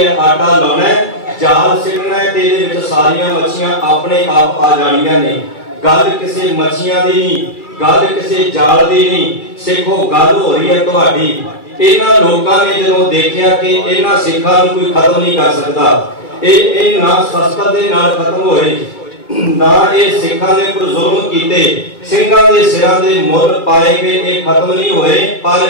आटा लाना जाल सिटना है, सारिया मछियां अपने आप आ जानियां ने। गल किसी मछियां दी नहीं, गल किसी जाल दी नहीं, सिखो गल हो रही है तुहाडी। इन्हां लोकां ने जदों देखिया कि इन्हां सिखां नूं कोई खत्म नहीं कर सकता, ये ना शस्त्र दे नाल खत्म होए, ना ये सिखां ने कोई जुल्म कीते, सिखां दे सिरां दे मुल पाए गए, ये खत्म नहीं होए। पर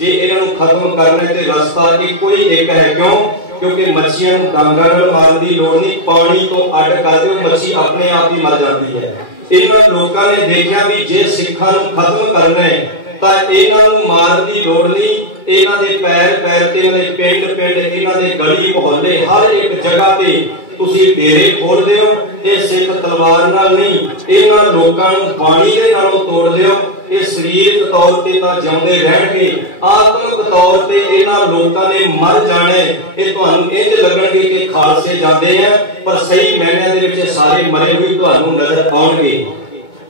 जे इन्हां नूं खत्म करने ते रास्ता इक्को ही एक है। क्यों? क्योंकि मच्छियां नूं डांगां नाल मारन दी लोड़ नहीं, पानी तो अड कर दिओ, मच्छी अपने आप ही मर जाती है। इन्हां लोकां ने देखिया भी जे सिखां नूं खत्म करना है तां इन्हां नूं मारन दी लोड़ नहीं, इन्हां दे पैर पैर ते, इन्हां दे पिंड पिंड, इन्हां दे गली मुहल्ले हर एक जगह ते तुसीं डेरे खोल दिओ। ये सिख तलवार नाल नहीं, इन्हां लोकां नूं बाणी दे नालों तोड़ दिओ। ये शरीरक तौर ते तां जिउंदे रहणगे, आत्मिक तौर ते इन्हां लोकां ने मर जाणे। ये तुहानूं इंज लगणगे कि खालसे जांदे आ, पर सही मायनिਆਂ ਦੇ ਵਿੱਚ सारे मरे हुए तुहानूं नजर आउणगे।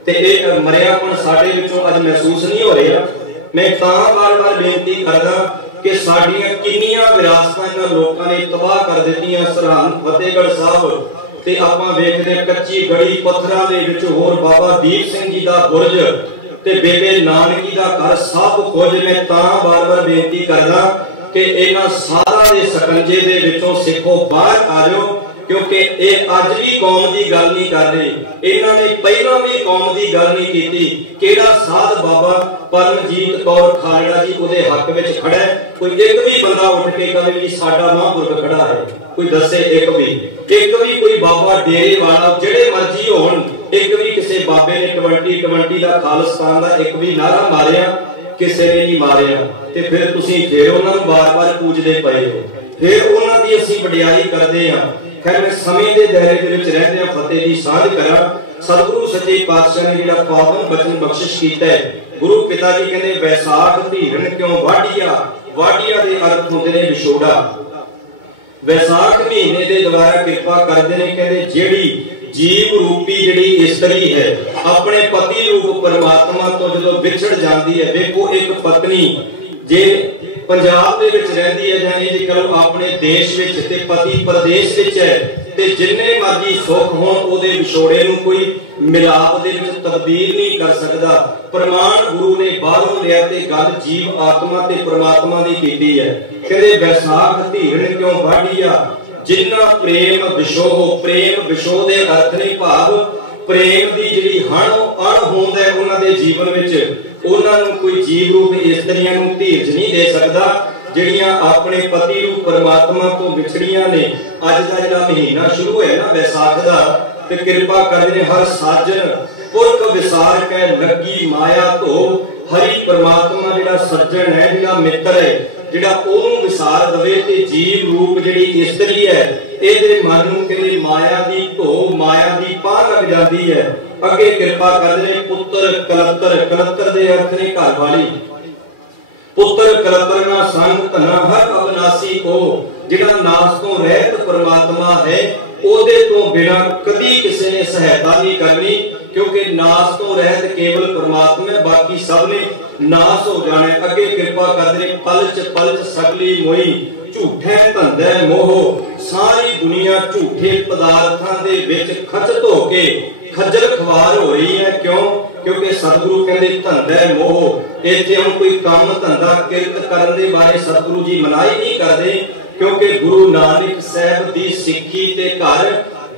ते ਇਹ ਮਰਿਆਪਣ ਸਾਡੇ ਵਿੱਚੋਂ ਅੱਜ ਮਹਿਸੂਸ नहीं हो रहा। मैं तां बार-बार बेनती करदा कि साडीਆਂ किन्नियां विरासतां इन्हां लोकां ने तबाह कर दित्तियां। सरहंद फतेहगढ़ साहब ते आपां वेखदे कच्ची गड़ी पत्थरां दे विच होर बाबा दीप सिंह जी दा बुरज ते बेबे नानकी दा घर सब कुछ। मैं तां बार-बार बेनती करदा कि इन्हां सारा दे सकंजे दे विचों सिखो बाहर आ जाओ, क्योंकि ये अज भी कौम की गल नहीं कर रहे, इन्होंने पहला भी कौम की गल नहीं की। केड़ा साध बाबा परमजीत कौर खालड़ा जी उहदे हक में खड़ा है? कोई एक भी बंदा उठ के कहे भी साडा महापुरख खड़ा है? कोई दसे एक भी कोई बाबा डेरे वाला जिहड़े मर्जी होण, एक भी किसी बाबे ने 2020 का खालिस्तान का एक भी नारा मारिया? किसी ने नहीं मारिया। ते फिर तुसीं फिर उन्हां नूं बार-बार पूजदे पए हो, फिर उन्हां दी असीं वडियाई करदे हां। खैर मैं समय के दायरे दे विच रहंदे फतेह दी साझ करा। सतगुरु सच्चे पातशाह ने जिहड़ा पावन बचन बख्शिश कीता है, गुरु पिता जी कहंदे वैसाख धीरन क्यों वाढिया, वाढिया दे अर्थ हुंदे ने विछोड़ा। वैसाख महीने दे द्वारा कृपा करदे ने, कहंदे जेड़ी जीव रूपी जिहड़ी इस्तरी है अपने पति रूप परमात्मा तो जदों विछड़ जाती है। देखो एक पत्नी जे पंजाब दे विच रहंदी है, जां इंज करो अपने देश विच ते पति प्रदेश विच है, ते जिन्ने मर्जी सुख होण ओदे विछोड़े नूं कोई मिलाप दे विच तब्दील नहीं कर सकदा। प्रमाण गुरु ने बाहरों लिया ते गल जीव आत्मा ते परमात्मा दी कीती है। कहदे वैसाख धीरन क्यों वाढिया, जिन्ना प्रेम विछोह, प्रेम विछोह दे अर्थ ने भाव प्रेम दी जिहड़ी अण होंद है उन्हां दे जीवन विच, उन्हां नूं कोई जीव रूप इस्त्रियां नूं धीरज नहीं दे सकदा जिहड़ियां अपने पति रूप परमात्मा तो विछड़ियां ने। अज दा जिहड़ा महीना शुरू होया ना वैसाख दा, ते कृपा करदे हर साजन पुरख विसार कै लगी माया तो। हरि परमात्मा जिहड़ा सज्जन है, जिहड़ा मित्र है, जिहड़ा ओनू विसार दवे ते जीव रूप जिहड़ी इस्त्री है इहदे मन नूं कहंदे माया दी धो, माया दी पाह लग जाती है। अगे कृपा करदे पुत्र कलत्र, कलत्र दे अर्थ ने घर वाली। पुत्र कलत्र ना संग धना हर अविनाशी को, जिहड़ा नाश तो रहत परमात्मा है, ओदे तो बिना कदी किसी ने सहायता नहीं करनी, क्योंकि नाश तो रहत केवल परमात्मा, बाकी सब ने नाश हो जाना। अगे कृपा करदे पलच पलच सगली मोई, झूठे धंधे मोह, सारी दुनिया झूठे पदार्थां दे विच खचत हो के खज्जल खवार हो रही है। क्यों? क्योंकि सतगुरु कहंदे धंधे मोह। इत्थे हम कोई काम धंधा किरत करन दे बारे सतगुरु जी मनाही नहीं करदे, क्योंकि गुरु नानक साहब दी सिੱਖੀ ते घर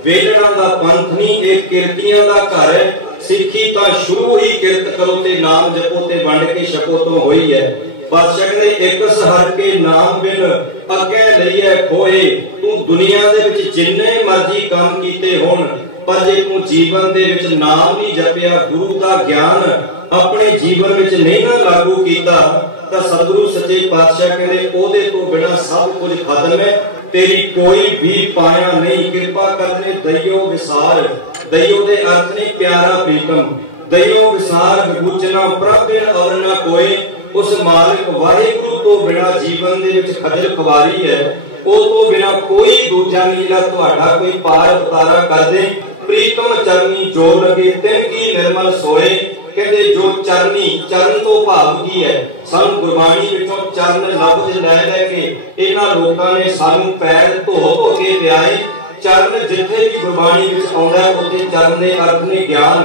वेलणा दा पंथ नहीं, एक किरतियां दा घर है। सिੱਖੀ तां शुरू ही किरत करो ते नाम जपो ते वंड के छको तो होई है। पातशाह कहंदे एक सहर के नाम बिन अगे लईए खोए। तू दुनिया दे विच जिन्ने मर्जी काम कीते होण, पर जे तू जीवन दे विच नाम नहीं जपिया, गुरु दा ज्ञान अपने जीवन विच नहीं ना लागू कीता, तां सतगुरु सच्चे पातशाह कहंदे ओदे तो बिना सब कुछ खत्म है, तेरी कोई भी पाया नहीं। कृपा करने दइयो विसार, दइयो दे अर्थ ने प्यारा प्रीतम, दइयो विसार विभूचना प्रभ और ना कोई। उस मालिक वाहिगुरु तो बिना जीवन दे विच खजल खुवारी है, ओ तो बिना कोई दूजा नहीं जिहड़ा तुहाडा कोई पार उतारा कर दे। प्रीतम चरनी जो लगे तिन की निर्मल सोए। कहते जो चरनी, चरण तो भाव की है, सन गुरबाणी विचों चरण लफ्ज लै लै के इन्हां लोकां ने सानू पैर धो धो के पियाए। चरण जिथे भी गुरबाणी विच आउंदा है उत्थे चरण दे अर्थ ने ज्ञान।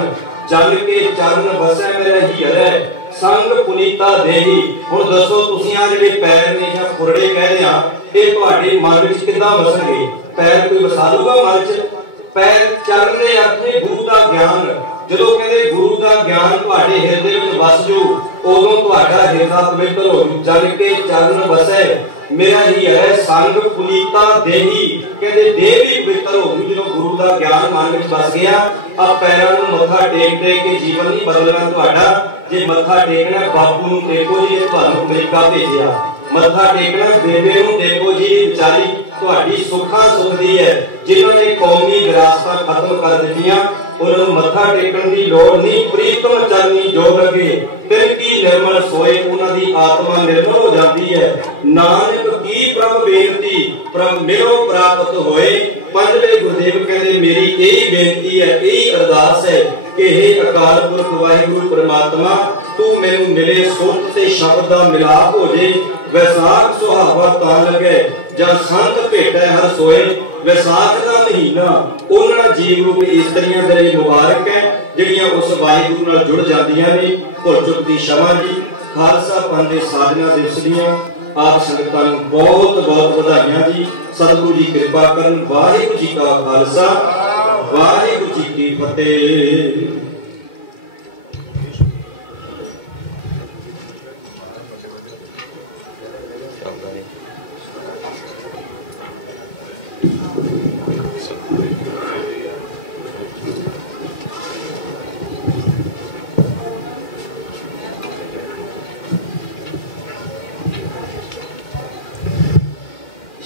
जल के चरण बसै मेरा हीरा संग पुनीता देही। हुण दसो तुसीं आ जिहड़े पैर ने जां खुरड़े कह रहे आ ये तुहाडे मन विच किद्दां वसणगे? पैर कोई वसा लूगा मन च? पैर चरण दे अर्थ ने गुरु दा ज्ञान। जदों कहंदे गुरु दा ज्ञान तुहाडे हिरदे विच वस जू उदों तुहाडा हिरदा पवित्र हो जू। जल के चरण बसै मेरा ही है संग पुनीता देही। कहते देह भी पवित्र हो गई जो गुरु का ज्ञान मन में बस गया। अब पैरों को मत्था टेक दे के जीवन नहीं बदलना तुहाडा। जे मत्था टेकना बापू नूं देखो जी तुहानूं अमेरिका भेजिया। मत्था टेकना बेबे नूं देखो जी विचारी तुहाडी सुखां सुख दी है। जिन्होंने कौमी विरासतां खत्म कर दित्तियां उन्होंने मत्था टेकण की लोड़ नहीं। प्रीतम चरनी जो लगे फिर की निर्मल सोए उन्हां दी आत्मा निर्मल हो जाती है। नानक की प्रभ बेनती प्रभ मिलो प्राप्त होए। पंजवें गुरुदेव कहते मेरी यही बेनती है यही अरदास है कि हे अकाल पुरख वाहिगुरु परमात्मा तू मैनू मिले सुरत ते शब्द दा मिलाप हो जे। वैसाख सुहावा तां लगे जब संत भेटै हर सोए। वैसाख का महीना उन्हां जीव रूप इस्त्रियां दे मुबारक है जिहड़ियां उस वाहिगुरु नाल जुड़ जांदियां ने। भुल चुक दी क्षमा जी। खालसा पंथ दे साधना दिवस दीआं आप संगतां नूं बहुत बहुत बधाइयां जी। सतगुरु जी कृपा करन। वाहिगुरू जी का खालसा वाहिगुरू जी की फतेह।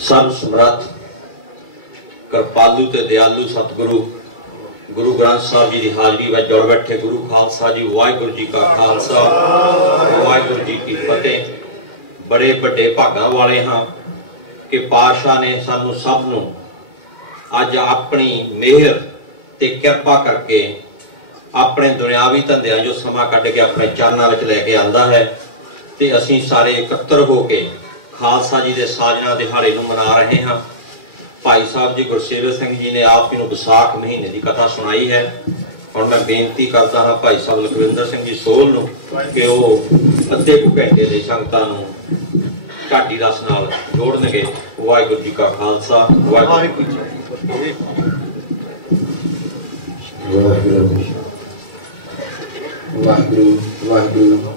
सर्व समर्थ कृपालु ते दयालु सतगुरु गुरु ग्रंथ साहिब जी की हाजरी में जुड़ बैठे गुरु खालसा जी वाहिगुरू जी का खालसा वाहिगुरू जी की फतेह। बड़े बड़े भागां वाले हाँ कि पातशाह ने सानू सब नूं अज अपनी मेहर ते किरपा करके अपने दुनियावी धंधियां जो समा कढ के अपने चरनां विच लैके आंदा है। ते असीं सारे इकट्ठे हो के खालसा जी के साजना दिहाड़े नूं मना रहे हैं। भाई साहब जी गुरसेवक सिंह जी ने आप जी नूं विसाख महीने की कथा सुनाई है। और मैं बेनती करता हाँ भाई साहब लखविंदर सिंह जी सोल नूं कि वो अद्धे कु घंटे दे संगतां नूं ढाडी रस नाल जोड़नगे। वाहिगुरू जी का खालसा वाहिगुरू जी की फतेह। वाहिगुरू वाहिगुरू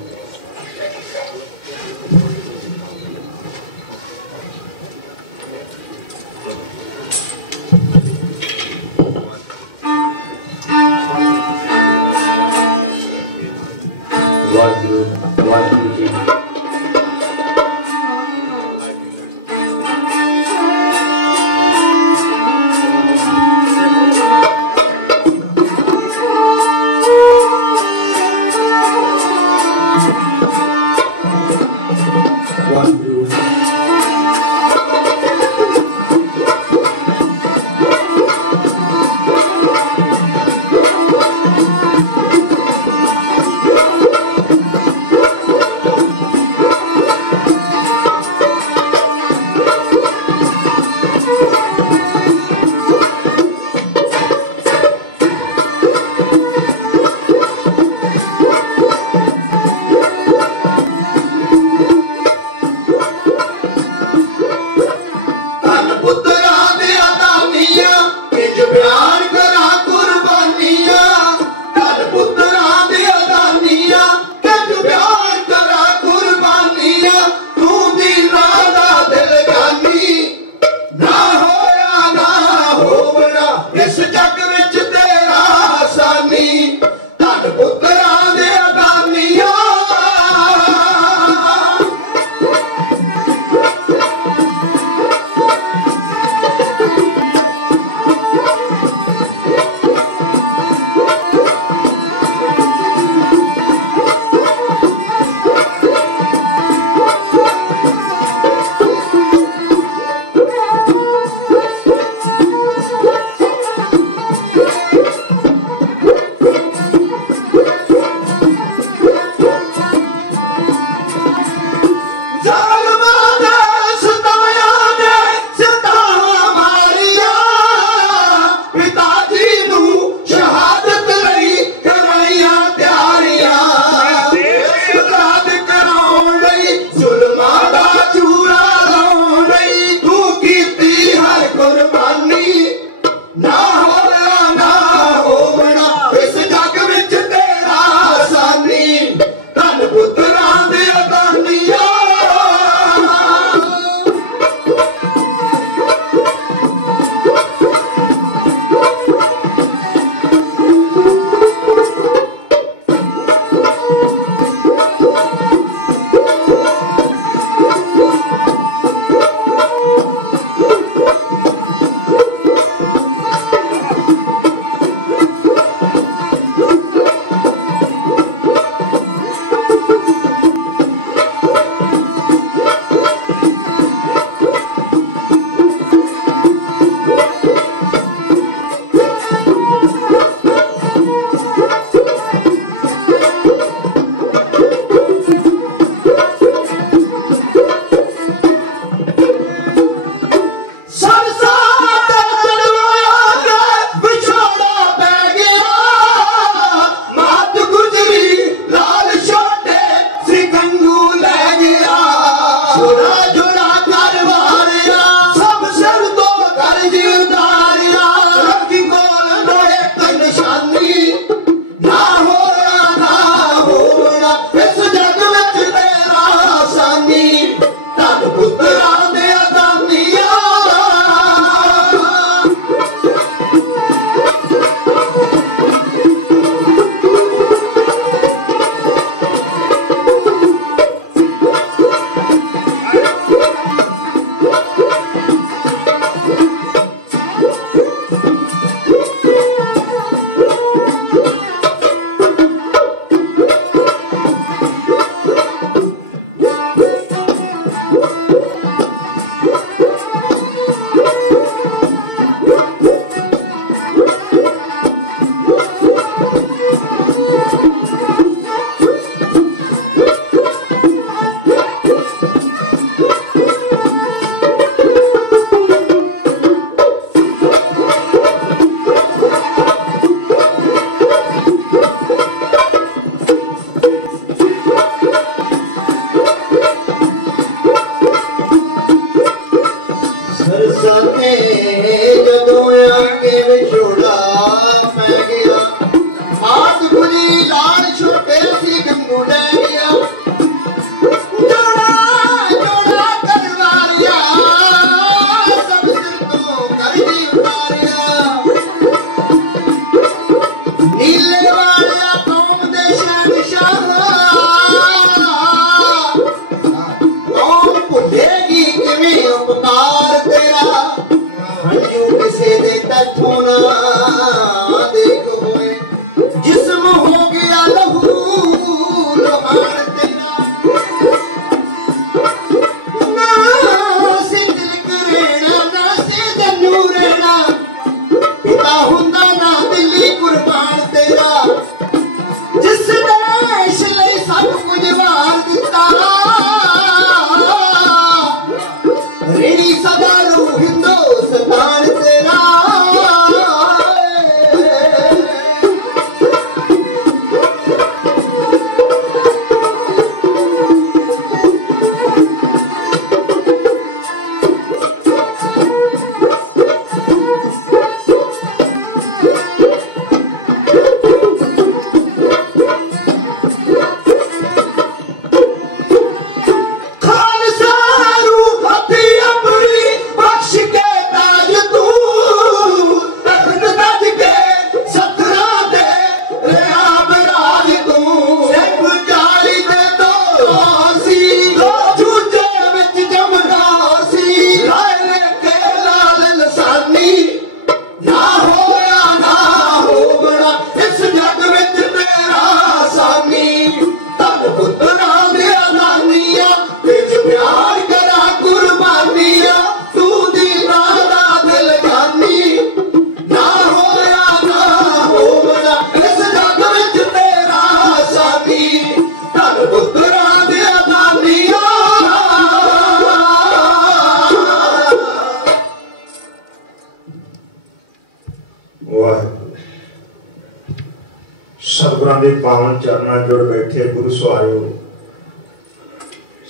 पावन चरणा जुड़ बैठे गुरु सवारियों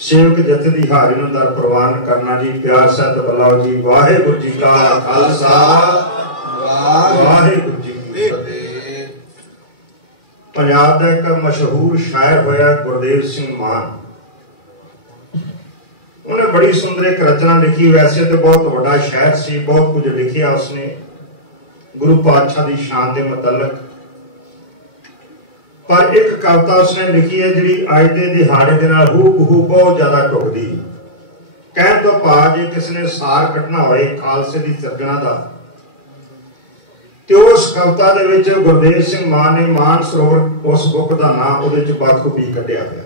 सेवक जथे दी हारी नूं दर प्रवान करना जी प्यार सत बुलाओ जी। वाहिगुरू जी का खालसा वाहिगुरू जी की फतेह। पंजाब दा एक मशहूर शायर होया गुरदेव सिंह मान। उन्हें बड़ी सुंदर एक रचना लिखी। वैसे तो बहुत बड़ा शायर सी, बहुत कुछ लिखिया उसने गुरु पातशाह की शान के मुतलक। पर एक कविता उसने लिखी है जी अज के दिहाड़े के नाल हूबहू बहुत ज्यादा टुकदी। कहण तो भाव जे किसी ने सार कटना होए खालसे की सिरजना का तो उस कविता दे विच गुरदेव सिंह मान ने मान सरोवर उस बुक का नाम उहदे च बखूबी कढ़िया गया।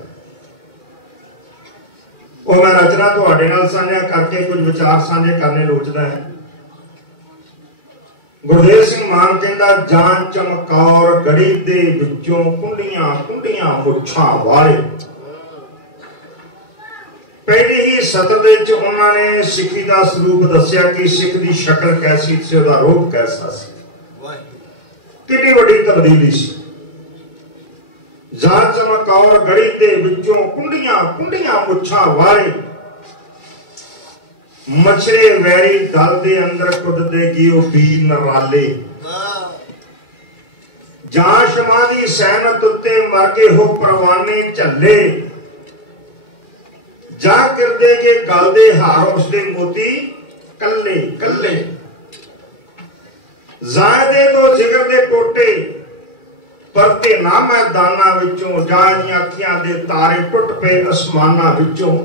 वो मैं रचना तुहाडे नाल साझा करके कुछ विचार साझे करने लोचदा है। गुरदेव सिंह मान कहता जान चमकौर गड़ी दे विचों कुंडियां कुंडियां मुछां वाले। पहली ही सतर दे विच उन्होंने सिखी का स्वरूप दसिया कि सिख की शक्ल कैसी सी, उसका रूप कैसा सी, कितनी बड़ी तब्दीली सी। जान चमकौर गड़ी दे विचों कुंडियां कुंडियां मुछां वाले। मछरे वैरी दल दे अंदर कुददे गियो बीर नराले। जां शमा दी सैनत उत्ते मर गए हो परवाने झल्ले। जा करदे के गल दे हार उसदे मोती कल्ले कल्ले। जायदे तो जिगर दे टोटे परते ना मैदाना विचों। जा दी अखियां दे तारे टुट पे आसमाना विचों।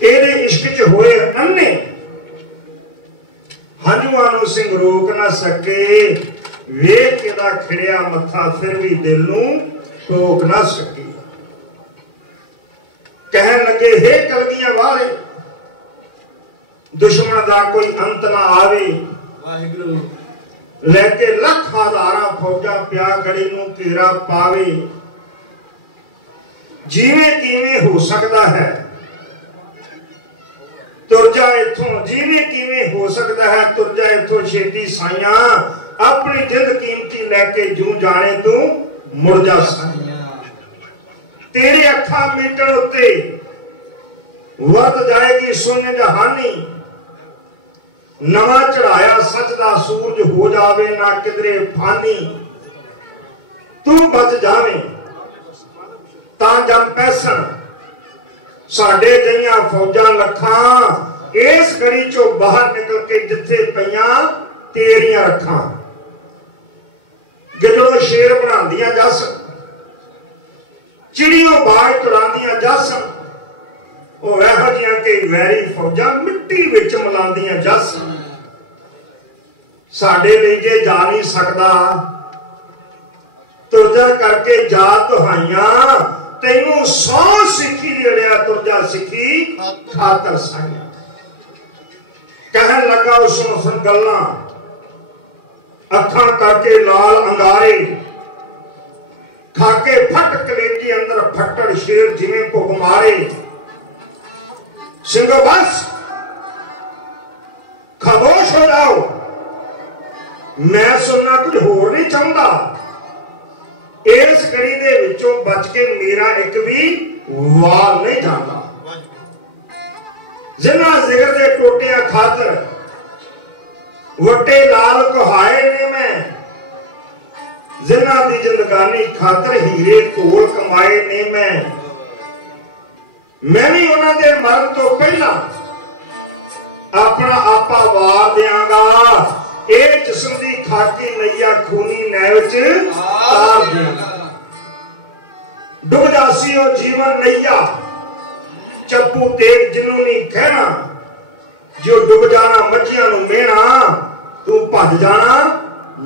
एदे इश्क च होए अन्ने हंझुआं नूं सिंह रोक ना सके। वेख के दा खिड़िया मत्था फिर भी दिल नूं टोक ना सके। कहन लगे हे कलगियां वाले दुश्मन दा कोई अंत ना आवे। वाहिगुरू लेके लख हजारां फौजा प्या गड़ी नूं घेरा पावे। जिवें किवें हो सकदा है तुर जा इथों। जिवें किवें हो सकता है तुर जा इथों छेती साइया। अपनी जिंद कीमती लैके जूं जाने तू मुड़ जा साइया। तेरी अखा मीटण उत्ते वरत जाएगी सुन जहानी। नवा चढ़ाया सच दा सूरज हो जावे ना किधरे फानी। तू बच जावे तां जम पैसन साडे जइयां फौजां लखां। इस घड़ी चो बाहर निकल के जिथे पईयां तेरियां रखां। गिदड़ों शेर बनांदियां जस चिड़ियों बाज तुड़ांदियां जस। ओ इहो जिहियां कि वैरी फौजां मिट्टी विच मिलांदियां जस। साडे लई जे जा नहीं सकदा तुरजा करके जा दुहाइयां। तेनू सौ सिखी देड़िया तुरजा सिखी खातर साइया। कहन लगा उस गल्ला अखां करके लाल अंगारे। खाके फट कलेजी अंदर फटड़ शेर जिवें भुग मारे। सिंघो बस खामोश हो जाओ मैं सुनना कुछ होर नहीं चाहता। इस घड़ी दे विचों बच के मेरा एक भी वाल नहीं जाता। जिन्ना जिगर दे टोटिया खातर वटे लाल कहाए ने मैं। जिन्ना दी जिंदगानी खातर हीरे कोल कमाए ने मैं भी उन्हां दे मरण तो पहला अपना आपा वार देंगा। ए जिस्म दी खाकी नैया खूनी नैव च तार देंगा। डुब जासी ओ जीवन नैया चप्पू तेग जिन्नू नहीं कहना। जो डुब जाना मच्छियां नू मेहना तू भज जाना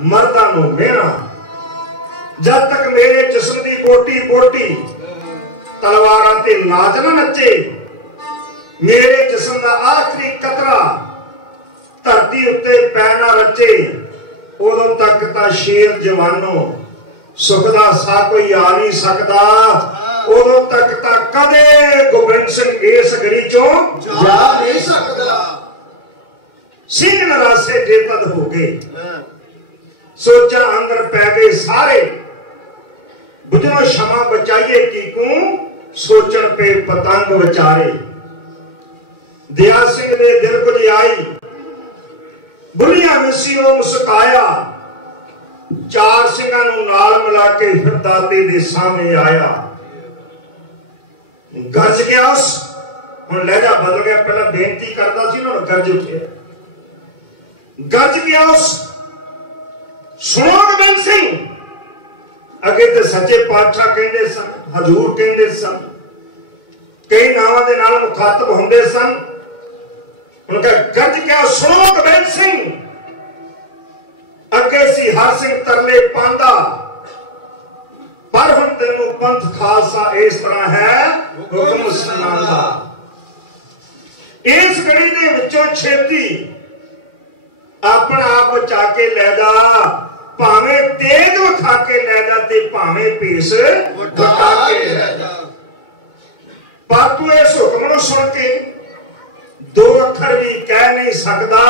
मर्दां नू मेहना। जब तक मेरे जिस्म दी बोटी बोटी तलवारां ते नाच ना नचे। मेरे जिस्म दा आखिरी कतरा धरती उत्ते पै ना रचे। उदों तक तां शेर जवानों सुख दा सा कोई आ नहीं सकदा। उदों तक तां कदे गोबिंद सिंह इस घड़ी चों जा नहीं सकदा। सिंह नरासे जेतद हो गए सोचा अंदर पै गए सारे। बुझनो क्षमा बचाइए कीकू सोचण पे पतंग विचारे। दया सिंह ने दिल कुछ आई बुढ़िया विसियो मुस्काया। चार सिंघां नूं नाल मिला के फिर दाते दे सामने आया। गरज गया उस हुण लहजा बदल गया। पहला बेनती करता सी ना गरज उठे। गरज गया उस सुनो गोबिंद सिंह अगे तो सच्चे पातशाह कहते सन हजूर कहते सन कई नावां दे नाल मुखातब होंदे सन। उनका गरज क्या सुनो गोबिंद सिंह अगे सी हर सिंह तरले पांदा पर हुण तैनूं पंथ खालसा इस तरह है हुक्म सुनांदा। इस घड़ी दे विचों छेती अपना आप बचा के लै जा भावे तेज विखा के लै जा ते भावे भेस वटा के लै जा। पर तू इस हुक्म नूं सुन के दो अखर भी कह नहीं सकदा।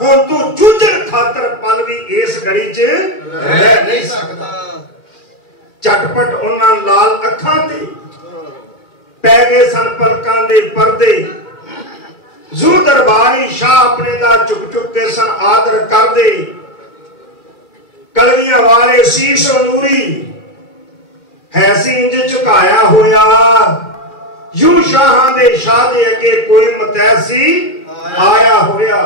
हुण तू जूझण खातर पल भी इस घड़ी च रह नहीं सकदा। झटपट उन्हां लाल अखां ते पै गए सन पलकां दे परदे। जू दरबारी शाह अपने दा चुक चुक के सन आदर कर दे। कलगियां वाले शीश नूरी है सी इंज झुकाया होया। यू शाहां दे शाह दे अगे कोई मतैसी आया होया।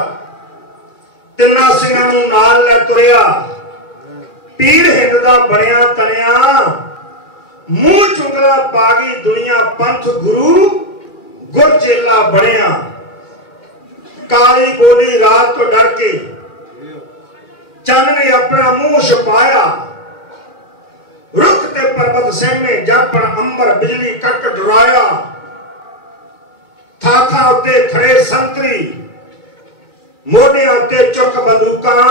तिन्ना सिंहां नूं नाल लै तुरिया पीर हिंद दा बणिया तनिया। मूंह चुंगला पा गई दुनिया पंथ गुरु गुर चेला बणिया। काली बोली रात तो डर के चंद ने अपना मुंह छुपाया। रुख ते पर्वत सहमे जापण अंबर बिजली कट डराया। था उत्ते खड़े संतरी मोढे उत्ते चुक बंदूकां।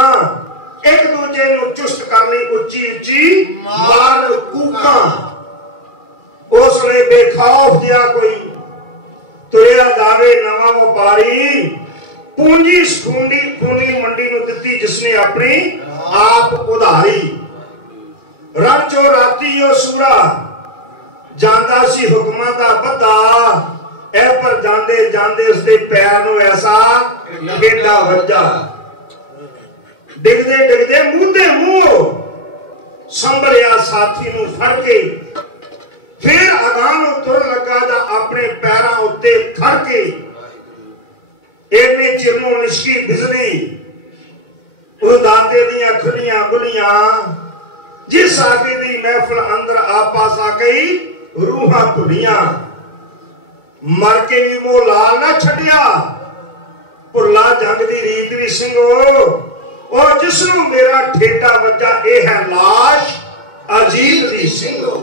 एक दूजे नूं चुस्त करनी उच्ची उच्ची मार कूकां। उस वे बेखौफ जिहा कोई तुरिया जावे नवां व्यापारी। पूंजी खूनी मंडी नूं दित्ती जिसने अपनी आप उधारी। रण चो राती ओ सूरा जांदा सी हुक्मां दा बद्दा। ए पर जांदे जांदे उसदे पैर नूं ऐसा गेडा वज्जा। डिगदे डिगदे मूंदे मूंह संभलिया साथी नूं फड़ के। फिर अगां नूं तुर लगा दा अपने पैरां उत्ते खड़ के। इन्ने चिर नूं निशकी बिजली उस दाते दियां खुलियां बुलियां। जिस आगे दी महफिल अंदर आपस आ गई रूहां भुलियां। मर के भी मोह लाल ना छड्डिया भुला जंग दी रीत भी सिंघो। और जिसनूं मेरा ठेडा वज्जा ए है लाश अजीत दी सिंघो।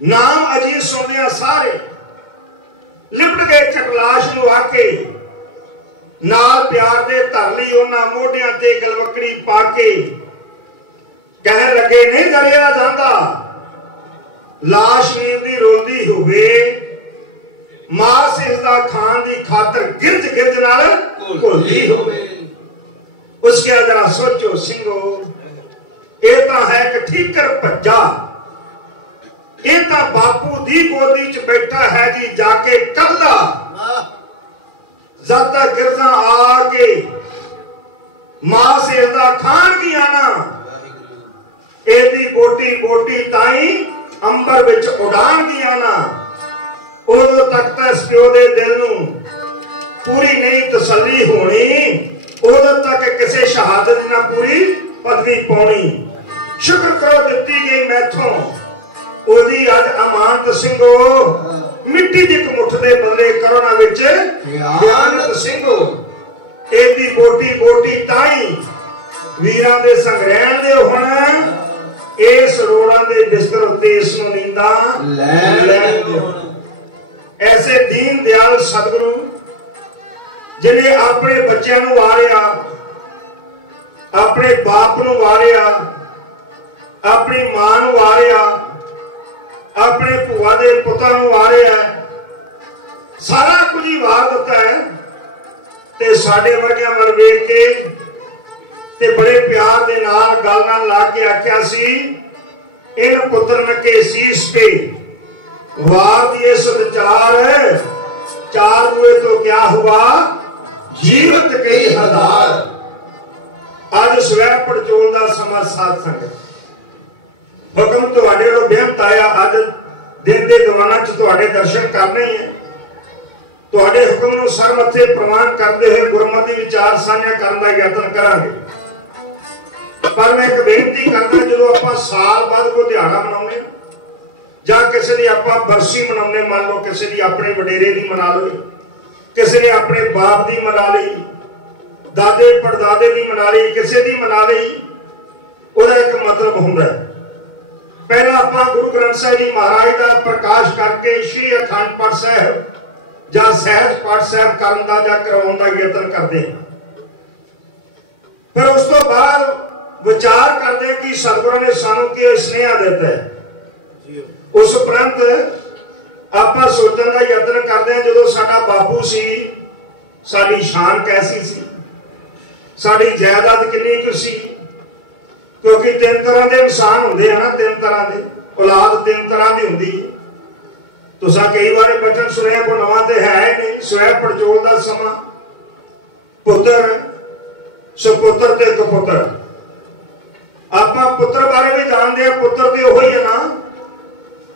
नाम अजीत सुनिया सारे लिपट गए चटलाश नूं आके। नाल प्यार दे धर लई उन्हां मोढियां ते गलवकड़ी पा के। कह लगे नहीं दरिया जांदा लाश वीर दी रोंदी होवे। मां सिजदा खान दी खातर गिरज गिरज नाल घोली होवे। उसके जरा सोचो सिंघो ये तां है कि ठीकर भज्जा। ये तां बापू दी गोदी च बैठा है जी जाके कल्ला। ज़ाता गिरजा आके मां सिजदा खान की आना। एदी बोटी बोटी ताई अंबर विच उड़ान दी आना। उदों तक तां इस प्यो दे दिल नूं पूरी नहीं तसल्ली होनी। उदों तक किसी शहादत ना पूरी पदवी पाउणी। शुक्र करो दित्ती गई मैथों ओदी अज अमानत सिंघो। मिट्टी दी मुठ दे बदले करोना विच खयानत सिंघो। एदी बोटी बोटी ताई वीरां दे संग्रहण दे हुण। इस रोड़ा दे बिस्तर उत्ते इस नूं नींदा लैण दे। ऐसे दीन दयाल सतगुरु जिन्हें अपने बच्चों नूं वारिया अपने बाप नूं वारिया अपनी मां नूं वारिया अपने भूआ दे पुत्तां नूं वारिया। सारा कुछ ही वार दिता है। ते साडे वर्गियां वल वेख के ते बड़े प्यार दे नाल गल नाल ला के आख्या सी इन पुत्रन के शीश पे वार दिए सदचार, चार हुए तो क्या हुआ जीवित कई हजार। अज स्वै पड़चोल का समा साध संगत हुक्म तुहाडे कोलों बेनत आया, अज दिन के दीवाना च तुहाडे दर्शन करने ही है। तुहाडे हुक्म नूं सर मत्थे प्रवान करते हुए गुरमति विचार साझा करने का यतन करांगे। पर मैं एक बेनती करदा, जो आपां साल बाद कोई दिहाड़ा मनाउने जां किसी दी आपां बरसी मनाउने, मान लो किसी दी अपने वडेरे दी मना लो, किसी ने अपने बाप दी मना ली, दादे पड़दादे दी मना ली, किसी दी मना ली, ਉਹਦਾ एक मतलब हुंदा है। पहला आपां गुरु ग्रंथ साहिब जी महाराज का प्रकाश करके श्री अखंड पाठ साहिब ਜਾਂ सहज पाठ साहिब करन दा ਜਾਂ करवाउण दा यतन करते हैं। फिर उस तो बाद विचार करते हैं कि सतगुरु ने सानू की स्नेहा दिता है। उस उपरंत आपां सोचण दा यतन करते हैं, जो साडा बापू सी साडी शान कैसी सी, साडी जायदाद कितनी कुछ सी, क्योंकि तीन तरह के इंसान होंगे हैं ना, तीन तरह के औलाद तीन तरह की होंगी। तुसा कई बार बचन सुनिया, को नवा तो है नहीं। स्वै पड़चोल का समा, पुत्र सुपुत्र ते कपुत्र। आपां पुत्र बारे भी जानते हैं, पुत्र तो वही है ना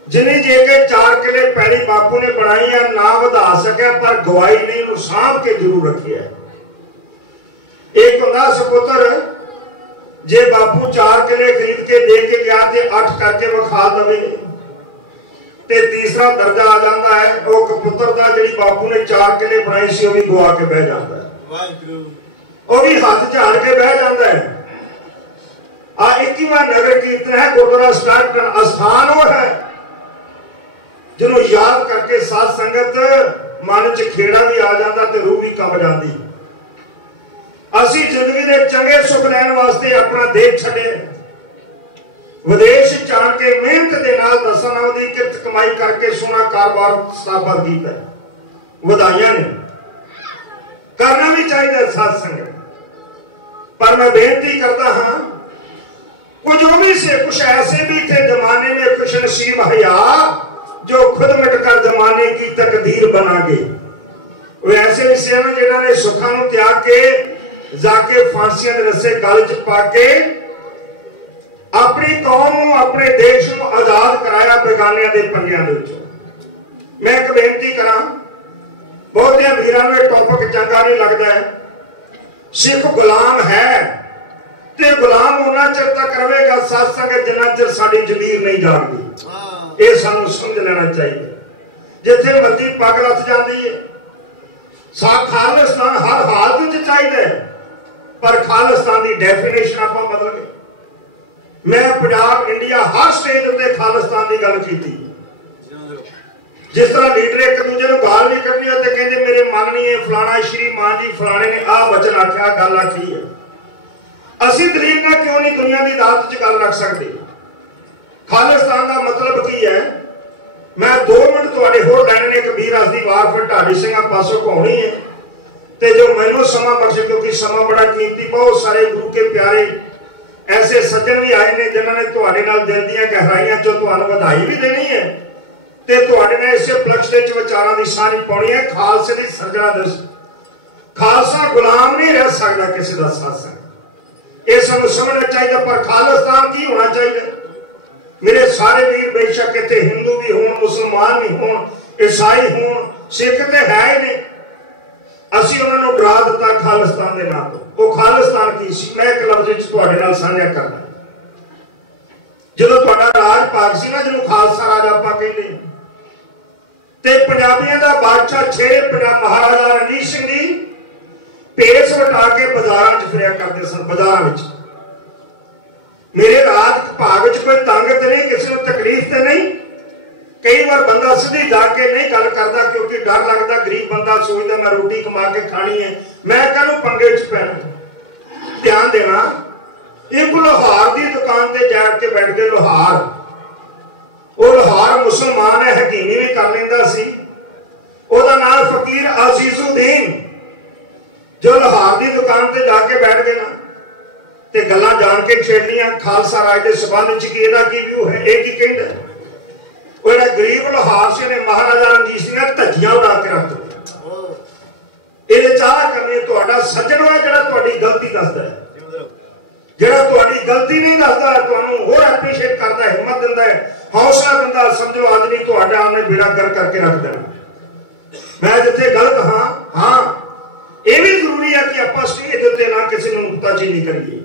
जिन्हें जे के 4 किले पैली बापू ने बनाई है, ना वधा सके पर गवाई नहीं, सांभ के जरूर रखी है। एक होंदा सुपुत्र, जे बापू 4 किले खरीद के दे के गया ते 8 करके विखा दवे ते तीसरा दर्जा आ जाता है। वो कपुत्र दा जिहड़ी बापू ने 4 किले बनाई सी, वो भी गवा के बह जाता है, वो भी हाथ झाड़ के बह जाता है। 21वां नगर कीर्तन है, गुरुद्वारा स्टार्ट करना स्थान वो है जिन्हों याद करके साध संगत मन च खेड़ा भी आ जाता ते रूह भी कंब जाती। असी जिंदगी के चंगे सुख लैण वास्ते अपना देश छड्डे, विदेश जान के मेहनत के नाल दसां नाम दी किरत कमाई करके सोना कारोबार स्थापित कीता। वधाइयां ने, करना भी चाहिए साध संगत। पर मैं बेनती करता हाँ, कुछ भी से कुछ ऐसे भी थे जमाने में खुश नसीब हया, जो खुद मिटकर जमाने की तकदीर बना गए। वो ऐसे भी से जिन्होंने सुखा नूं त्याग के जाके फांसियां दे रस्से गल च पाके अपनी कौम अपने देश को आजाद कराया बेगानियां दे पंजियां दे विचों। मैं एक बेनती करा, बहुत वीरां नूं टॉपिक चंगा नहीं लगता है। सिख गुलाम है ते गुलाम उन्ना चिर तक रहेगा साध संगत जिन्ना चिर साडी जमीर नहीं जागदी। ये सानू समझ लेना चाहिए। जिथे मर्जी पग लथ जाती है, खालिस्तान हर हालत में चाहिए, पर खालिस्तान की डेफिनेशन आप बदल गए। मैं पंजाब इंडिया हर स्टेज उत्ते खालिस्तान की गल की। जिस तरह लीडर एक दूजे को गाल नहीं करनी होते, कहते मेरे मन नहीं है फलाना श्री मान जी फलाने ने आ वचन आख्या गल आखी है। असी दलील ने क्यों नहीं दुनिया की अदालत च गल रख सकते? खालिस्तान का मतलब की है? मैं 2 मिनट तुहाडे होर लैणे ने। कबीर अस दी वार फिर ढाडी सिंह पासों घुमाउणी है ते जो मैनूं समा बख्शे, क्योंकि समा बड़ा कीमती। बहुत सारे गुरु के प्यारे ऐसे सज्जन भी आए ने जिन्होंने तुहाडे नाल दिल दीआं गहराइयां चों तुहानूं वधाई भी देनी है ते तुहाडे नाल इस उपलक्ष दे विच विचारां दी साझी पाउणी है। खालसे दी सरजणा दिवस, खालसा गुलाम नहीं रह सकदा किसी दा सत्संग। ये सानूं समझना चाहिए। पर खालिस्तान की होना चाहिए? मेरे सारे वीर बेशक इत्थे हिंदू भी होण, मुसलमान भी होण, ईसाई होण, सिख ते है ही नहीं। असीं उन्हां नूं डरा दित्ता खालिस्तान दे नाम तो। वो खालिस्तान की सी? मैं एक लफ्ज़ विच तुहाडे नाल साझा करना। जदों तुहाडा राज भाग सी ना, जिहनूं खालसा राज आपां कहंदे, ते पंजाबियां दा बादशाह छेरे महाराजा रणजीत सिंह जी भेस वटा के बाजारां च फिरिया करदे सन। बाजारां विच मेरे राज भाग च कोई तंग ते नहीं, किसी को तकलीफ ते नहीं। कई बार बंदा सीधी जाके नहीं गल करता, क्योंकि डर लगता। गरीब बंदा सोचता मैं रोटी कमा के खानी है, मैं कहूँ पंगे च पैना। ध्यान देना, एक लोहार की दुकान से जाके बैठ के लोहार, वो लोहार मुसलमान है, हकीमी भी कर लेंदा सी। ओदा नाम फकीर अजीजुद्दीन। जो लोहार की दुकान से जाके बैठ गए ना ते गल्लां जान के छेड़नियां खालसा राज के संबंध च कि की व्यू है, एक ही कहता है गरीब लोहार से ने महाराजा रणजीत सिंह ने धज्जियां उड़ा के रख दी। ये चाह करनी तुहाडा सज्जन है जिहड़ा तुहाडी गलती दसदा है, जिहड़ा तुहाडी गलती नहीं दसदा तुहानू होर एप्रीशिएट करदा, हिम्मत दिंदा है, हौसला दिंदा, समझो आज नहीं तुहाडा हमने बेड़ा कर करके रख देना। मैं जिथे गलत हाँ ये भी जरूरी है कि आप स्टेज उत्ते ना किसी नूं नुक्ताचीनी करिए,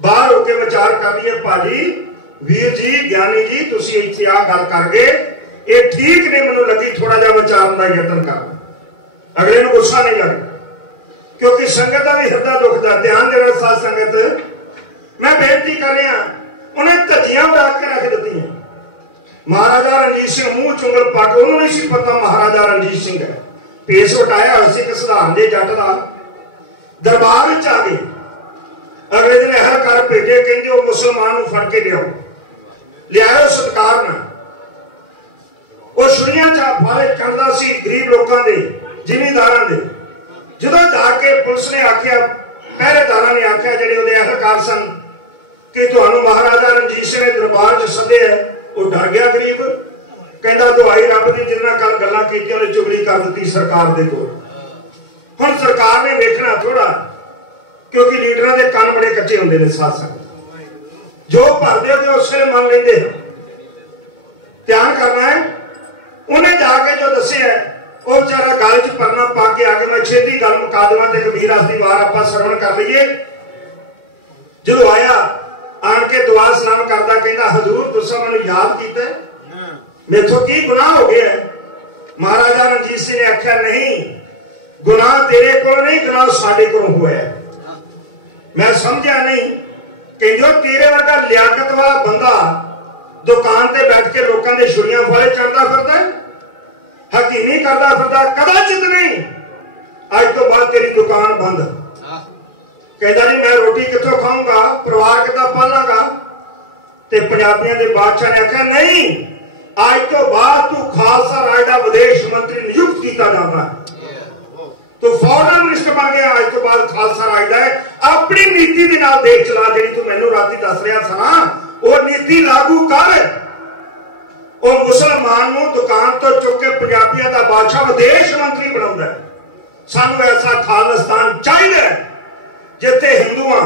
बाहर होके विचार कर लीए भाजी वीर जी ज्ञानी जी तुसी इत्थे आ गल कर गए ये ठीक नहीं, मैनूं लगी थोड़ा जिहा विचारन दा यतन कर, अगले नूं गुस्सा नहीं लगदा क्योंकि संगत दा भी हिरदा दुखदा। ध्यान देना साध संगत, मैं बेनती कर रहा उन्हें धज्जियां उड़ा के रख दित्तियां। महाराजा रणजीत सिंह मूंह चुंगल पट, उन्होंने नहीं सी पता महाराजा रणजीत सिंह है, पेश उठाया सिख सधारण दे जट दा, दरबार विच आ गए। अगले दिन हर घर भेजे, कहंदे ओ मुसलमान नूं फड़ के लियाओ, लियाओ सत्कार नाल। वो छुरियां फाले करदा सी गरीब लोकां दे, जिमींदारां दे। जदों जाके पुलिस ने आख्या, पहरेदारां ने आख्या जिहड़े उहदे अहलकार सन कि तुहानूं महाराजा रणजीत सिंह ने दरबार च सदे है, वो डर गया गरीब, कहंदा दुआई रब दी जिन्ना कल गल्लां कीतियां उहने चुगली कर दित्ती सरकार दे कोल। हुण सरकार ने वेखना थोड़ा, क्योंकि लीडरां दे कान बड़े कच्चे हुंदे ने साथ संगत, जो भरदे हो उस वेले मन लेंदे। ध्यान करना है, उन्हें जाके जो दसे है वो बेचारा गल च परना पा के आके मैं छेती गल मुका देवां ते कबीर अस दी वार आपां सरवण कर लईए। जो आया आण के दुआ सलाम करदा, कहंदा हजूर तुसां मैनूं याद कीता है, मेथों की गुनाह हो गया है? महाराजा रणजीत सिंह ने आख्या नहीं, गुनाह तेरे कोल नहीं, गुनाह साडे कोलों होया है। मैं समझा नहीं कि जो तेरे वर्गा लियाकत वाला बंदा दुकान ते बैठ के लोगों के छुरियां फाले चढ़ता फिरदा है, हकीमी करता फिरदा, कदाचित नहीं, अज तो बाद तेरी दुकान बंद। कहता जी मैं रोटी कित्थों खाऊंगा, परिवार किद्दां पालांगा? ते पंजाबियों के बादशाह ने आख्या नहीं, अज तो बाद तू खालसा राज का विदेश मंत्री नियुक्त किया जाता है, तो फॉरेन मिनिस्टर बन गया। आज तो बाद खालसा राज है, अपनी नीति के नाल देश चला, जी तू मैनू राती दस रहा था ना, वो नीति लागू कर। वो मुसलमान नूं दुकान तो चुक के पंजाबियों का बादशाह विदेश मंत्री बनाउंदा है। सानू ऐसा खालिस्तान चाहिए जिथे हिंदुआं,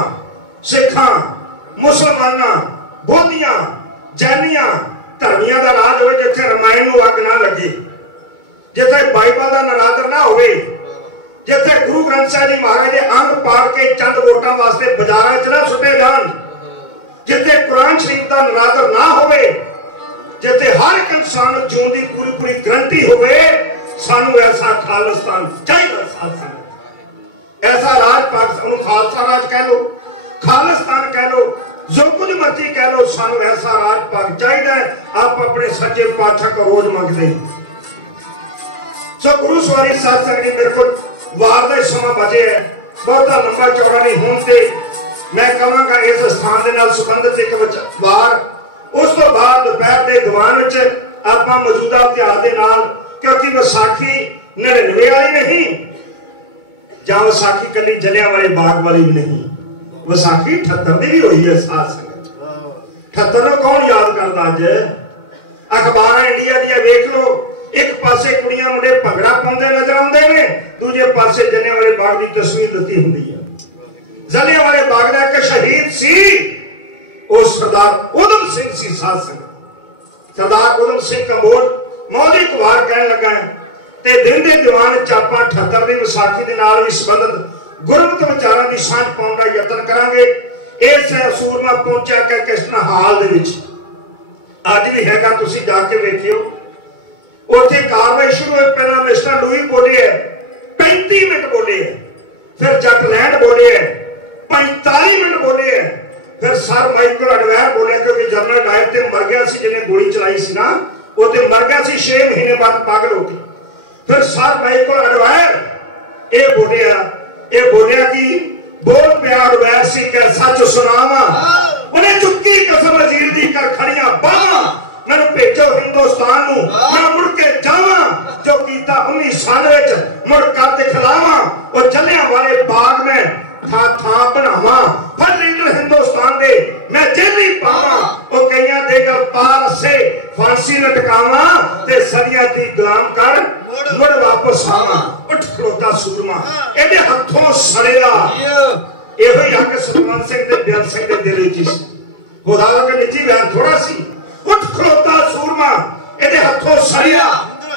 सिखां, मुसलमानां, बोधियां, जैनियां, धर्मियां का राज हो, जिथे रामायण नूं अग ना लगे, जिथे बाइबल का नरादर ना होवे, जिथे गुरु ग्रंथ साहिब जी महाराज के अंग पाड़ के चंद वोटां वास्ते बाजारां च ना सुटे जाण, जिथे कुरान शरीफ का नरादर ना होवे, जिथे हर एक इंसान जीवन की पूरी पूरी गारंटी होवे, सानू ऐसा खालिस्तान चाहिए। ऐसा राज पाकिस्तान खालसा राज कह लो, खालिस्तान कह लो, जो कुछ मर्जी कह लो, सानू ऐसा राज पाक चाहिए। आप अपने सच्चे पातशाह को रोज मंगते हैं। सो गुरु सवारी साथ संगत मेरे को वार का समा बचे है, बहुता लंबा चौड़ा नहीं होने, मैं कहूँगा इस स्थान के नाल संबंधित एक वार, उस तो बाद दोपहर के दीवान आप मौजूदा इतिहास के नाल, क्योंकि विसाखी 99 वाली नहीं, या विसाखी कली जलियांवाले बाग वाली भी नहीं, विसाखी 78 की भी हुई है। साथ संगत 78 कौन याद करता? अज अखबार इंडिया दी वेख लो, एक पासे कुड़ियां मुंडे भंगड़ा पाउंदे नजर आउंदे ने, दूजे पासे जलियांवाले बाग की तस्वीर दित्ती हुंदी है। जलियांवाले बाग दा एक शहीद सी, उस सरदार उधम सिंह सी। साथ संगत सरदार उधम सिंह कंबोज मौली कुमार कहन लगा है ते दिन दे दीवान चापा 78 की विसाखी के नाल भी संबंधित गुरमत विचारां की सांझ पाउण दा यतन करांगे। इस सूरमा पहुंचा के कृष्ण हाल दे विच अज भी हैगा, तुसीं जाके वेखियो, उत्थे कार्रवाई शुरू होई। पहला मिस्टर लुई बोले है, 35 मिनट बोले है, फिर जट लैंड बोले है, 45 मिनट बोले है, फिर सर माइकल अडवायर बोले, क्योंकि जनरल डायर ते मर गया सी, जिन्हें गोली चलाई सी ना, वो ते मर गया सी 6 महीने बाद पागल होके। फिर सर माइकल अडवायर ये बोलिया कि बोल प्यार वैसी कै सच सुनावा, उन्हें चुक्की कसम अजीर दी कर खड़ियां बावां, मैनू भेजो हिंदुस्तान नूं, मैं मुड़ के जावां, जो कीता 19 साल विच मुड़ कर दिखलावां, और जलियांवाले बाग में था बनावां। पर लीडर हिंदुस्तान दे सूरमा ਇਹਦੇ ਹੱਥੋਂ ਸੜਿਆ। ਇਹੋ ਹੀ ਹੱਕ ਸਤਨਾਮ ਸਿੰਘ ਦੇ ਬਿਆਨ ਸਿੰਘ ਦੇ ਦਿਲ ਵਿੱਚ ਸੀ। ਖੁਦਾ ਦਾ ਨਿੱਜੀ ਬਿਆਨ ਥੋੜਾ ਸੀ। ਉੱਠ ਖਲੋਤਾ ਸੂਰਮਾ ਇਹਦੇ ਹੱਥੋਂ ਸੜਿਆ।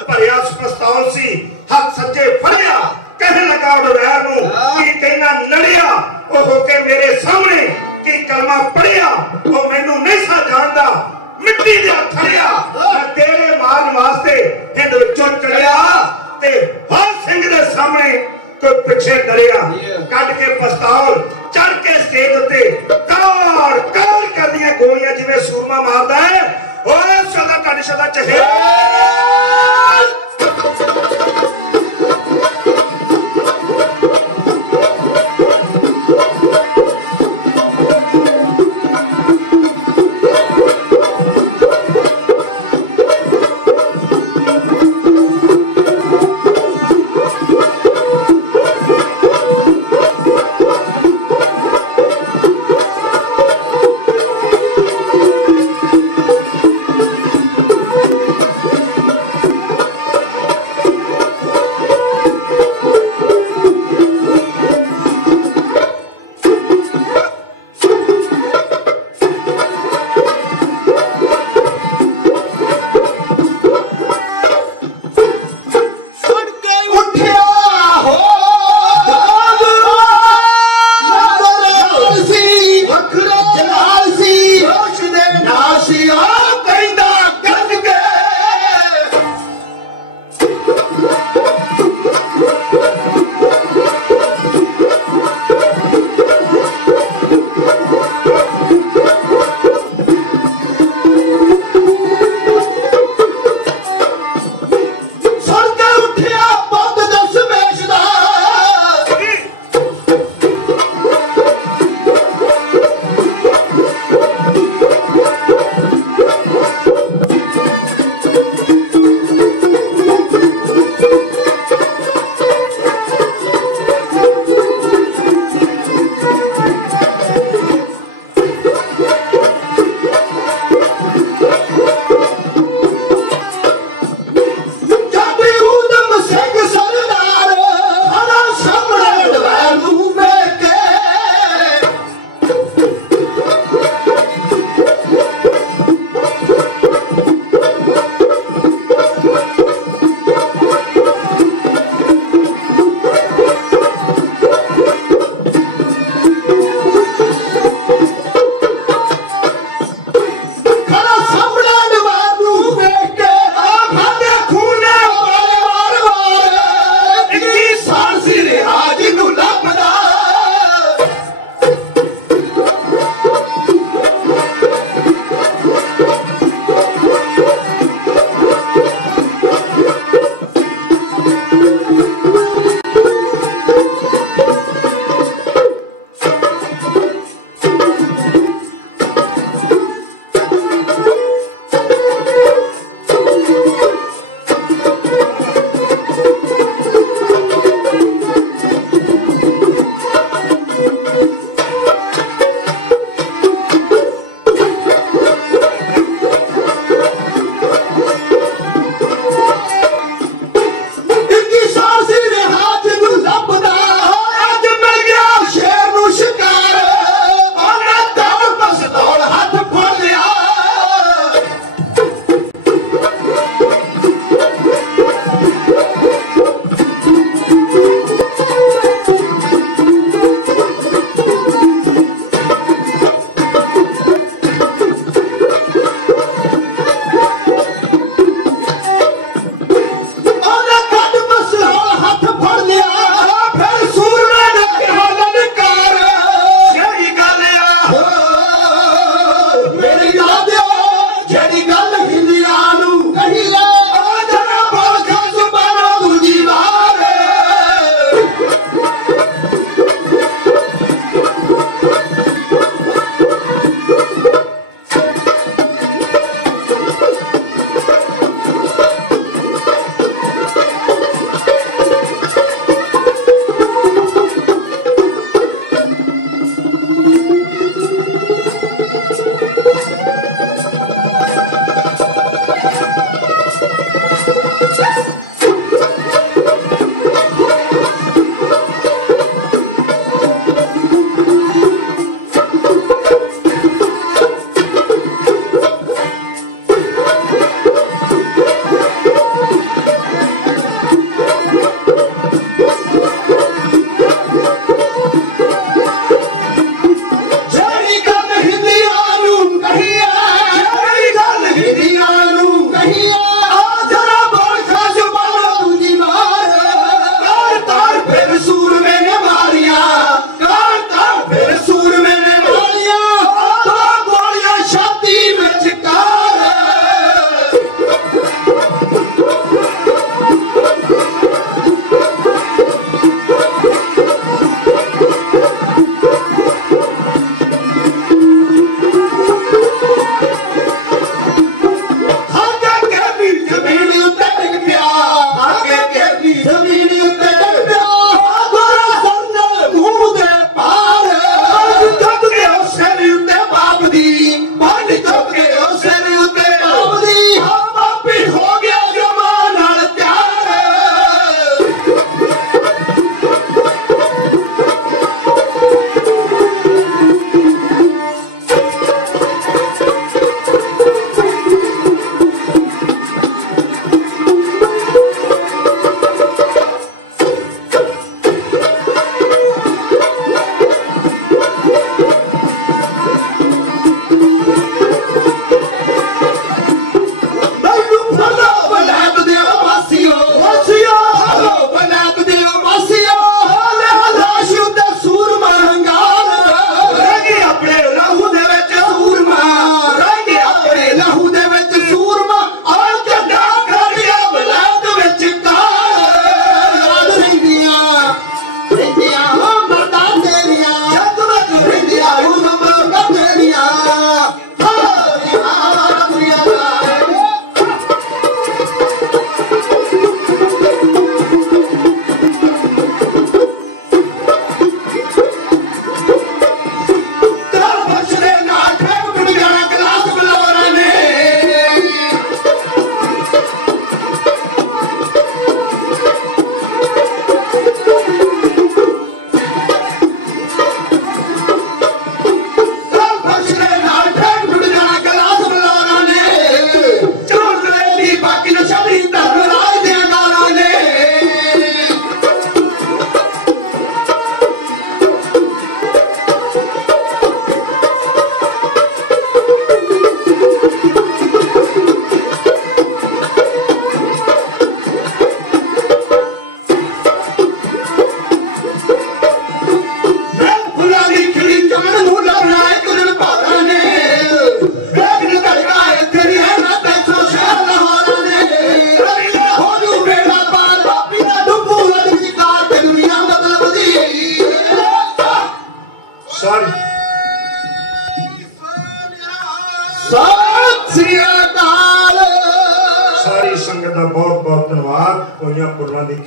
ਭਰਿਆ ਪਿਸਤੌਲ ਸੀ, ਹੱਥ ਸੱਜੇ ਫੜਿਆ। ਕਹਿਣ ਲੱਗਾ ਉਡਵੈਰ ਨੂੰ ਕਿ ਕਹਿਣਾ ਲੜਿਆ। ਉਹ ਹੋ ਕੇ ਮੇਰੇ ਸਾਹਮਣੇ ਕਿ ਕਲਮਾ ਪੜਿਆ। ਉਹ ਮੈਨੂੰ ਨਹੀਂ ਸਾ ਜਾਣਦਾ, ਮਿੱਟੀ ਦੇ ਥੜਿਆ। ਮੈਂ ਤੇਰੇ ਮਾਰਨ ਵਾਸਤੇ ਹਿੰਦ ਵਿੱਚੋਂ ਚੜਿਆ ਤੇ ਹਰ ਸਿੰਘ ਦੇ ਸਾਹਮਣੇ ਕੋਈ ਪਿੱਛੇ ਡਰਿਆ। ਕੱਢ ਕੇ ਪਿਸਤੌਲ ਚੜ ਕੇ ਸਟੇਜ ਉੱਤੇ ਕਾਰ ਕਾਰ ਕਰਦੀਆਂ ਗੋਲੀਆਂ ਜਿਵੇਂ ਸੂਰਮਾ ਮਾਰਦਾ ਹੈ। ਓਏ ਸਦਾ ਤੁਹਾਡੀ ਸਦਾ ਚਹੇ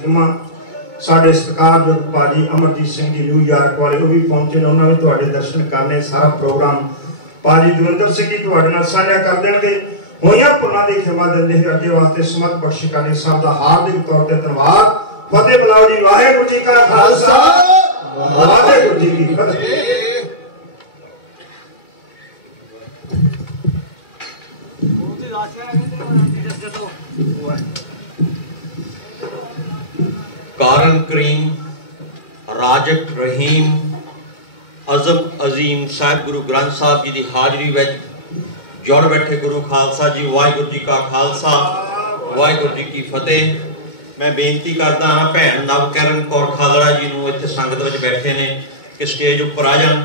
ਖਿਮਾ साढ़े सत्कारयोग भाजी अमरजीत सिंह जी न्यूयॉर्क वाले वो भी पहुंचे, उन्होंने भी तुहाडे दर्शन करने। सारा प्रोग्राम भाजी दविंदर सिंह जी तुहाडे नाल साझा कर देंगे। होइयां भुलां दी खिमा दिंदे होए अगे वास्ते समत बख्श करनी साहब दा हार्दिक तौर ते धन्यवाद। फतेह बुलाओ जी। वाहिगुरू जी का खालसा वाहिगुरू जी की फतेह। कारण करीम राजक रहीम अजम अजीम साहिब गुरु ग्रंथ साहब जी की हाजरी में जुड़ बैठे गुरु खालसा जी, वाहिगुरू जी का खालसा वाहिगुरू जी की फतेह। मैं बेनती करता हाँ भैन नवकरण कौर खालड़ा जी नूं इत्थे संगत में बैठे ने कि स्टेज उपर आ जान।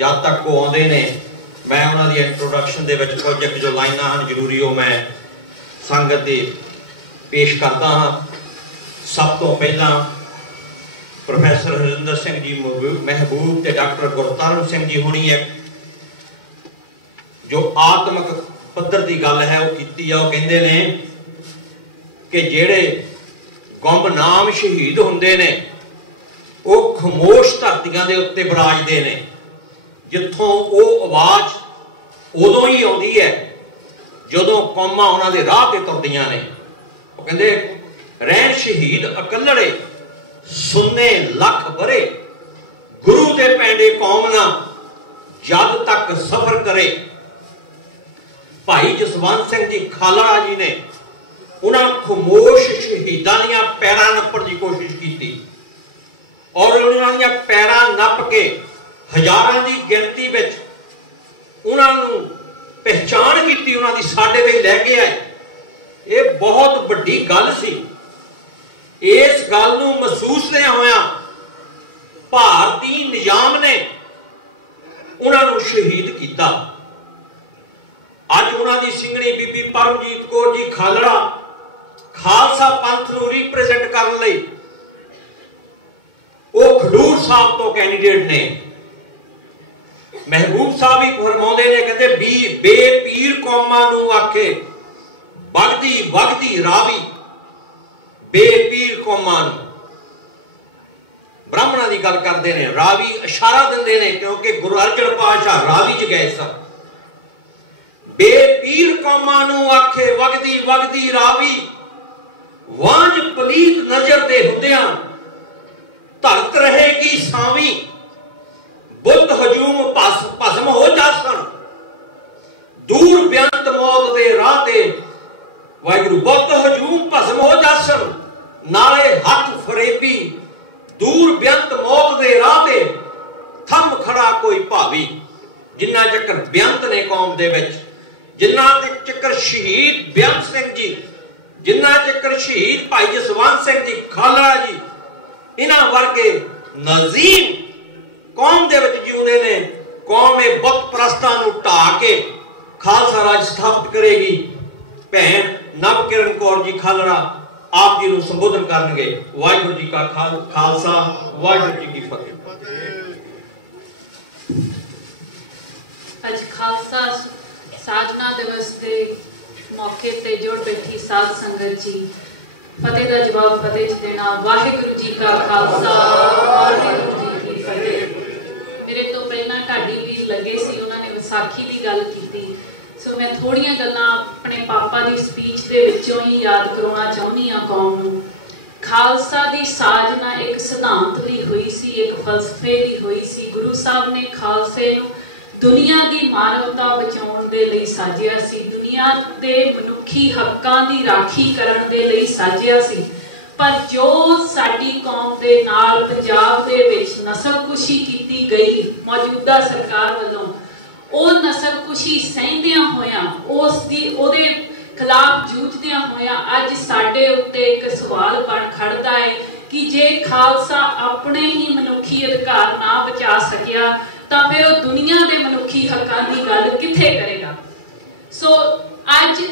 जब तक वो आउंदे ने मैं उन्हां दी इंट्रोडक्शन दे विच कुछ एक जो लाइनां हैं जरूरी वो मैं संगत दे पेश करता हाँ। सब तो पहला प्रोफैसर हरिंदर सिंह जी महबूब ते डॉक्टर गुरतरण सिंह जी होनी है जो आत्मक पद्धर की गल है वो कीती है। वो कहते ने कि जेड़े गुमनाम शहीद हुंदे ने वो खमोश धरतियां दे उत्ते बराजदे ने, जिथों वो आवाज उदों ही आउंदी है जदों कौमां उन्हां दे राह ते तुरदियां ने। वो कहंदे रहन शहीद अकलड़े सुन्ने लख बरे, गुरु ते पैंडे कौम ना जद तक सफर करे। भाई जसवंत सिंह जी खालड़ा जी ने उन्हां खमोश शहीदां दियां पैरां नप्पण की कोशिश की और उन्हां दियां पैरां नप के हजारां की गिनती विच उन्हां नूं पहचान की, उन्हां दी साडे वे लैके आए। ये बहुत वड्डी गल सी। इस गल नूं महसूस नहीं होया भारती निजाम ने उन्हां नूं शहीद किया। अज उन्हां दी सिंघणी बीबी परमजीत कौर जी खालड़ा खालसा पंथ नूं रिप्रेजेंट करन लई वो खडूर साहब तो कैंडीडेट ने। महबूब साहब ही फरमाउंदे ने, कहते बेपीर कौमां नूं आखे वगदी वगदी रावी, बेपीर कौमां ब्राह्मणों की गल करते हैं। रावी इशारा देंदे ने क्योंकि गुरु अर्जन पातशाह रावी च गए सन। बेपीर कौमां नूं आखे वगदी वगदी रावी, वांझ पलीत नजर दे हुंदियां धरत रहेगी सावी, बुद्ध हजूम भस्म हो जासन, दूर बेअंत मौत दे राह ते वाहिगुरू बुद्ध हजूम भस्म हो जासन, नाले हथ फरेबी दूर बेअंत मौत दे राह ते थम खड़ा कोई भावी। जिन्ना चक्कर बेअंत ने कौम दे विच, जिन्ना चक्कर शहीद बेअंत सिंह जी, जिन्ना चक्कर शहीद भाई जसवंत सिंह जी खालड़ा जी, इन्हां वर्गे नजीम कौम दे विच जिउंदे ने, कौम ए बुत परस्तां नूं ढा के खालसा राज स्थापित करेगी। भैन नवकिरण कौर जी खालड़ा आप जी नूं संबोधन करनगे। वाहिगुरू जी का खालसा वाहिगुरू जी की फतेह। अज खालसा साधना दिवस के मौके ते जुड़ बैठी साध संगत जी फतेह का जवाब फतेह च देना। वाहिगुरू जी का खालसा वाहिगुरू जी की फतेह। मेरे तो पहला ढाडी भी लगे सी, उन्होंने विसाखी की गल की, सो मैं थोड़ियां गल्लां अपने पापा की स्पीच के विचों ही याद करवाना चाहुंदी हां कौम नूं। खालसा की साजना एक सिद्धांत भी हुई सी, एक फलसफे भी हुई सी। गुरु साहब ने खालसे नूं दुनिया की मानवता बचाउण दे लई साजिया सी, दुनिया के मनुखी हक्कां की राखी करन दे लई साजिया सी। पर जो साडी कौम दे नाल पंजाब दे विच नस्लकुशी कीती गई मौजूदा सरकार वल्लों, ਉਹ नस्लकुशी सहंदियां होया ਉਹਦੇ खिलाफ जूझदियां होया अज साडे उत्ते एक सवाल बन खड़दा है कि जे खालसा अपने ही मनुखी अधिकार ना बचा सकिया तां फिर वो दुनिया दे मनुखी हक्कां दी गल किथे करेगा। सो अज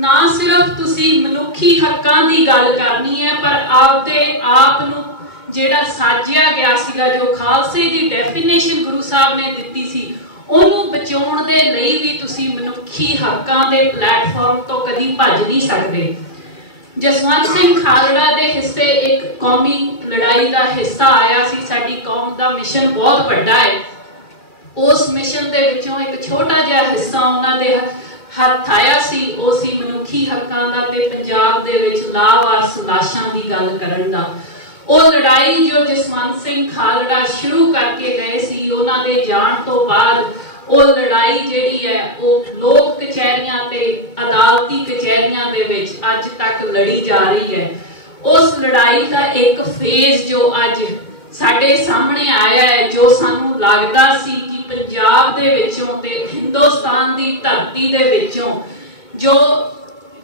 ना सिर्फ तुसी मनुखी हक्कां दी गल करनी है पर आपते आप नूं जेड़ा साजिया गया सीगा, जो खालसे दी डेफिनेशन गुरु साहब ने दित्ती सी, ਉਹਨੂੰ ਬਚਾਉਣ ਦੇ ਲਈ ਵੀ ਤੁਸੀਂ ਮਨੁੱਖੀ ਹੱਕਾਂ ਦੇ ਪਲੇਟਫਾਰਮ ਤੋਂ ਕਦੀ ਭੱਜ ਨਹੀਂ ਸਕਦੇ। ਜਸਵੰਤ ਸਿੰਘ ਖਾਲੜਾ ਦੇ ਹਿੱਸੇ ਇੱਕ ਕੌਮੀ ਲੜਾਈ ਦਾ ਹਿੱਸਾ ਆਇਆ ਸੀ। ਸਾਡੀ ਕੌਮ ਦਾ ਮਿਸ਼ਨ ਬਹੁਤ ਵੱਡਾ ਹੈ। ਉਸ ਮਿਸ਼ਨ ਦੇ ਵਿੱਚੋਂ ਇੱਕ ਛੋਟਾ ਜਿਹਾ ਹਿੱਸਾ ਉਹਨਾਂ ਦੇ ਹੱਥ ਆਇਆ ਸੀ, ਉਹ ਸੀ ਮਨੁੱਖੀ ਹੱਕਾਂ ਦਾ ਤੇ ਪੰਜਾਬ ਦੇ ਵਿੱਚ ਲਾਵਾਰਸ ਲਾਸ਼ਾਂ ਦੀ ਗੱਲ ਕਰਨ ਦਾ। ਉਹ ਲੜਾਈ ਜੋ ਜਸਵੰਤ ਸਿੰਘ ਖਾਲੜਾ ਸ਼ੁਰੂ ਕਰਕੇ ਗਏ ਸੀ, ਉਹਨਾਂ ਦੇ ਜਾਣ ਤੋਂ ਬਾਅਦ ਉਹ ਲੜਾਈ ਜਿਹੜੀ ਹੈ ਉਹ ਲੋਕ ਕਚਹਿਰੀਆਂ ਤੇ ਅਦਾਲਤੀ ਕਚਹਿਰੀਆਂ ਦੇ ਵਿੱਚ ਅੱਜ ਤੱਕ ਲੜੀ ਜਾ ਰਹੀ ਹੈ। ਉਸ ਲੜਾਈ ਦਾ ਇੱਕ ਫੇਜ਼ ਜੋ ਅੱਜ ਸਾਡੇ ਸਾਹਮਣੇ ਆਇਆ ਹੈ, ਜੋ ਸਾਨੂੰ ਲੱਗਦਾ ਸੀ ਕਿ ਪੰਜਾਬ ਦੇ ਵਿੱਚੋਂ ਤੇ ਹਿੰਦੁਸਤਾਨ ਦੀ ਧਰਤੀ ਦੇ ਵਿੱਚੋਂ ਜੋ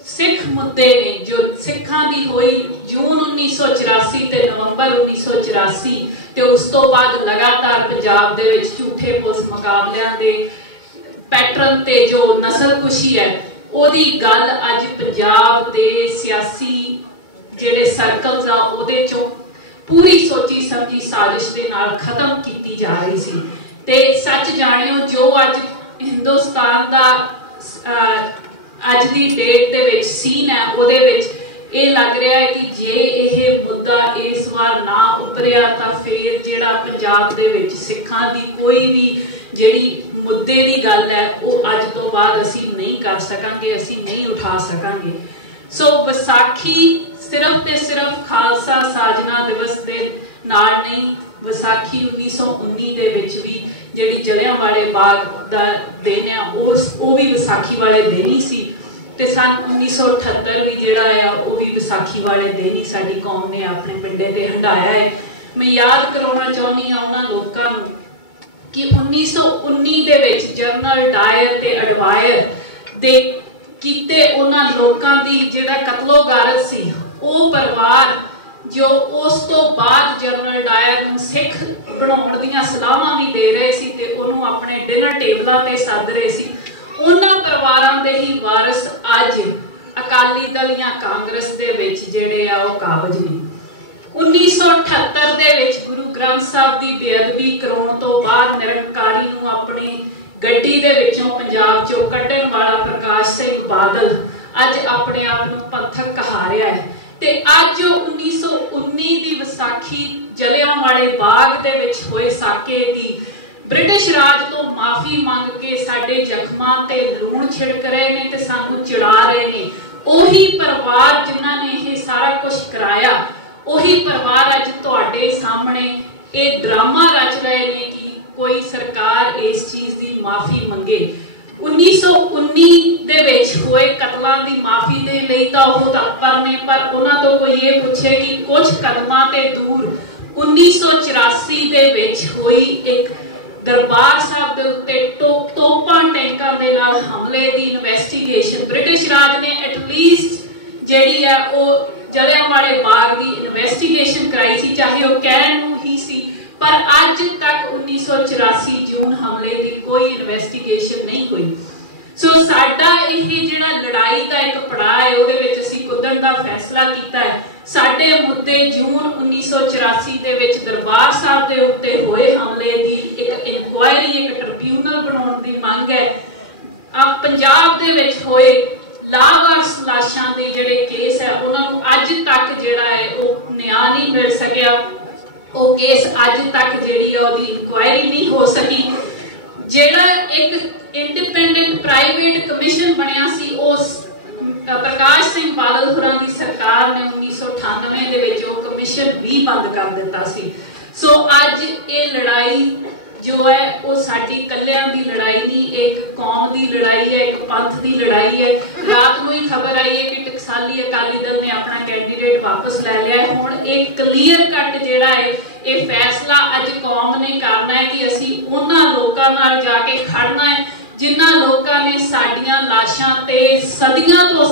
ਸਿੱਖ ਮੁੱਦੇ ਨੇ, ਜੋ ਸਿੱਖਾਂ ਦੀ ਹੋਈ ਜੂਨ 1984 ਤੇ ਨਵੰਬਰ 1984 ਤੇ ਉਸ ਤੋਂ ਬਾਅਦ ਲਗਾਤਾਰ ਪੰਜਾਬ ਦੇ ਵਿੱਚ ਝੂਠੇ ਪੁਲਿਸ ਮੁਕਾਬਲਿਆਂ ਦੇ ਪੈਟਰਨ ਤੇ ਜੋ ਨਸਲਕੁਸ਼ੀ ਹੈ, ਉਹਦੀ ਗੱਲ ਅੱਜ ਪੰਜਾਬ ਦੇ ਸਿਆਸੀ ਜਿਹੜੇ ਸਰਕਲਸ ਆ ਉਹਦੇ ਚੋਂ ਪੂਰੀ ਸੋਚੀ ਸਮਝੀ ਸਾਜ਼ਿਸ਼ ਦੇ ਨਾਲ ਖਤਮ ਕੀਤੀ ਜਾ ਰਹੀ ਸੀ। ਤੇ ਸੱਚ ਜਾਣਿਓ, ਜੋ ਅੱਜ ਹਿੰਦੁਸਤਾਨ ਦਾ ਅੱਜ ਦੀ ਡੇਟ ਦੇ ਵਿੱਚ ਸੀਨ ਹੈ, ਉਹਦੇ ਵਿੱਚ ਇਹ ਲੱਗ ਰਿਹਾ ਹੈ ਕਿ ਜੇ ਇਹ ਮੁੱਦਾ ਇਸ ਵਾਰ ਨਾ ਉੱਭਰਿਆ ਤਾਂ ਫਿਰ ਜਿਹੜਾ ਪੰਜਾਬ ਦੇ ਵਿੱਚ ਸਿੱਖਾਂ ਦੀ ਕੋਈ ਵੀ ਜਿਹੜੀ ਮੁੱਦੇ ਦੀ ਗੱਲ ਹੈ ਉਹ ਅੱਜ ਤੋਂ ਬਾਅਦ ਅਸੀਂ ਨਹੀਂ ਕਰ ਸਕਾਂਗੇ, ਅਸੀਂ ਨਹੀਂ ਉਠਾ ਸਕਾਂਗੇ। ਸੋ ਵਿਸਾਖੀ ਸਿਰਫ ਤੇ ਸਿਰਫ ਖਾਲਸਾ ਸਾਜਨਾ ਦਿਵਸ ਦੇ ਨਾਲ ਨਹੀਂ, ਵਿਸਾਖੀ 1919 ਦੇ ਵਿੱਚ ਵੀ ਜਿਹੜੀ ਜਲਿਆਂਵਾਲੇ ਬਾਗ ਦਾ ਦਿਨ ਆ ਉਹ ਵੀ ਵਿਸਾਖੀ ਵਾਲੇ ਦਿਨ ਹੀ ਸੀ ਤੇ ਸਨ 1978 ਵੀ ਜਿਹੜਾ ਆ ਉਹ ਵੀ ਵਿਸਾਖੀ ਵਾਲੇ ਦਿਨ ਹੀ ਸਾਡੀ ਕੌਮ ਨੇ ਆਪਣੇ ਪਿੰਡੇ ਤੇ ਹੰਡਾਇਆ ਹੈ। ਮੈਂ ਯਾਦ ਕਰਾਉਣਾ ਚਾਹੁੰਦੀ ਹਾਂ ਉਹਨਾਂ ਲੋਕਾਂ ਨੂੰ ਕਿ 1919 ਦੇ ਵਿੱਚ ਜਨਰਲ ਡਾਇਰ ਤੇ ਅਡਵਾਇਰ ਦੇ ਕੀਤੇ ਉਹਨਾਂ ਲੋਕਾਂ ਦੀ ਜਿਹੜਾ ਕਤਲੋਗਾਰਤ ਸੀ, ਉਹ ਪਰਿਵਾਰ ਜੋ ਉਸ ਤੋਂ ਬਾਅਦ ਜਨਰਲ ਡਾਇਰ ਨੂੰ ਸਿੱਖ ਬਣਾਉਣ ਦੀਆਂ ਸਲਾਹਾਂ ਵੀ ਦੇ ਰਹੇ ਸੀ ਤੇ ਉਹਨੂੰ ਆਪਣੇ ਡਿਨਰ ਟੇਬਲਾਂ ਤੇ ਸੱਦ ਰਹੇ ਸੀ, ਉਹਨਾਂ ਪਰਿਵਾਰਾਂ ਦੇ ਹੀ ਵਾਰਿਸ ਅੱਜ ਅਕਾਲੀ ਦਲ ਜਾਂ ਕਾਂਗਰਸ ਦੇ ਵਿੱਚ ਜਿਹੜੇ ਆ ਉਹ ਕਾਬਜ ਨੇ। 1978 ਦੇ ਵਿੱਚ ਗੁਰੂ ਗ੍ਰੰਥ ਸਾਹਿਬ ਦੀ ਬੇਅਦਬੀ ਕਰਾਉਣ ਤੋਂ ਬਾਅਦ ਨਿਰੰਕਾਰੀ ਨੂੰ ਆਪਣੀ ਗੱਡੀ ਦੇ ਵਿੱਚੋਂ ਪੰਜਾਬ ਚੋਂ ਕੱਢਣ ਵਾਲਾ ਪ੍ਰਕਾਸ਼ ਸਿੰਘ ਬਾਦਲ ਅੱਜ ਆਪਣੇ ਆਪ ਨੂੰ ਪੰਥਕ ਕਹਾ ਰਿਹਾ ਹੈ ਤੇ ਅੱਜ 1919 ਦੀ ਵਿਸਾਖੀ ਜਲਿਆਂਵਾਲੇ ਬਾਗ ਦੇ ਵਿੱਚ ਹੋਏ ਸਾਕੇ ਦੀ ਬ੍ਰਿਟਿਸ਼ ਰਾਜ ਤੋਂ ਮਾਫੀ ਮੰਗ ਕੇ ਸਾਡੇ ਜ਼ਖਮਾਂ ਤੇ ਲੂਣ ਛਿੜਕ ਰਹੇ ਨੇ ਤੇ ਸਾਨੂੰ ਚਿੜਾ ਰਹੇ ਨੇ। ਉਹੀ ਪਰਿਵਾਰ ਜਿਨ੍ਹਾਂ ਨੇ ਇਹ ਸਾਰਾ ਕੁਝ ਕਰਾਇਆ, ਉਹੀ ਪਰਿਵਾਰ ਅੱਜ ਤੁਹਾਡੇ ਸਾਹਮਣੇ ਇਹ ਡਰਾਮਾ ਰਚ ਰਹੇ ਨੇ ਕਿ ਕੋਈ ਸਰਕਾਰ ਇਸ ਚੀਜ਼ ਦੀ ਮਾਫੀ ਮੰਗੇ। 1919 ਦੇ ਵਿੱਚ ਹੋਏ ਕਤਲਾਂ ਦੀ ਮਾਫੀ ਦੇ ਲਈ ਤਾਂ ਉਹ ਤਤਪਰ ਨੇ, ਪਰ ਉਹਨਾਂ ਤੋਂ ਕੋਈ ਇਹ ਪੁੱਛੇ ਕਿ ਕੁਝ ਕਦਮਾਂ ਤੇ ਦੂਰ 1984 ਦੇ ਵਿੱਚ ਹੋਈ ਇੱਕ ਦਰਬਾਰ ਸਾਹਿਬ ਦੇ ਉੱਤੇ ਤੋਪਾਂ ਟੈਂਕਾਂ ਦੇ ਨਾਲ ਹਮਲੇ ਦੀ ਇਨਵੈਸਟੀਗੇਸ਼ਨ ਬ੍ਰਿਟਿਸ਼ ਰਾਜ ਨੇ ਐਟਲੀਸਟ ਜਿਹੜੀ ਹੈ ਉਹ ਜਲਿਆਂਵਾਲੇ ਬਾਗ ਦੀ ਇਨਵੈਸਟੀਗੇਸ਼ਨ ਕਰਾਈ ਸੀ, ਚਾਹੇ ਉਹ ਕਹਿਣ ਨੂੰ ਹੀ ਸੀ, ਪਰ ਅੱਜ ਤੱਕ 1984 ਜੂਨ ਹਮਲੇ ਦੀ ਕੋਈ ਇਨਵੈਸਟੀਗੇਸ਼ਨ ਨਹੀਂ ਹੋਈ। ਸੋ ਸਾਡਾ ਇਹ ਜਿਹੜਾ ਲੜਾਈ ਦਾ ਇੱਕ ਪੜਾਅ ਹੈ ਉਹਦੇ ਵਿੱਚ ਅਸੀਂ ਕੁੱਦਣ ਦਾ ਫੈਸਲਾ ਕੀਤਾ ਹੈ। ਸਾਡੇ ਮੁੱਦੇ ਜੂਨ 1984 ਦੇ ਵਿੱਚ ਦਰਬਾਰ ਸਾਹਿਬ ਦੇ ਉੱਤੇ ਹੋਏ ਹਮਲੇ ਦੀ ਇੱਕ ਇਨਕੁਆਇਰੀ, ਇੱਕ ਟ੍ਰਿਬਿਊਨਲ ਬਣਾਉਣ ਦੀ ਮੰਗ ਹੈ। ਪੰਜਾਬ ਦੇ ਵਿੱਚ ਹੋਏ ਲਾਵਾਰਸ ਲਾਸ਼ਾਂ ਦੇ ਜਿਹੜੇ ਕੇਸ ਹੈ ਉਹਨਾਂ ਨੂੰ ਅੱਜ ਤੱਕ ਜਿਹੜਾ ਹੈ ਉਹ ਨਿਆਂ ਨਹੀਂ ਮਿਲ ਸਕਿਆ, ਉਹ ਕੇਸ ਅੱਜ ਤੱਕ ਜਿਹੜੀ ਹੈ ਉਹਦੀ ਇਨਕੁਆਇਰੀ ਨਹੀਂ ਹੋ ਸਕੀ। ਜਿਹੜਾ ਇੱਕ ਇੰਡੀਪੈਂਡੈਂਟ ਪ੍ਰਾਈਵੇਟ ਕਮਿਸ਼ਨ ਬਣਿਆ ਸੀ ਉਸ ਪ੍ਰਕਾਸ਼ ਸਿੰਘ ਬਾਦਲ ਹੋਰਾਂ ਦੀ ਸਰਕਾਰ ਨੇ 1998 ਦੇ ਵਿੱਚ ਉਹ ਕਮਿਸ਼ਨ ਵੀ ਬੰਦ ਕਰ ਦਿੱਤਾ ਸੀ। ਸੋ ਅੱਜ ਇਹ ਲੜਾਈ ਜੋ ਹੈ ਉਹ ਸਾਡੀ ਕੱਲਿਆਂ ਦੀ ਲੜਾਈ ਨਹੀਂ, ਇੱਕ ਕੌਮ ਦੀ ਲੜਾਈ ਹੈ, ਇੱਕ ਪੰਥ ਦੀ ਲੜਾਈ ਹੈ। ਰਾਤ ਨੂੰ ਹੀ ਖਬਰ ਆਈ ਹੈ ਕਿ ਟਕਸਾਲੀ ਅਕਾਲੀ ਦਲ ਨੇ ਆਪਣਾ ਕੈਂਡੀਡੇਟ ਵਾਪਸ ਲੈ ਲਿਆ ਹੈ। ਹੁਣ ਇਹ ਕਲੀਅਰ ਕੱਟ ਜਿਹੜਾ ਹੈ ਇਹ ਫੈਸਲਾ ਅੱਜ ਕੌਮ ਨੇ ਕਰਨਾ ਹੈ ਕਿ ਅਸੀਂ ਉਹਨਾਂ ਲੋਕਾਂ ਨਾਲ ਜਾ ਕੇ ਖੜਨਾ ਹੈ ਜਿਨ੍ਹਾਂ ਲੋਕਾਂ ਨੇ ਸਾਡੀਆਂ ਲਾਸ਼ਾਂ ਤੇ ਸਦੀਆਂ ਤੋਂ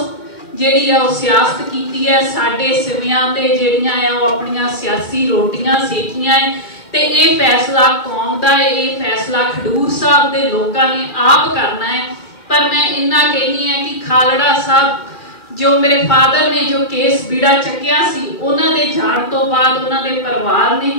ਜਿਹੜੀ ਆ ਉਹ ਸਿਆਸਤ ਕੀਤੀ ਹੈ, ਸਾਡੇ ਸਿਵਿਆਂ ਤੇ ਜਿਹੜੀਆਂ ਆ ਉਹ ਆਪਣੀਆਂ ਸਿਆਸੀ ਰੋਟੀਆਂ ਸੇਕੀਆਂ ਹੈ। ਤੇ ਇਹ ਫੈਸਲਾ ਕੌਮ ਦਾ ਹੈ, ਇਹ ਫੈਸਲਾ ਖਡੂਰ ਸਾਹਿਬ ਦੇ ਲੋਕਾਂ ਨੇ ਆਪ ਕਰਨਾ ਹੈ। ਪਰ ਮੈਂ ਇੰਨਾ ਕਹਿੰਦੀ ਹਾਂ ਕਿ ਖਾਲੜਾ ਸਾਹਿਬ ਜੋ ਮੇਰੇ ਫਾਦਰ ਨੇ ਜੋ ਕੇਸ ਪੀੜਾ ਚੱਕਿਆ ਸੀ, ਉਹਨਾਂ ਦੇ ਜਾਣ ਤੋਂ ਬਾਅਦ ਉਹਨਾਂ ਦੇ ਪਰਿਵਾਰ ਨੇ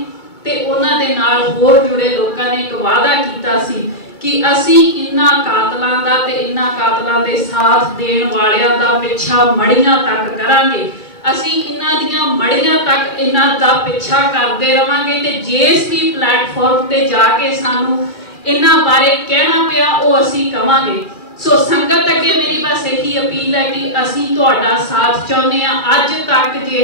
ਤੇ ਉਹਨਾਂ ਦੇ ਨਾਲ ਹੋਰ ਜੁੜੇ ਲੋਕਾਂ ਨੇ ਇੱਕ ਵਾਅਦਾ ਕੀਤਾ ਸੀ ਕਿ ਅਸੀਂ ਇਹਨਾਂ ਕਾਤਲਾਂ ਦਾ ਤੇ ਇਹਨਾਂ ਕਾਤਲਾਂ ਦੇ ਸਾਥ ਦੇਣ ਵਾਲਿਆਂ ਦਾ ਪਿੱਛਾ ਮੜੀਆਂ ਤੱਕ ਕਰਾਂਗੇ। ਅਸੀਂ ਇਹਨਾਂ ਦੀਆਂ ਮੜੀਆਂ ਤੱਕ ਇਹਨਾਂ ਦਾ ਪਿੱਛਾ ਕਰਦੇ ਰਵਾਂਗੇ ਤੇ ਜਿਸ ਵੀ ਪਲੇਟਫਾਰਮ ਤੇ ਜਾ ਕੇ ਸਾਨੂੰ ਇਹਨਾਂ ਬਾਰੇ ਕਹਿਣਾ ਪਿਆ ਉਹ ਅਸੀਂ ਕਵਾਂਗੇ। ਸੋ ਸੰਗਤ ਅੱਗੇ ਮੇਰੀ ਬਸ ਇਹੀ ਅਪੀਲ ਹੈ ਕਿ ਅਸੀਂ ਤੁਹਾਡਾ ਸਾਥ ਚਾਹੁੰਦੇ ਹਾਂ। ਅੱਜ ਤੱਕ ਜੇ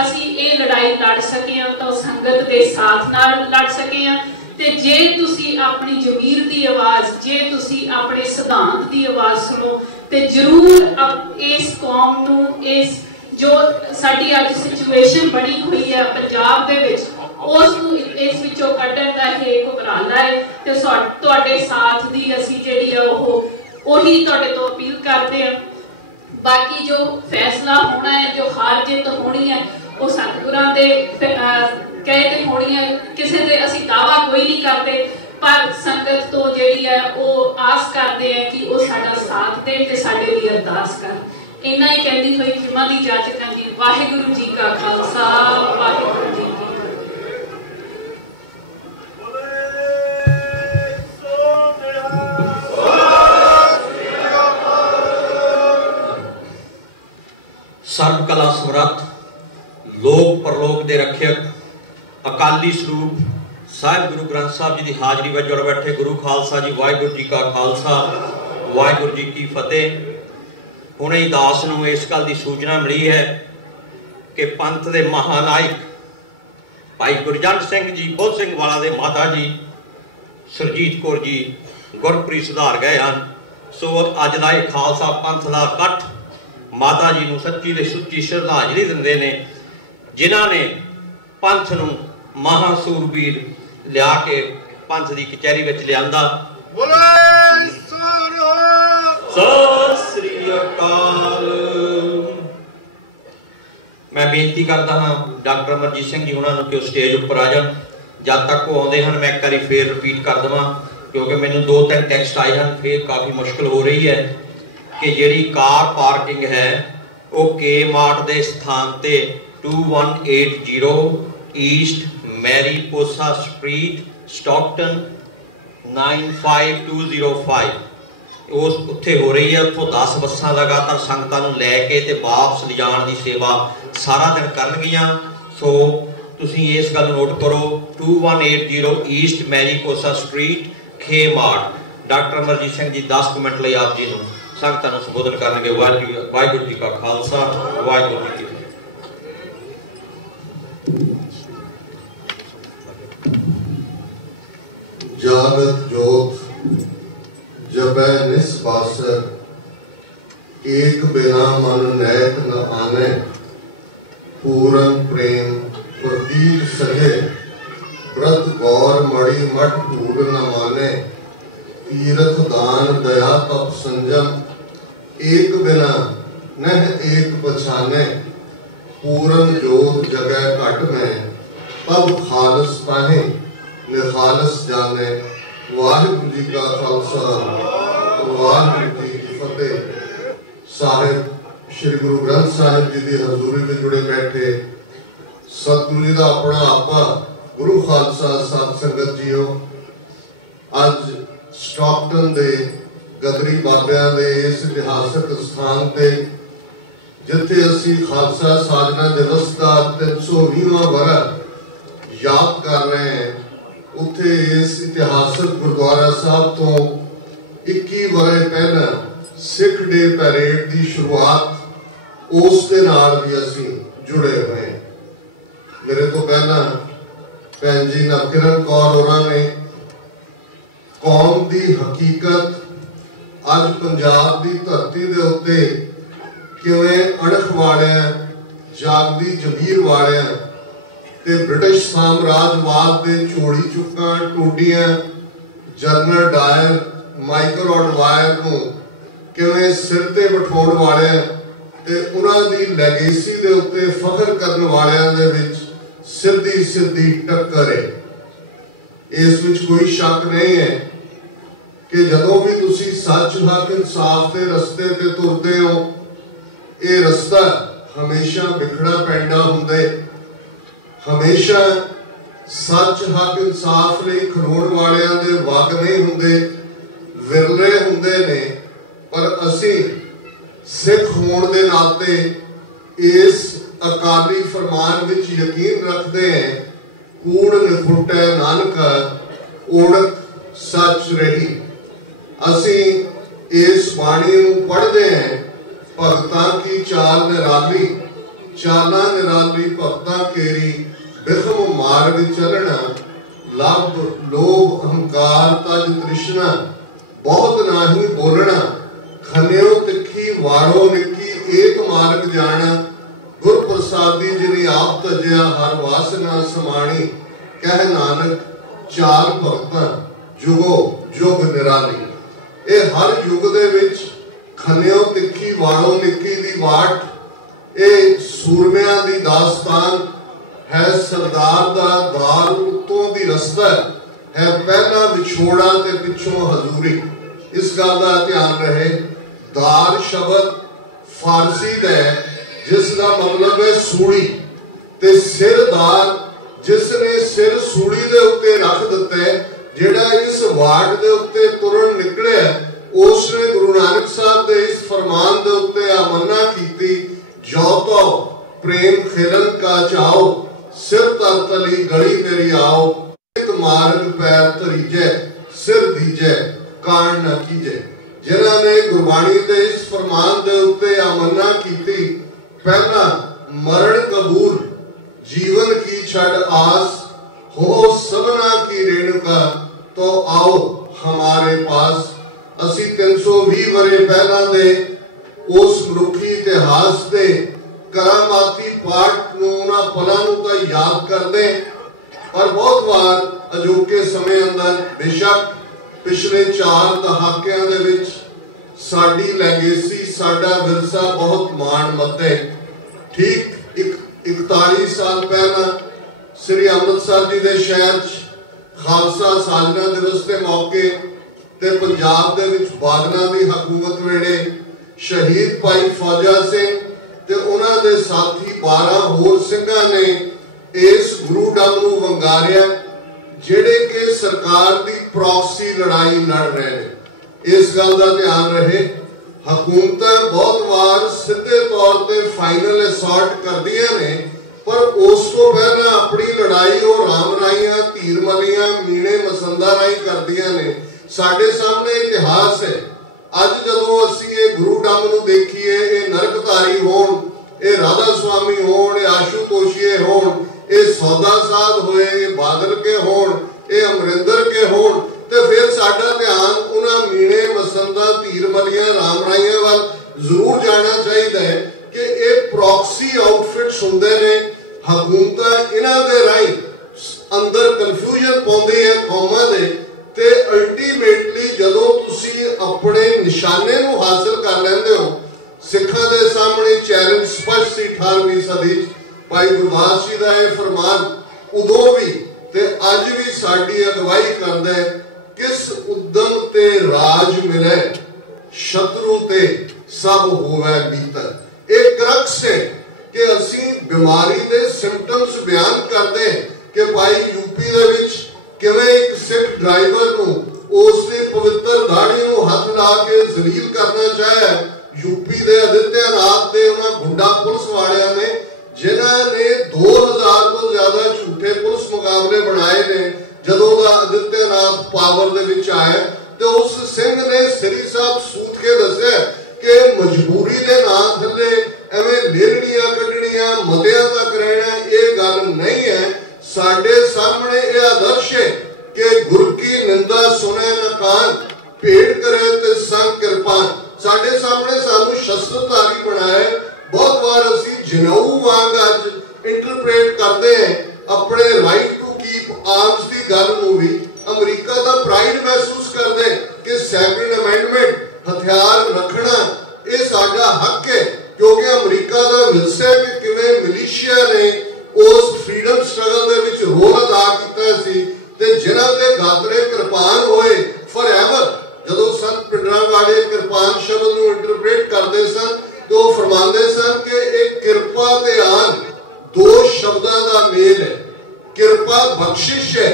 ਅਸੀਂ ਇਹ ਲੜਾਈ ਲੜ ਸਕੇ ਹਾਂ ਤਾਂ ਸੰਗਤ ਦੇ ਸਾਥ ਨਾਲ ਲੜ ਸਕੇ ਹਾਂ ਤੇ ਜੇ ਤੁਸੀਂ ਆਪਣੀ ਜ਼ਮੀਰ ਦੀ ਆਵਾਜ਼, ਜੇ ਤੁਸੀਂ ਆਪਣੇ ਸਿਧਾਂਤ ਦੀ ਆਵਾਜ਼ ਸੁਣੋ ਤੇ ਜ਼ਰੂਰ ਇਸ ਕੌਮ ਨੂੰ ਇਸ ਜੋ ਸਾਡੀ ਅੱਜ ਸਿਚੁਏਸ਼ਨ ਬਣੀ ਹੋਈ ਹੈ ਪੰਜਾਬ ਦੇ ਵਿੱਚ ਉਸ ਨੂੰ ਇਸ ਵਿੱਚੋਂ ਕੱਢਣ ਦਾ ਇਹ ਉਪਰਾਲਾ ਹੈ ਤੇ ਤੁਹਾਡੇ ਸਾਥ ਦੀ ਅਸੀਂ ਜਿਹੜੀ ਆ ਉਹੀ ਤੁਹਾਡੇ ਤੋਂ ਅਪੀਲ ਕਰਦੇ ਹਾਂ। ਬਾਕੀ ਜੋ ਫੈਸਲਾ ਹੋਣਾ ਹੈ, ਜੋ ਹਾਰ ਜਿੱਤ ਹੋਣੀ ਹੈ ਉਹ ਸਤਿਗੁਰਾਂ ਦੇ ਕਹੇ ਤੇ ਹੋਣੀ ਹੈ। ਕਿਸੇ ਤੇ ਅਸੀਂ ਦਾਵਾ ਕੋਈ ਨਹੀਂ ਕਰਦੇ ਪਰ ਸੰਗਤ ਤੋਂ ਜਿਹੜੀ ਹੈ ਉਹ ਆਸ ਕਰਦੇ ਹੈ ਕਿ ਉਹ ਸਾਡਾ ਸਾਥ ਦੇਣ ਤੇ ਸਾਡੇ ਲਈ ਅਰਦਾਸ ਕਰਨ। ਇੰਨਾ ਹੀ ਕਹਿੰਦੀ ਹੋਈ ਖਿਮਾ ਦੀ ਇਜਾਜ਼ਤ ਚਾਹੁੰਦੀ। ਵਾਹਿਗੁਰੂ ਜੀ ਕਾ ਖਾਲਸਾ, ਵਾਹਿਗੁਰੂ ਜੀ ਕੀ ਸਰਬ ਕਲਾ ਸਮਰੱਥ ਲੋਕ ਪਰਲੋਕ ਦੇ ਰੱਖਿਅਕ ਅਕਾਲੀ ਸਰੂਪ ਸਾਹਿਬ ਗੁਰੂ ਗ੍ਰੰਥ ਸਾਹਿਬ ਜੀ ਦੀ ਹਾਜ਼ਰੀ ਵਿੱਚ ਜੁੜ ਬੈਠੇ ਗੁਰੂ ਖਾਲਸਾ ਜੀ, ਵਾਹਿਗੁਰੂ ਜੀ ਕਾ ਖਾਲਸਾ, ਵਾਹਿਗੁਰੂ ਜੀ ਕੀ ਫਤਿਹ। ਹੁਣੇ ਹੀ ਦਾਸ ਨੂੰ ਇਸ ਗੱਲ ਦੀ ਸੂਚਨਾ ਮਿਲੀ ਹੈ ਕਿ ਪੰਥ ਦੇ ਮਹਾਨਾਇਕ ਭਾਈ ਗੁਰਜੰਟ ਸਿੰਘ ਜੀ ਬੁੱਧ ਸਿੰਘ ਵਾਲਾ ਦੇ ਮਾਤਾ ਜੀ ਸੁਰਜੀਤ ਕੌਰ ਜੀ ਗੁਰਪ੍ਰੀਤ ਸੁਧਾਰ ਗਏ ਹਨ। ਸੋ ਅੱਜ ਦਾ ਇਹ ਖਾਲਸਾ ਪੰਥ ਦਾ ਇਕੱਠ ਮਾਤਾ ਜੀ ਨੂੰ ਸੱਚੀ ਤੇ ਸੁੱਚੀ ਸ਼ਰਧਾਂਜਲੀ ਦਿੰਦੇ ਨੇ ਜਿਨ੍ਹਾਂ ਨੇ ਪੰਥ ਨੂੰ ਮਹਾਸੂਰਬੀਰ ਲਿਆ ਕੇ ਪੰਥ ਦੀ ਕਚਹਿਰੀ ਵਿੱਚ ਲਿਆਂਦਾ। ਸਤਿ ਸ੍ਰੀ ਅਕਾਲ। ਮੈਂ ਬੇਨਤੀ ਕਰਦਾ ਹਾਂ ਡਾਕਟਰ ਅਮਰਜੀਤ ਸਿੰਘ ਜੀ ਉਹਨਾਂ ਨੂੰ ਕਿ ਉਹ ਸਟੇਜ ਉੱਪਰ ਆ ਜਾਣ। ਜਦ ਤੱਕ ਉਹ ਆਉਂਦੇ ਹਨ ਮੈਂ ਇੱਕ ਵਾਰੀ ਫੇਰ ਰਿਪੀਟ ਕਰ ਦੇਵਾਂ ਕਿਉਂਕਿ ਮੈਨੂੰ 2-3 ਟੈਕਸਟ ਆਏ ਹਨ, ਫੇਰ ਕਾਫੀ ਮੁਸ਼ਕਲ ਹੋ ਰਹੀ ਹੈ ਕਿ ਜਿਹੜੀ ਕਾਰ ਪਾਰਕਿੰਗ ਹੈ ਉਹ ਕੇ ਮਾਰਟ ਦੇ ਸਥਾਨ ਤੇ 2180 ਈਸਟ ਮੈਰੀਪੋਸਾ ਸਟਰੀਟ ਸਟਾਕਟਨ 95205 ਉਸ ਉੱਥੇ ਹੋ ਰਹੀ ਹੈ। ਉੱਥੋਂ 10 ਬੱਸਾਂ ਲਗਾਤਾਰ ਸੰਗਤਾਂ ਨੂੰ ਲੈ ਕੇ ਤੇ ਵਾਪਸ ਲਿਜਾਣ ਦੀ ਸੇਵਾ ਸਾਰਾ ਦਿਨ ਕਰਨਗੀਆਂ। ਸੋ ਤੁਸੀਂ ਇਸ ਗੱਲ ਨੂੰ ਨੋਟ ਕਰੋ 2180 ਈਸਟ ਮੈਰੀਪੋਸਾ ਸਟਰੀਟ ਕੇ mart. Doctor Amarjit Singh ji 10 minute ਲਈ ਆਪ ਜੀ ਨੂੰ ਸੰਗਤਾਂ ਨੂੰ ਸੰਬੋਧਨ ਕਰਨਗੇ। ਵਾਹਿਗੁਰੂ ਜੀ ਕਾ ਖਾਲਸਾ, ਵਾਹਿਗੁਰੂ ਜੀ ਕੀ ਫਤਿਹ। जागत जोत जबै निस्बासर एक बिना मन नैत न आने पूरन प्रेम प्रतीक सहे व्रत गौर मणि मठ भूल न माने तीर्थ दान दया तप संजम एक बिना नह एक पछाने पूरन जोत जगह घट में तब खालस पाहे निखालस जाने। वाहिगुरू जी का खालसा, वाहिगुरू जी की फतेह। साहिब श्री गुरु ग्रंथ साहिब जी की हजूरी में जुड़े बैठे सतगुरु जी का अपना आपा गुरु खालसा सत संगत जीओ, अज स्टॉकटन दे गदरी बाबियां दे इस इतिहासक स्थान ते जिथे असी खालसा साधना दिवस का 320वां वरह याद कर रहे हैं, उत्थे इस इतिहासक गुरुद्वारा साहब तो 21 वरे पहला सिख डे पैरेड की शुरुआत उस दे नाल भी असी जुड़े हुए हैं। मेरे तो पहला भैन जी नवकिरण कौर होरां ने कौम की हकीकत अज पंजाब की धरती के उत्ते किवें अणख वालियां जागदी जमीर वालियां ते ब्रिटिश साम्राजवाद के छोड़ी चुक्का टूडियां जनरल डायर माइकल ऑडवायर को किवें सिर ते बिठाउण वालियां ते उन्हां दी लैगेसी दे उत्ते फखर करन वालियां दे विच सीधी सीधी टक्कर है। इस विच कोई शक नहीं है कि जदों भी तुसी सच हक इंसाफ के रस्ते ते तुरदे हो ये रस्ता हमेशा बिखड़ा पैंडा हुंदे, हमेशा सच हक इंसाफ लई खड़ोण वालियां दे वग नहीं हुंदे, विरले हुंदे ने। पर असी सिख होण दे नाते इस अकाली फरमान विच यकीन रखते हैं, कूड़ निफुटै नानक ओढ़क सच रही। असी इस बाणी नूं पढ़दे हैं, भगतां की चाल निराली, चाला निराली भगतां केरी, बिखम मार्ग चलना, लभ लोभ अहंकार तज तृष्णा, बहुत नाही बोलना, खन्यो तिखी वाड़ो निकी, एक मार्ग जाना, गुर प्रसादी जिनी आप तजया, हर वासना समाणी, कह नानक चाल भगतां जुगो जुग निराली। ये हर युग दे विच खन्यो तिखी वाड़ो निकी दी वाट, ये सूरमियां दी दास्तान है, सरदार दा दाल उत्तों दी रस्ता है, पहला विछोड़ा ते पिछों हजूरी। इस गल का ध्यान रहे, दार शब्द फारसी दा है जिसका मतलब है सूली, ते सिरदार जिसने सिर सूली दे उत्ते रख दिता है, जिहड़ा इस वार्ड दे उत्ते तुरन निकलिया, उसने गुरु नानक साहब दे इस फरमान दे उत्ते आमन्ना कीती, जो तो प्रेम खिलन का चाओ, सिर तर तली गली मेरी आओ, मार्ग पैर तरीजे, सिर दीजे कान न कीजे। जिन्होंने गुरबाणी दे इस फरमान दे उत्ते आमन्ना कीती, पहला मरण कबूल, जीवन की छड़ आस, हो सबना की रेणुका, तो आओ हमारे पास। असी 320 वरे पहला दे उस मनुखी इतिहास दे करामाती पाठ नूं उन्हां पलां नूं तां याद करदे, पर बहुत बार अजोके समय अंदर बेशक पिछले 4 दहाकियां दे विच साडी लैगेसी, साडा विरसा बहुत मान मत्ते। ठीक 41 साल पहला श्री अमृतसर जी दे शहर खालसा साजना दिवस के मौके ते पंजाब दे विच बादलों की हुकूमत वेले शहीद भाई फौजा सिंह ते उन्हां दे साथी 12 होर सिंघां ने इस गुरु डंग नूं वंगारिया, जिहड़े कि सरकार की प्रॉक्सी लड़ाई लड़ रहे हैं। इस गल का ध्यान रहे, हुकूमत बहुत बार सीधे तौर पर फाइनल असॉल्ट करदियां ने, पर उस तो पहला अपनी लड़ाई और राम राइयां, तीर मलियां, मीणे मसंदा राही करदियां ने। साडे सामने इतिहास है। अज जदों असीं ये गुरु डंग नूं देखीए, ये नरकधारी होण, ये राधा स्वामी होण, ये आशुतोषीए होण, ये सौदा साध होए, ये बादल के होण, ये अमरिंदर के होण, ते फिर साडा ध्यान उन्हां मीणे मसंदा, तीर मलियां, राम राइयां वल जरूर जाना चाहिए है कि ये प्रॉक्सी आउटफिट्स हुंदे ने। हुकूमत इन्हां दे राही अंदर कन्फ्यूजन पाउंदी है कौमां दे, ते अल्टीमेटली जदों तुसीं अपने निशाने नूं हासिल कर लैंदे हो, सिखां दे सामने चैलेंज स्पष्ट सी 18वीं सदी भाई गुरदास जी का यह फरमान उदों भी ते अज भी साडी अगवाई करदा है, किस उद्यम ते राज मिले, शत्रु ते सब होवे बीतर। एक क्रक्स है कि असीं बीमारी दे सिम्पटम्स बयान करते कि भाई यूपी दे विच किवें एक सिख ड्राइवर नूं उसने पवित्र दाढ़ी नूं हथ ला के जलील करना चाहे। यूपी दे आदित्यनाथ दे उन्हां गुंडा पुलिस वालियां ने जिन्हां ने 2000 तो ज्यादा झूठे पुलिस मुकाबले बनाए ने। जदों दा आदित्यनाथ पावर दे विच आया ते उस सिंह ने श्री साहब सूत के दस्सिया कि मजबूरी दे नां थल्ले एवें लेरड़ियां कड्ढणियां मतियां तक रहना ये गल नहीं है। साडे सामने यह आदर्श है कि गुर की निंदा सुने न कान, भेंट करे ते संग कृपान। साडे सामने सानू शस्त्रधारी बनाए। बहुत बार असी जनेऊ वांग अज इंटरप्रेट करते हैं अपने राइट टू कीप आर्म्स की गल नूं भी। अमरीका का प्राइड महसूस करते कि सेकंड अमेंडमेंट हथियार रखना ये साडा हक है, क्योंकि अमरीका का विरसा कि किवें मिलिशिया ने उस फ्रीडम स्ट्रगल दे विच रोल अदा कीता सी ते जिन्हां दे गादरे कृपान होए फॉरएवर। जदों संत पिंडरावाड़े कृपान शब्द नूं इंटरप्रेट करते सन तो फरमाते सन कि एक कृपा ते आन दो शब्दां दा मेल है। कृपा बख्शिश है,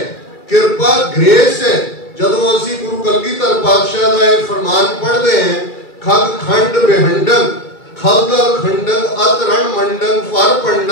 कृपा ग्रेस है। जदों असीं गुरु कलगीधर पातशाह दा ये फरमान पढ़ते हैं, खग खंड बेहंडन खलदल खंडन अत रण मंडन फर पंडन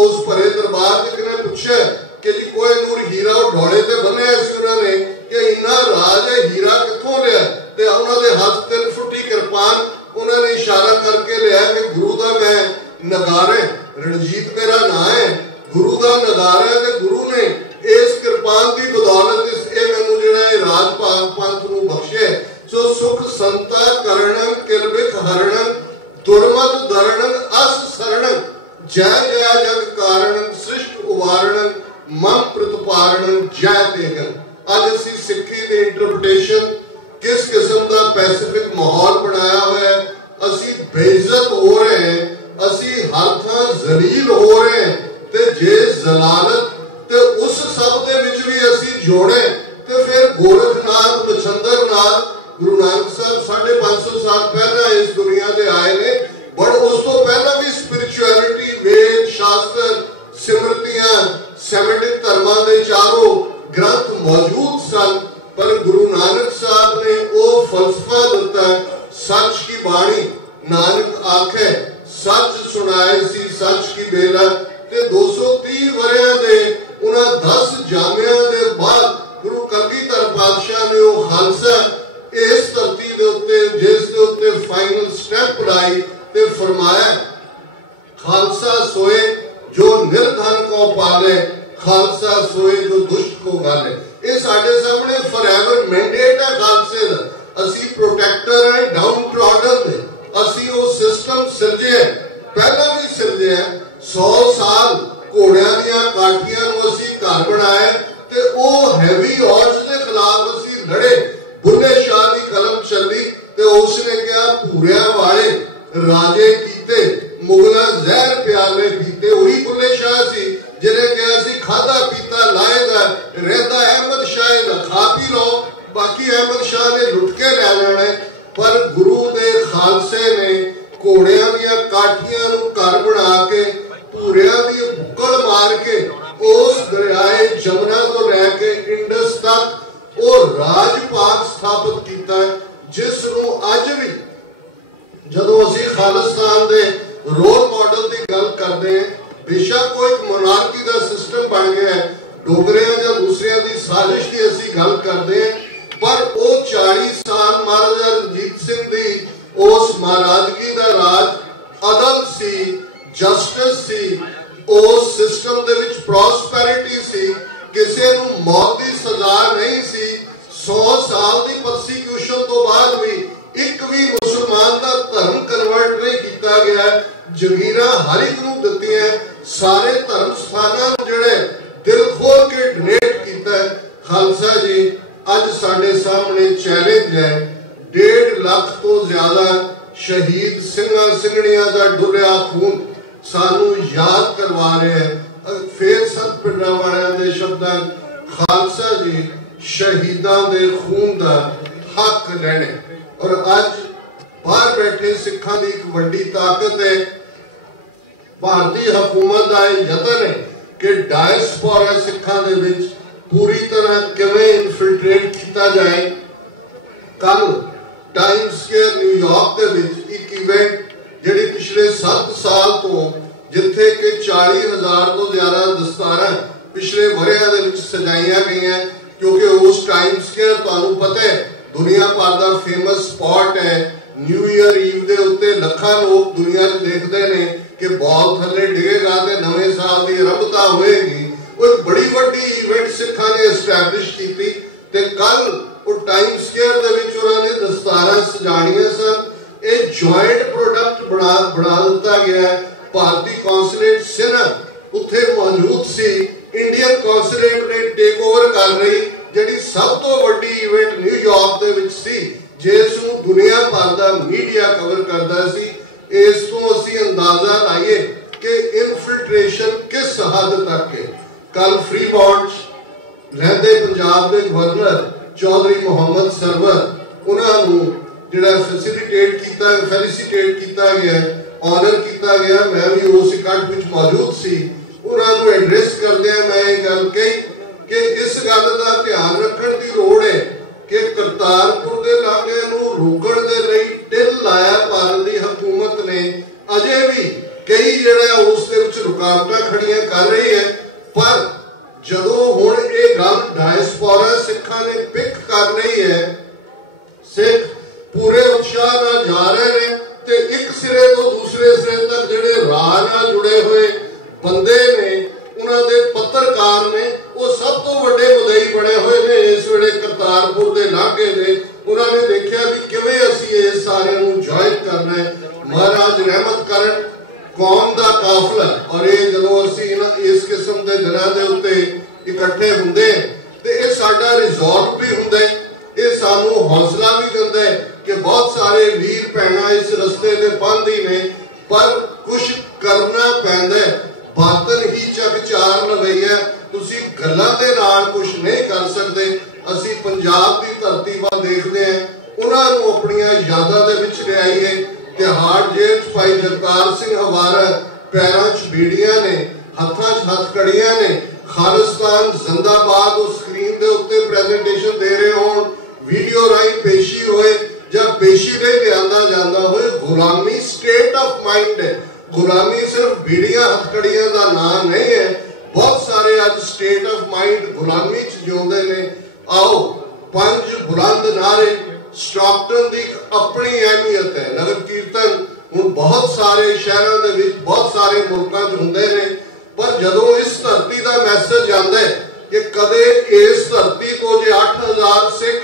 उस भरे दरबार च किने पुछया कि जी कोई नूर हीरा ढोले ते बन्निया सी उन्होंने कि इन्ना राज है हीरा कित्थों लिया, ते उन्होंने हाथ 3 फुटी कृपान उन्होंने इशारा करके लिया कि गुरु दा मैं नगारे रणजीत मेरा ना है, गुरु दा नगारा है। ते गुरु ने इस कृपान की बदौलत मैनू जिहड़ा राज पंथ नूं बख्शे। सो सुख संता करणं किलबिख हरणं दुर्मत धरणं अस शरणं जय जय जग कारणं सृष्ट उवारणं मम प्रतिपारणं जय देगन। अज असी सिक्खी की इंटरप्रिटेशन किस किस्म का पैसिफिक माहौल बनाया हुआ है, असी बेइज्जत हो रहे हैं, असी हर थां जलील हो रहे हैं। ते जे जलालत ते उस सब दे विच भी असी जोड़े ते फिर गोरखनाथ बछंदरनाथ गुरु नानक साहब 550 साल पहला इस दुनिया दे आए ने, बट उस तो पहला भी स्पिरिचुअलिटी वेद शास्त्र सिमरतियां सेमेटिक धर्मां दे चारों ग्रंथ मौजूद सन। पर गुरु नानक साहब ने वो फलसफा दिता, सच की बाणी नानक आखे सच सुनाए सी सच की बेला। ते 230 वरियां दे उन्हां 10 जामियां दे बाद गुरु कलगीधर पातशाह ने वो खालसा इस धरती दे उत्ते जिस दे उत्ते फाइनल स्टेप लाई ते फरमाया खालसा सोए जो निर्धन को पाले, खालसा सोए जो दुष्ट को गाले। ये साडे सामने फॉरएवर मैंडेट है खालसे दा। असी प्रोटेक्टर है डाउन ट्रॉडन दे, असी वो सिस्टम सिरजे पहला भी सिरजे 100 साल घोड़ियां दियां काठियां नूं असी घर बनाया ते वो हैवी ऑड्स दे खिलाफ असी लड़े। बुल्ले शाह दी कलम चली ते उसने क्या पूरिया वाले राजे कीते मुगला जहर प्याले पीते। वही बुल्ले शाह सी जिन्हें कहा सी खादा पीता लाएगा रहता अहमद शाह दा खा पी लो, बाकी अहमद शाह ने लुट के ले जाना। पर गुरु दे खालसे ने घोड़ियां दियां काठियां नूं घर बना के पूरिया दी बुक्कड़ मार के उस दरियाए जमुना तो लैके इंडस तक वो राजपाट स्थापित किया, जिस नूं अज भी जदों असीं खालिस्तान दे रोल मॉडल की गल करते हैं, बेशक कोई मोनार्की का सिस्टम बन गया है, डोगरियां या दूसरियां की साजिश की असीं गल करते हैं, पर वो 40 साल महाराजा रणजीत सिंह दी उस महाराजगी का राज अदल सी, जस्टिस सी, उस सिस्टम दे विच प्रॉस्पेरिटी सी, किसी नूं मौत की सजा नहीं सी। 100 साल की परसीक्यूशन तो बाद भी एक भी मुसलमान का धर्म कन्वर्ट नहीं किया गया। जगीरा हर एक नूं दित्तियां, सारे धर्म स्थानां नूं जिहड़े दिल खोल के डोनेट कीता। खालसा जी अज साडे सामने चैलेंज है, 1.5 लाख तो ज्यादा शहीद सिंघां सिंघणियां दा डुलिया खून सानू याद करवा रहे हैं। फिर सत पिंडां वालियां दे शब्दां खालसा जी शहीदां दे खून दा हक लैणे। और अज बाहर बैठे सिखां दी एक वड्डी ताकत है, भारतीय हुकूमत दा यतन है कि डायस्पोरा सिखां दे विच पूरी तरह किवें इनफिल्ट्रेट किया जाए। कल टाइम स्क्वायर न्यूयॉर्क दे विच एक इवेंट जिहड़ी पिछले 7 साल तो जिथे कि 40,000 तो ज्यादा दस्तारां पिछले वरियां दे विच सजाईयां गईयां, क्योंकि उस टाइम स्क्वायर तुहानूं पता है दुनिया भर का फेमस स्पॉट है। न्यू ईयर ईव दे उत्ते लखां लोग दुनिया च देखते हैं कि बॉल थले डिगेगा ते नवे साल की आरंभता होएगी। वो बड़ी वड्डी इवेंट सिखां ने एस्टैबलिश की ते कल वो टाइम स्क्वायर दे विच उन्होंने दस्तारां सजाणियां सन। ये जॉइंट प्रोडक्ट बना दिता गया है। भारतीय कौंसलेट सिनह उत्थे मौजूद सी, इंडियन कौंसलेट ने टेक ओवर कर रही जिहड़ी सब तो वड्डी इवेंट न्यूयॉर्क दे विच सी, जिस नूं दुनिया भर दा मीडिया कवर करदा सी। इस तो असीं अंदाजा लाइए कि इनफिल्ट्रेशन किस हद तक है। कल फ्रीबॉर्ड रहंदे पंजाब दे गवर्नर चौधरी मोहम्मद सरवर उन्हां नूं जिहड़ा फैसिलिटेट किया गया, ऑनर किया गया। मैं भी उस इकट्ठ विच मौजूद सी। उन्हां नूं एड्रेस करदे मैं ये गल कही कि इस गल का ध्यान रखने की लोड़ है कि करतारपुर के लांघे नूं रोकण दे लई टिल लाया भारत की हुकूमत ने। अजे भी कई जिहड़ा उस दे विच रुकावट रुकावटां खड़ियां कर रही है, पर जदों हुण ये गल डायस्पोरा सिखां ने पिक कर रही है, सिख पूरे उत्साह नाल जा रहे हैं ते एक सिरे तो दूसरे सिरे तक जिहड़े राह नाल जुड़े हुए बंदे ने, उन्हां दे पत्रकार ने, वो सब तो वड्डे मुदई बने हुए ने इस वेले करतारपुर दे लागे दे। उन्होंने देखा भी किवें असीं इस सारे नूं ज्वाइन करना है। महाराज रहमत करन कौम दा काफिला, और ये जदों असीं इस किस्म के दिनां दे उत्ते इकट्ठे हुंदे ते ये साडा रिजॉल्व भी हुंदा है, ये सानू हौसला भी दिंदा है कि बहुत सारे वीर भैणां इस रस्ते ते पांदी ने, पर कुछ करना पैंदा है। बातन ही चकचार लवैया, तुसीं गल्लां दे नाल कुछ नहीं कर सकदे। असीं पंजाब दी धरती वाल देखदे हैं, उन्हां नूं अपणियां यादां दे विच लिआईए। तिहाड़ जेल च भाई जगतार सिंह हवारा पैरां च बीड़ियां ने, हत्थां च हथकड़ियां ने, खालिस्तान जिंदाबाद उस स्क्रीन दे उत्ते प्रेजेंटेशन दे रहे होण, वीडियो राही पेशी होए जां पेशी दे लिआंदा जांदा होए, गुलामी स्टेट ऑफ माइंड है। गुलामी सिर्फ बीड़ियां हथकड़ियां का नाम नहीं है, बहुत सारे आज स्टेट ऑफ माइंड गुलामी च जिउंदे ने। आओ पंज बुलंद नारे, स्टॉकटन की अपनी अहमियत है। नगर कीर्तन हुण बहुत सारे शहरों के विच, बहुत सारे मुल्कां च हुंदे ने, पर जदों इस धरती का मैसेज आंदा है कि कदे इस धरती तो जे 8000 सिख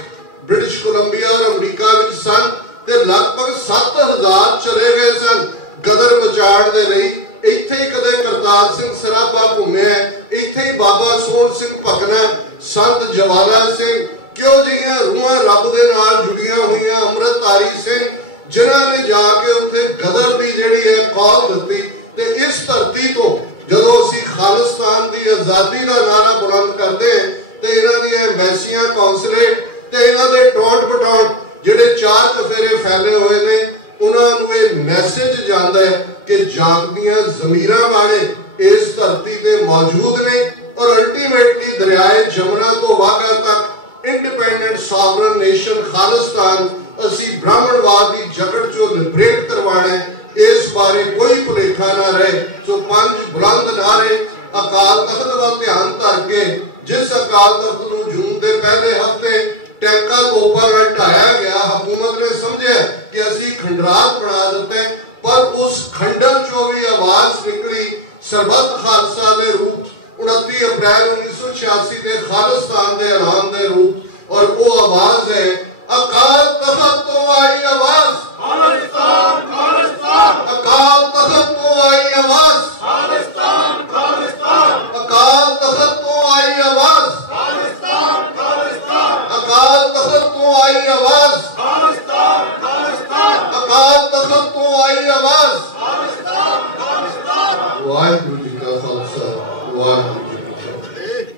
ब्रिटिश कोलंबिया और अमरीका विच सन ते लगभग 7000 चले गए सन गदर बचाड़ दे लई। इत्थे ही कदे करतार सिंह सराभा घूमिया, इत्थे ही बाबा सोहण सिंह भकना, संत जवाला सिंह, क्यों जिहियां रूहां रब दे नाल जुड़ियां हुईयां, अमृतधारी सिंह, जिन्हां ने जाके उत्थे गदर दी जिहड़ी है कौल दित्ती। ते इस धरती तो जदों असीं खालिस्तान दी आज़ादी दा नारा बुलंद करदे हैं ते इन्हां दी एम्बैसियां, कौंसलेट ते इन्हां दे टोट पटोट जिहड़े चार चफेरे फैले हुए ने, उन्होंने ये मैसेज जाता है कि जागदियां ज़मीरां वाले इस धरती पे मौजूद ने, और अल्टीमेटली दरियाए जमुना तो वाघा तक इंडिपेंडेंट सॉवरन नेशन खालिस्तान असी ब्राह्मणवाद की जकड़ चो लिबरेट करवाना है। इस बारे कोई भुलेखा ना रहे। सो पंज बुलंद नारे अकाल तख्त वाल ध्यान धर के, जिस अकाल तख्त नूं जून के पहले हफ्ते टैंका तोपा में ढाया गया, हुकूमत ने समझा कि असी खंडरात बना देते, पर उस खंडन चो भी आवाज निकली सरबत खालसा दे रूप 29 अप्रैल 1986 के खालिस्तान दे ऐलान दे रूप, और वो आवाज है अकाल तख्त तो आई आवाज, खालिस्तान खालिस्तान, अकाल तख्त तो आई आवाज, खालिस्तान खालिस्तान, अकाल तख्त तो आई आवाज, खालिस्तान खालिस्तान, अकाल तख्त तो आई आवाज, खालिस्तान खालिस्तान, अकाल तख्त तो आई आवाज, खालिस्तान खालिस्तान। वाहिगुरू जी का खालसा, वाहिगुरू जी की फतेह।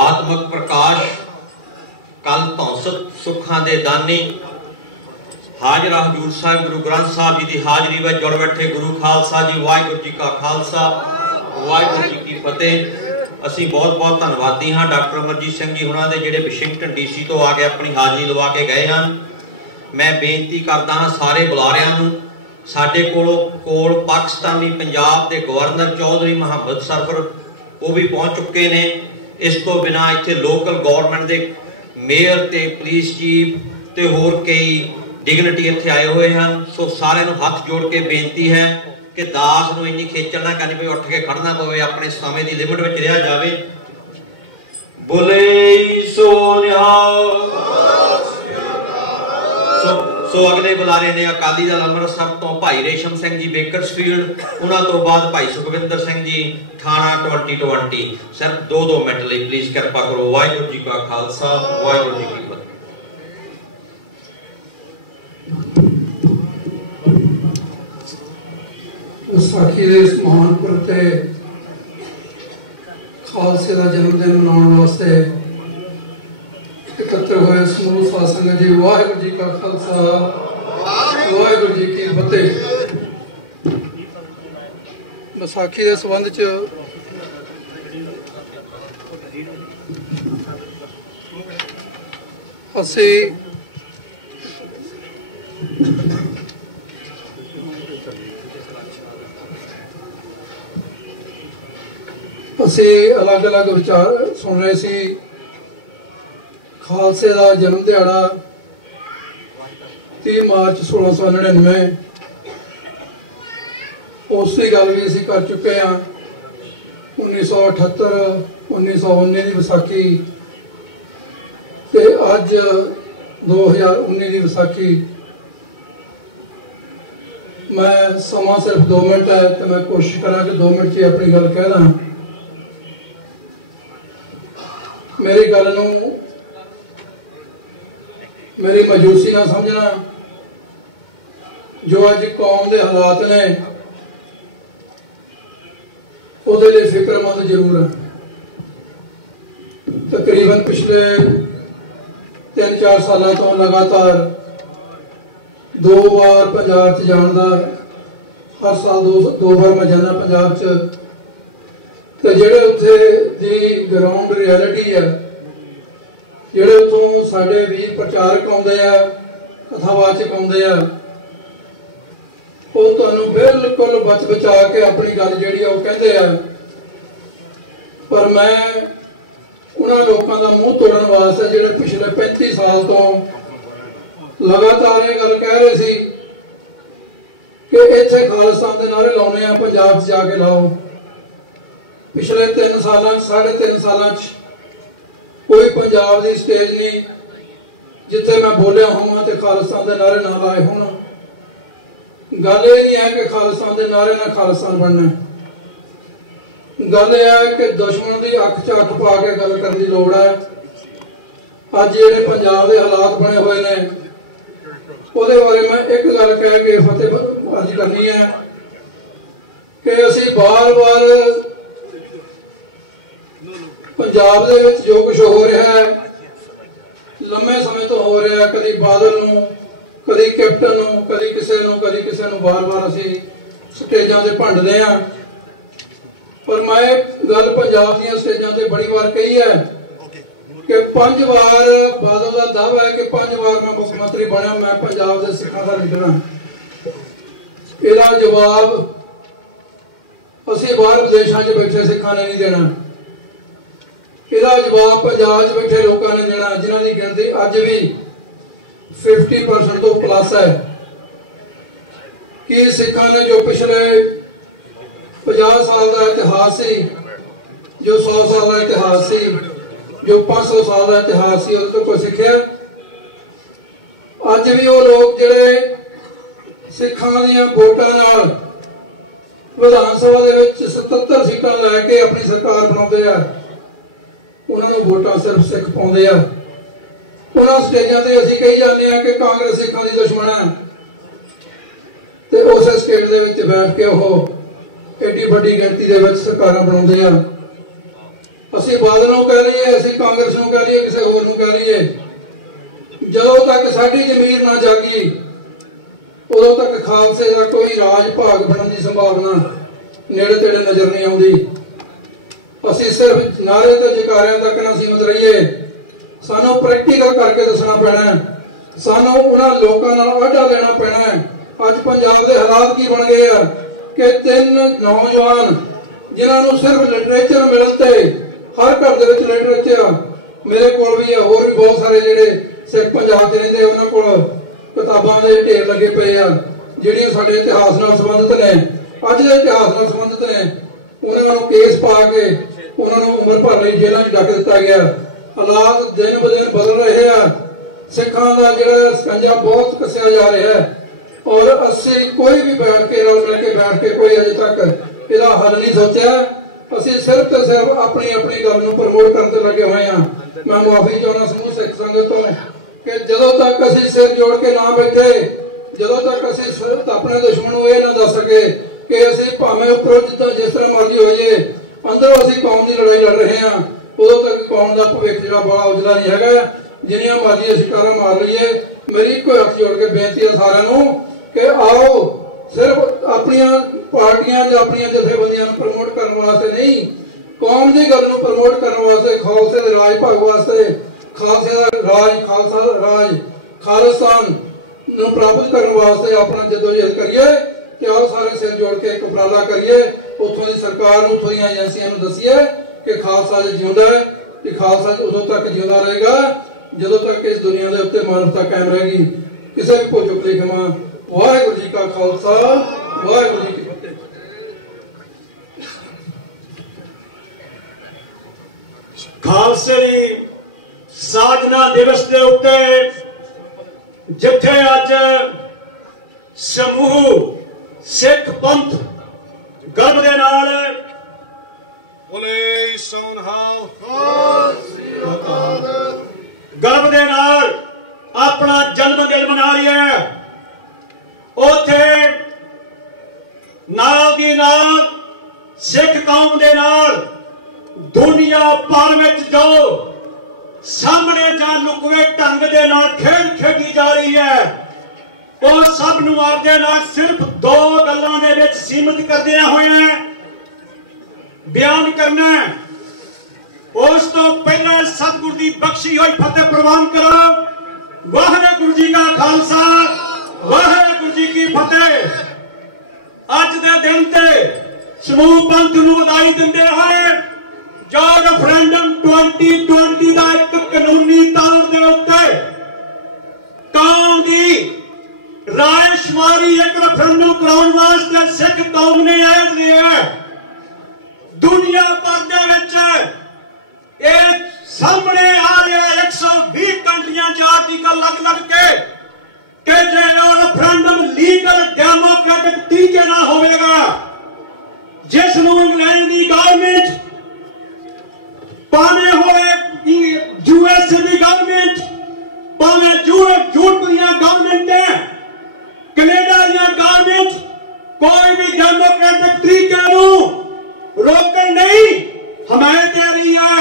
आत्मक प्रकाश कल धौसत सुखा दे दानी हाजरा हजूर साहिब गुरु ग्रंथ साहिब जी की हाजरी में जुड़ बैठे गुरु खालसा जी। वाहिगुरू जी का खालसा, वाहिगुरू जी की फतेह। असी बहुत बहुत धन्यवादी हाँ डॉक्टर अमरजीत सिंह जी उन्होंने जिहड़े वाशिंगटन DC तो आके अपनी हाजरी लवा के गए हैं। मैं बेनती करता हाँ सारे बुलारियां नूं, साडे कोल पाकिस्तानी पंजाब के गवर्नर चौधरी मुहम्मद सरफर वो भी पहुंच चुके ने। इस तो बिना इत्थे लोकल गवर्नमेंट के मेयर ते पुलिस चीफ ते होर कई डिगनिटी इत्थे आए हुए हैं। सो सारे नूं हथ जोड़ के बेनती है कि दास नूं इन्नी खेचल ना करनी पवे, उठ के खड़ना पवे, अपने समय की लिमिट में रहा जाए। बोले सो सो अगले बुलारे ने अकाली दल अमृतसर तो भाई रेशम सिंह जी बेकरसफील्ड, उन्होंने तो बाद भाई सुखविंदर सिंह जी थाना 2020। सिर्फ 2-2 मिनट लिए प्लीज कृपा करो। वाहिगुरू जी का खालसा, वाहिगुरू जी की फतेह। विसाखी के इस महानपुर ते खालसे का जन्मदिन मनाने वास्ते एकत्र हुए समूह साध संगत जी। वाहिगुरू जी का खालसा, वाहिगुरू जी की फतेह। विसाखी के संबंध च ਅਸੀਂ अलग अलग विचार सुन रहे सी। खालसे का जन्म दिहाड़ा 30 मार्च 1699 उसकी गल भी असीं कर चुके हाँ। 1978 1919 की विसाखी ते अज 2019 की विसाखी। मैं समा सिर्फ 2 मिनट है तो मैं कोशिश करा कि 2 मिनट ही अपनी गल कह दा। मेरी गल नूं मेरी मजूसी ना समझना। जो अज कौम के हालात ने उहदे लई फिक्रमंद जरूर है। तकरीबन पिछले 3-4 सालों तो लगातार 2 बार पंजाब च जाण दा, हर साल 2 बार मैं जाना पंजाब च। तो ਜਿਹੜੇ ਉੱਥੇ ਦੀ ਗਰਾਊਂਡ ਰਿਐਲਿਟੀ ਹੈ, ਜਿਹੜੇ ਉੱਥੋਂ ਸਾਡੇ ਵੀਰ ਪ੍ਰਚਾਰਕ ਆਉਂਦੇ ਆ, ਕਥਾਵਾਚਕ ਆਉਂਦੇ ਆ, ਉਹ ਤੁਹਾਨੂੰ ਬਿਲਕੁਲ ਬਚਾ ਕੇ ਆਪਣੀ ਗੱਲ ਜਿਹੜੀ ਆ ਉਹ ਕਹਿੰਦੇ ਆ। ਪਰ ਮੈਂ ਉਹਨਾਂ ਲੋਕਾਂ ਦਾ ਮੂੰਹ ਤੋੜਨ ਵਾਸਤੇ ਜਿਹੜੇ ਪਿਛਲੇ 35 ਸਾਲ ਤੋਂ लगातार ये गल कह रहे सी कि इत्थे खालिस्तान के नारे लाने आ, पंजाब च जाके लाओ। पिछले 3 साल 3.5 साल कोई पंजाब की स्टेज नहीं जिथे मैं बोलिया होवां ते खालिस्तान के नारे ना लाए होण। गल ये नहीं है कि खालिस्तान के नारे ना खालिस्तान बनना। गल यह है कि दुश्मन की अख च अख पा के गल करने की लोड़ है। अज जिहड़े पंजाब के हालात बने हुए ने ਉਹਦੇ ਬਾਰੇ मैं एक गल कह के फतेह अर्ज करनी है कि असीं बार-बार पंजाब दे विच जो कुछ हो रहा है लंबे समय तो हो रहा है, कभी बादल नूं, कभी कैप्टन नूं, कभी किसी नूं बार-बार असीं स्टेजां ते भंडदे हां। पर मैं गल पंजाब दीयां स्टेजां ते बड़ी बार कही है कि 5 बार बादल का दावा है कि 5 बार मैं मुख्यमंत्री बनया, मैं पंजाब के सिखां का लीडर हाँ। इसका जवाब असीं बाहर विदेशों च बैठे सिखां ने नहीं देना। इसका जवाब पंजाब च बैठे लोगों ने देना, जिन्हां दी गिनती अज भी 50% तो प्लस है। कि सिखां ने जो पिछले 50 साल का इतिहास सी, जो 100 साल का इतिहास सी, जो 500 साल का इतिहास सी, तो कोई सीखिया? अज भी वो लोग जिहड़े सिखां दीयां वोटां नाल विधान सभा दे विच 77 सीटां लैके अपनी सरकार बनाउंदे आ, उन्हां नूं वोटां सिर्फ सिख पाउंदे आ। उन्हां स्टेजां ते असीं कही जांदे आ कि कांग्रेस सिखां दी दुश्मन है, ते उस स्टेट दे विच बैठ के ओह एडी वड्डी गिणती दे विच सरकारां बनाउंदे आ। असीं बादल नूं कह लईए, असीं कांग्रेस नूं कह लईए, किसी होर नूं कह लईए, जदों तक साडी जमीर ना जागी उदों तक खालसे का कोई राज भाग बनने की संभावना नेड़े तेड़े नजर नहीं आउंदी। असीं सिर्फ नारे ते जकारियां तक ना सीमित रहीए, सानूं प्रैक्टिकल करके दसना पैना है। सानूं उन्हां लोकां नाल वाढा लेना पैना है। अज पंजाब दे हालात की बन गए आ कि 3 नौजवान जिन्हां नूं सिर्फ लिटरेचर मिलण ते हर घर दे विच लिटरेचर, मेरे कोल भी है, होर भी बहुत सारे जिहड़े सिख पंजाब च रहिंदे उन्हां कोल किताबां दे ढेर लगे पे आ जिहड़ियां साडे इतिहास नाल संबंधित ने, अज दे इतिहास नाल संबंधित ने। उन्हां नूं केस पा के उन्हां नूं उम्र भर लई जेलां च डक दित्ता गया। हालात दिन ब दिन बदल रहे हैं। सिखां दा जिहड़ा सकंजा बहुत कसिया जा रहा है और असीं कोई भी बैठ के रल मिल के बैठ के कोई अजे तक इसदा हल नहीं सोचा। असीं सिर्फ तो सिर्फ अपनी अपनी गल नूं प्रमोट करते लगे हुए हैं। मैं मुआफी चाहुंदा समूह सिख संगत तो कि जदों तक असीं सिर जोड़ के ना बैठे, जदों तक असीं सिर्फ अपने दुश्मन नूं इह ना दस सके कि असीं भावें उपरों जिस तरह मर्जी होइए अंदरों असीं कौम की लड़ाई लड़ रहे हैं, उदों तक कौम का भविख जिहड़ा बड़ा उजला नहीं हैगा। जिन्नियां मर्जी असीं कारां मार लईए, मेरी इक्को हत्थ जोड़ के बेनती है सारिआं नूं कि आओ सिर्फ अपनियां पार्टियां जां अपनियां जथेबंदियां नूं प्रमोट करने वास्ते नहीं, कौम की गल नूं प्रमोट करने वास्ते, खालसे दे राज भाग वास्ते खालसे दा राज खालसा राज खालिस्तान ਨੂੰ ਪ੍ਰਾਪਤ ਕਰਨ ਵਾਸਤੇ ਆਪਣਾ ਜਦੋਜਹਿਦ ਕਰੀਏ ਕਿ ਆਓ ਸਾਰੇ ਸਿਰ ਜੋੜ ਕੇ ਇੱਕ ਉਪਰਾਲਾ ਕਰੀਏ। ਉੱਥੋਂ ਦੀ ਸਰਕਾਰ ਨੂੰ ਉੱਥੋਂ ਦੀਆਂ ਏਜੰਸੀਆਂ ਨੂੰ ਦੱਸੀਏ ਕਿ ਖਾਲਸਾ ਜਿਉਂਦਾ ਹੈ, ਕਿ ਖਾਲਸਾ ਉਦੋਂ ਤੱਕ ਜਿਉਂਦਾ ਰਹੇਗਾ ਜਦੋਂ ਤੱਕ ਇਸ ਦੁਨੀਆ ਦੇ ਉੱਤੇ ਮਾਨਵਤਾ ਕਾਇਮ ਰਹੇਗੀ। ਕਿਸੇ ਵੀ ਭੁੱਖ ਲਿਖਵਾ। ਵਾਹਿਗੁਰੂ ਜੀ ਕਾ ਖਾਲਸਾ, ਵਾਹਿਗੁਰੂ ਜੀ ਕੀ ਫਤਿਹ। ਖਾਲਸੇ ਦੀ ਸਾਜਨਾ ਦਿਵਸ ਦੇ ਉੱਤੇ ਜਿੱਥੇ ਅੱਜ ਸਮੂਹ ਸਿੱਖ ਪੰਥ ਗਰਭ ਦੇ ਨਾਲ ਬੋਲੇ ਸੋਨਹਾਲ ਗਰਭ ਦੇ ਨਾਲ ਆਪਣਾ ਜਨਮ ਦਿਨ ਮਨਾ ਰਹੀ ਹੈ, ਉੱਥੇ ਨਾਲ ਦੀ ਨਾਲ ਸਿੱਖ ਕੌਮ ਦੇ ਨਾਲ ਦੁਨੀਆ ਭਰ ਵਿੱਚ ਜੋ ਸਾਹਮਣੇ ਜਾਂ ਲੁਕਵੇਂ ਢੰਗ ਦੇ ਨਾਲ ਖੇਡ ਖੇਡੀ ਜਾ ਰਹੀ ਹੈ, ਉਹ ਸਭ ਨੂੰ ਆਪਦੇ ਨਾਲ ਸਿਰਫ ਦੋ ਗੱਲਾਂ ਦੇ ਵਿੱਚ ਸੀਮਿਤ ਕਰਦਿਆਂ ਹੋਇਆ ਬਿਆਨ ਕਰਨਾ। ਉਸ ਤੋਂ ਪਹਿਲਾਂ ਸਤਿਗੁਰ ਦੀ ਬਖਸ਼ੀ ਹੋਈ ਫਤਿਹ ਪ੍ਰਵਾਨ ਕਰੋ। ਵਾਹਿਗੁਰੂ ਜੀ ਕਾ ਖਾਲਸਾ, ਵਾਹਿਗੁਰੂ ਜੀ ਕੀ ਫਤਿਹ। ਅੱਜ ਦੇ ਦਿਨ ਤੇ ਸਮੂਹ ਪੰਥ ਨੂੰ ਵਧਾਈ ਦਿੰਦੇ ਹੋਏ ਜੋ ਰੈਫਰੈਂਡਮ 2020 ਦਾ ਇੱਕ ਕਾਨੂੰਨੀ ਤੌਰ ਦੇ ਉੱਤੇ ਕੌਮ ਦੀ ਰਾਇਸ਼ੁਮਾਰੀ ਇੱਕ ਰੈਫਰੈਂਡਮ ਕਰਾਉਣ ਵਾਸਤੇ ਸਿੱਖ ਕੌਮ ਨੇ ਐਲਾਨ ਲਿਆ। ਦੁਨੀਆ ਭਰ ਦੇ ਵਿੱਚ ਇਹ ਸਾਹਮਣੇ ਆ ਰਿਹਾ 120 ਕੰਟਰੀਆਂ ਚ ਆਰਟੀਕਲ ਲੱਗ ਕੇ ਕਿ ਜੇ ਰੈਫਰੈਂਡਮ ਲੀਗਲ ਡੈਮੋਕ੍ਰੈਟਿਕ ਤਰੀਕੇ ਨਾਲ ਹੋਵੇਗਾ, ਜਿਸ ਨੂੰ ਇੰਗਲੈਂਡ ਦੀ ਗਵਰਨਮੈਂਟ ਭਾਵੇਂ ਹੋਵੇ USA ਦੀ ਗਵਰਨਮੈਂਟ, ਭਾਵੇਂ ਯੂਰਪ ਦੀਆਂ ਗਵਰਨਮੈਂਟਾਂ, ਕੈਨੇਡਾ ਦੀਆਂ ਗਵਰਨਮੈਂਟ ਕੋਈ ਵੀ ਡੈਮੋਕ੍ਰੈਟਿਕ ਤਰੀਕੇ ਨੂੰ ਰੋਕਣ ਨਹੀਂ ਹਮਾਇਤ ਦੇ ਰਹੀ ਹੈ।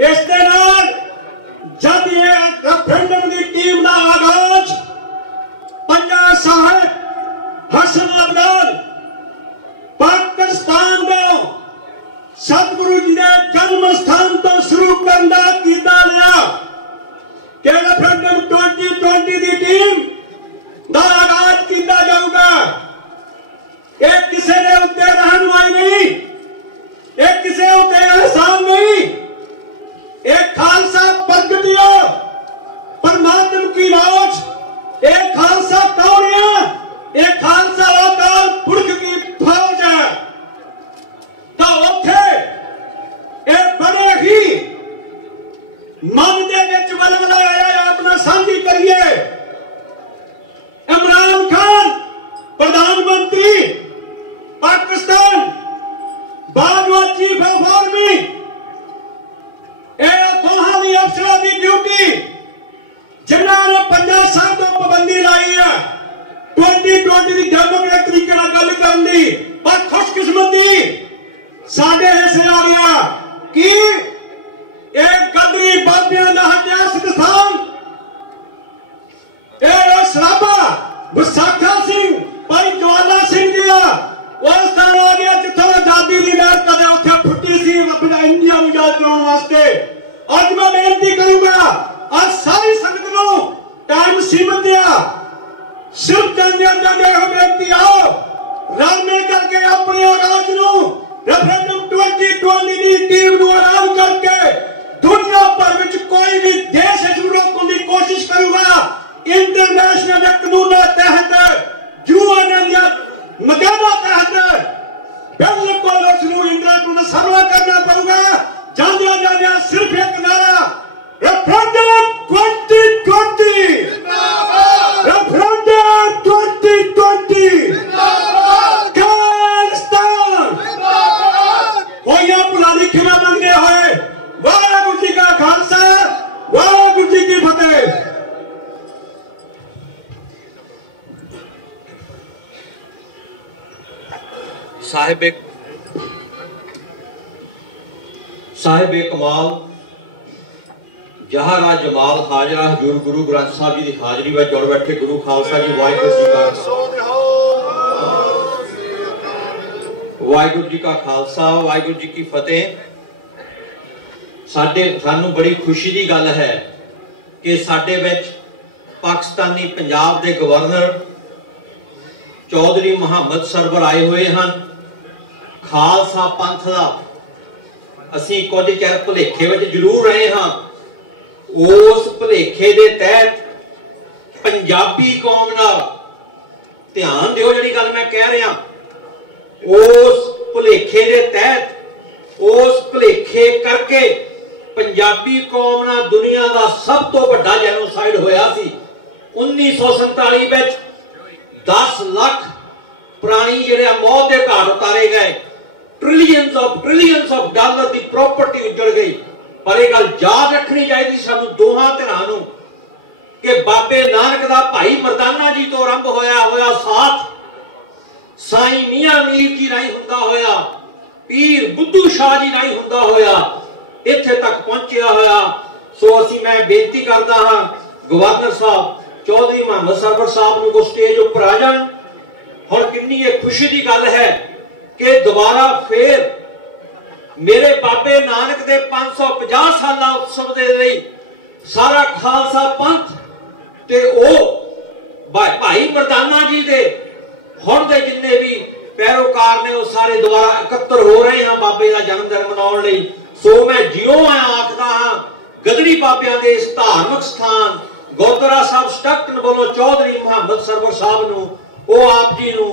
ਇਸ ਦੇ ਨਾਲ ਜਦ ਇਹ ਰੈਫਰੈਂਡਮ ਦੀ ਟੀਮ ਦਾ ਆਗਾਜ਼ ਪੰਜਾ ਸਾਹਿਬ ਹਸਨ ਅਬਦਾਲ ਪਾਕਿਸਤਾਨ ਤੋਂ ਸਤਿਗੁਰੂ ਜੀ ਦੇ ਜਨਮ ਸਥਾਨ ਤੋਂ ਸ਼ੁਰੂ ਕਰਨ ਦਾ ਕੀਤਾ ਲਿਆ ਕਿ ਰੈਫਰੈਂਡਮ 2020 ਦੀ ਟੀਮ ਦਾ ਆਗਾਜ਼ ਕੀਤਾ ਜਾਊਗਾ। ਇਹ ਕਿਸੇ ਦੇ ਉੱਤੇ ਰਹਿਨੁਮਾਈ ਨਹੀਂ, ਇਹ ਕਿਸੇ ਉੱਤੇ ਅਹਿਸਾਨ ਨਹੀਂ, ਇਹ ਖਾਲਸਾ ਪ੍ਰਗਟਿਆ परमात्म की राज। एक खालसा कौन है? एक खालसा अकाल पुरख की फौज है। तो उथे एक बड़े ही मन दे विच वलवला आया, अपना साझी करिए। इमरान खान प्रधानमंत्री Pakistan, Bajwa chief of army, दोहां अफसर की ड्यूटी जिन्होंने 50 साल तो पाबंदी लाई है 2020 की डेमोक्रेटिक तरीके गल करने, पर खुशकिस्मती साडे हिस्से आ गया कि एक गदरी बाबियां दा हत्यासक स्थान सराबा विसाखा सिंह भाई ज्वाला सिंह जी उस स्थान आ गया जिथों आजादी की लहर कदे उत्थे फुटी सी अपना इंडिया आजाद कराने वास्ते। अज मैं बेनती करूंगा आज सारी संगत को टाइम सीमित दिया, सिर्फ बेनती आओ रल मिल करके अपने आगाज रेफरेंडम 2020 की टीम को ऐलान करके दुनिया भर में कोई भी देश रोकने की कोशिश करूंगा। इंटरनेशनल कानूनों तहत यूएन मर्यादा तहत बिल्कुल उसको इंटरनेट को सर्वे करना पड़ेगा। जाने जाने सिर्फ एक नारा रेफरेंडम 2020, रेफरेंडम 2020, खालिस्तान कोई पुरानी खिमा मंगने हुए। वाहेगुरु जी का खालसा, वाहेगुरु जी की फतेह। साहिब कमाल जहारा जमाल हाजरा हजूर गुरु ग्रंथ साहब जी की हाजरी में जुड़ बैठे गुरु खालसा जी वाहिगुरू जी का खालसा, वाहिगुरू जी की फतेह। सानू बड़ी खुशी की गल है कि साडे विच पाकिस्तानी पंजाब के गवर्नर चौधरी मुहम्मद सरवर आए हुए हैं। खालसा पंथ का असी कुछ चेर भुलेखे विच जरूर रहे हाँ। उस भुलेखे के तहत पंजाबी कौम नाल ध्यान दिओ जिहड़ी गल मैं कह रहा, उस भुलेखे के तहत उस भुलेखे करके पंजाबी कौम नाल दुनिया का सब तो बड़ा जेनोसाइड होया सी 1947 विच 10 लाख प्राणी जिहड़े मौत के घाट उतारे गए, ट्रिलियंस ऑफ डॉलर की प्रॉपर्टी उजड़ गई। पर यह गल याद रखनी चाहिए सानू दोहां धिरां नूं कि बाबे नानक दा भाई मरदाना जी तो आरंभ होया साथ साईं मियां मीर जी नहीं हुंदा होया, पीर बुद्धू शाह जी नहीं हुंदा होया, इत्थे तक पहुंचिया होया। सो असी मैं बेनती करदा हां गवर्नर साहब चौधरी मुहम्मद सरवर साहब नूं को स्टेज उपर आ जाण। हुण कितनी ये खुशी की गल है कि दोबारा फिर मेरे बाबे नानक दे 550 साल उत्सव दे लई सारा खालसा पंथ ते ओ भाई मरदाना जी दे हुण दे जिन्ने भी पैरोकार ने वो सारे दोबारा एकत्र हो रहे हैं बाबे का जन्मदिन मनाउण लई। सो मैं जियो आया आखदा हां गदड़ी बाबियां दे इस धार्मिक स्थान गुरुद्वारा साहब स्टकटन वालों चौधरी मुहम्मद सरवर साहब नूं ओ आप जी नूं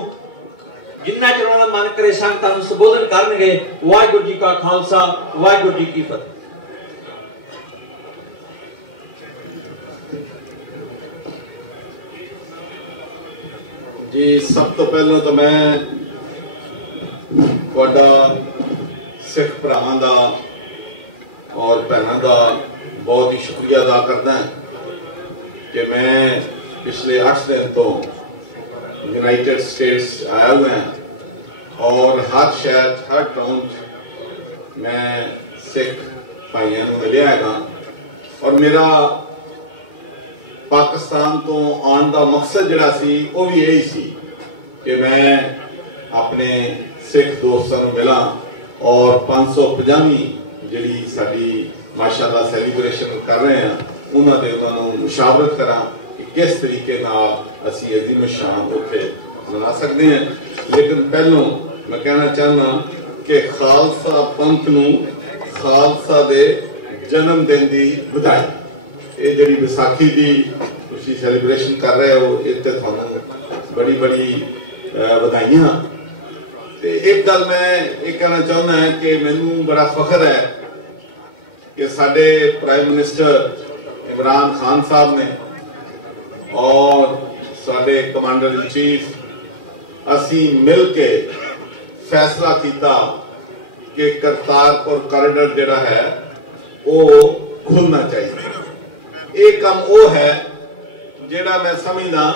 जिन्ना चਿਰ ਉਹਨਾਂ ਦਾ ਮਨ ਕਰੇ ਸੰਗਤਾਂ ਨੂੰ ਸੰਬੋਧਨ ਕਰਨਗੇ। ਵਾਹਿਗੁਰੂ जी का खालसा, वाहिगुरू जी की फतेह। जी सब तो पहले तो मैं तुहाडा सिख भरावां दा और भैणां दा बहुत ही शुक्रिया अदा करदा कि मैं पिछले 8 दिन तो यूनाइटेड स्टेट्स आया हुआ हैं और हर शहर हर टाउन मैं सिख भाइयों को मिलिया है। और मेरा पाकिस्तान तो आने का मकसद जिहड़ा सी वो भी यही सी कि मैं अपने सिख दोस्तों को मिला और 550वीं जिहड़ी साडी माशाअल्लाह सैलीब्रेशन कर रहे हैं उन्होंने उन्होंने मुशावरत करा कि किस तरीके नाल असी अजीम शान उत्थे मना सकते हैं। लेकिन पहलों मैं कहना चाहना कि खालसा पंथ नूं खालसा दे जन्मदिन की बधाई। ये जिहड़ी विसाखी की तुसीं सैलीब्रेशन कर रहे हो इत्थे तुहानूं बड़ी बड़ी बधाइयां। ते एक गल मैं ये कहना चाहना है कि मैनूं बड़ा फखर है कि साडे प्राइम मिनिस्टर इमरान खान साहब ने और साडे कमांडर इन चीफ असी मिल के फैसला किया कि करतारपुर कॉरिडोर जिहड़ा है वो खुलना चाहिए। ये काम वो है जिहड़ा मैं समझदा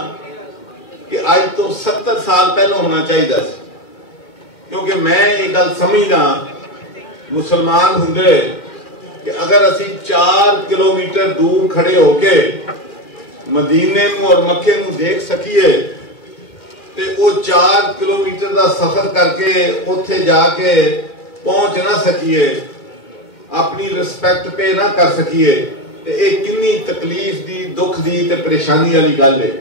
कि आज तो 70 साल पहले होना चाहिए, क्योंकि मैं ये गल समझदा मुसलमान हुंदे कि अगर असी 4 किलोमीटर दूर खड़े होके मदीने और मक्के नूं देख सकीए ते वो 4 किलोमीटर का सफर करके उत्थे जाके पहुंच ना सकीए, अपनी रिस्पैक्ट पे ना कर सकीए, ते ये कितनी तकलीफ दी दुख दी ते परेशानी वाली गल है।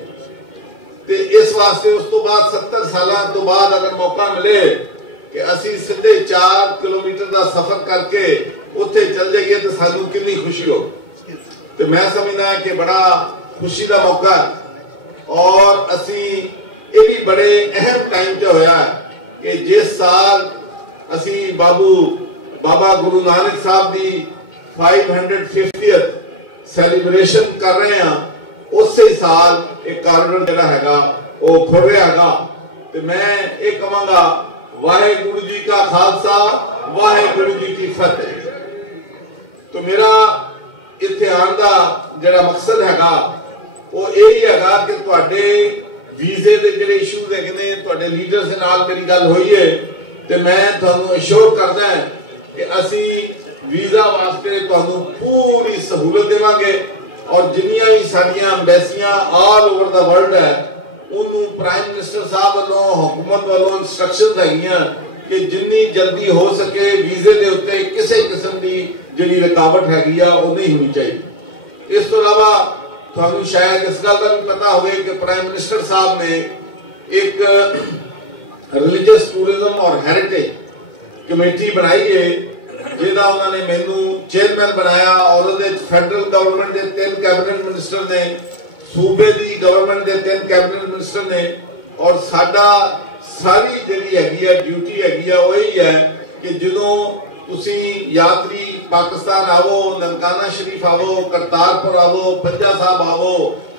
ते इस वास्ते उस तो बाद 70 साल तो बाद अगर मौका मिले कि असी सीधे 4 किलोमीटर का सफर करके उत्थे चल जाइए तो सानू कितनी खुशी हो। तो मैं समझना कि बड़ा खुशी का मौका और असी ये भी बड़े अहम टाइम से होया कि जिस साल असी बाबा गुरु नानक साहब की 550th सैलीब्रेशन कर रहे हैं उस ही साल एक कॉरिडोर जिहड़ा हैगा वो खुल रहा हैगा। तो मैं ये कहांगा वाहिगुरू जी का खालसा, वाहिगुरू जी की फतेह। तो मेरा इत्थे आने का जिहड़ा मकसद हैगा वो यही हैगा कि तुहाडे वीजे के जिहड़े इशूज हैगे ने तुहाडे लीडर्स दे नाल मेरी गल होई है ते मैं तुहानू अश्योर करदा है कि असी वीजा वास्ते तुहानू पूरी सहूलत देवांगे और जिन्नियां भी साडियां एम्बेसियां ऑल ओवर द वर्ल्ड है उन्होंने प्राइम मिनिस्टर साहब वालों हुकूमत वालों इंस्ट्रक्शंस हैगियां कि जिन्नी जल्दी हो सके वीजे के उत्ते किसी किस्म की जिहड़ी रुकावट हैगी आ वो नहीं होनी चाहिए। इस तो इलावा तुहानू शायद इस गल का भी पता होवे कि प्राइम मिनिस्टर साहब ने एक रिलीजियस टूरिज्म और हैरिटेज कमेटी बनाई है जिहदा उन्होंने मैनू चेयरमैन बनाया और उहदे फेडरल गवर्नमेंट के 3 कैबिनेट मिनिस्टर ने, सूबे की गवर्नमेंट के 3 कैबिनेट मिनिस्टर ने और साडा सारी जिहड़ी हैगी है ड्यूटी हैगी वो यही है कि जदों तुसी यात्री पाकिस्तान आवो, ननकाना शरीफ आवो, करतारपुर आवो, पंजा साहब आवो,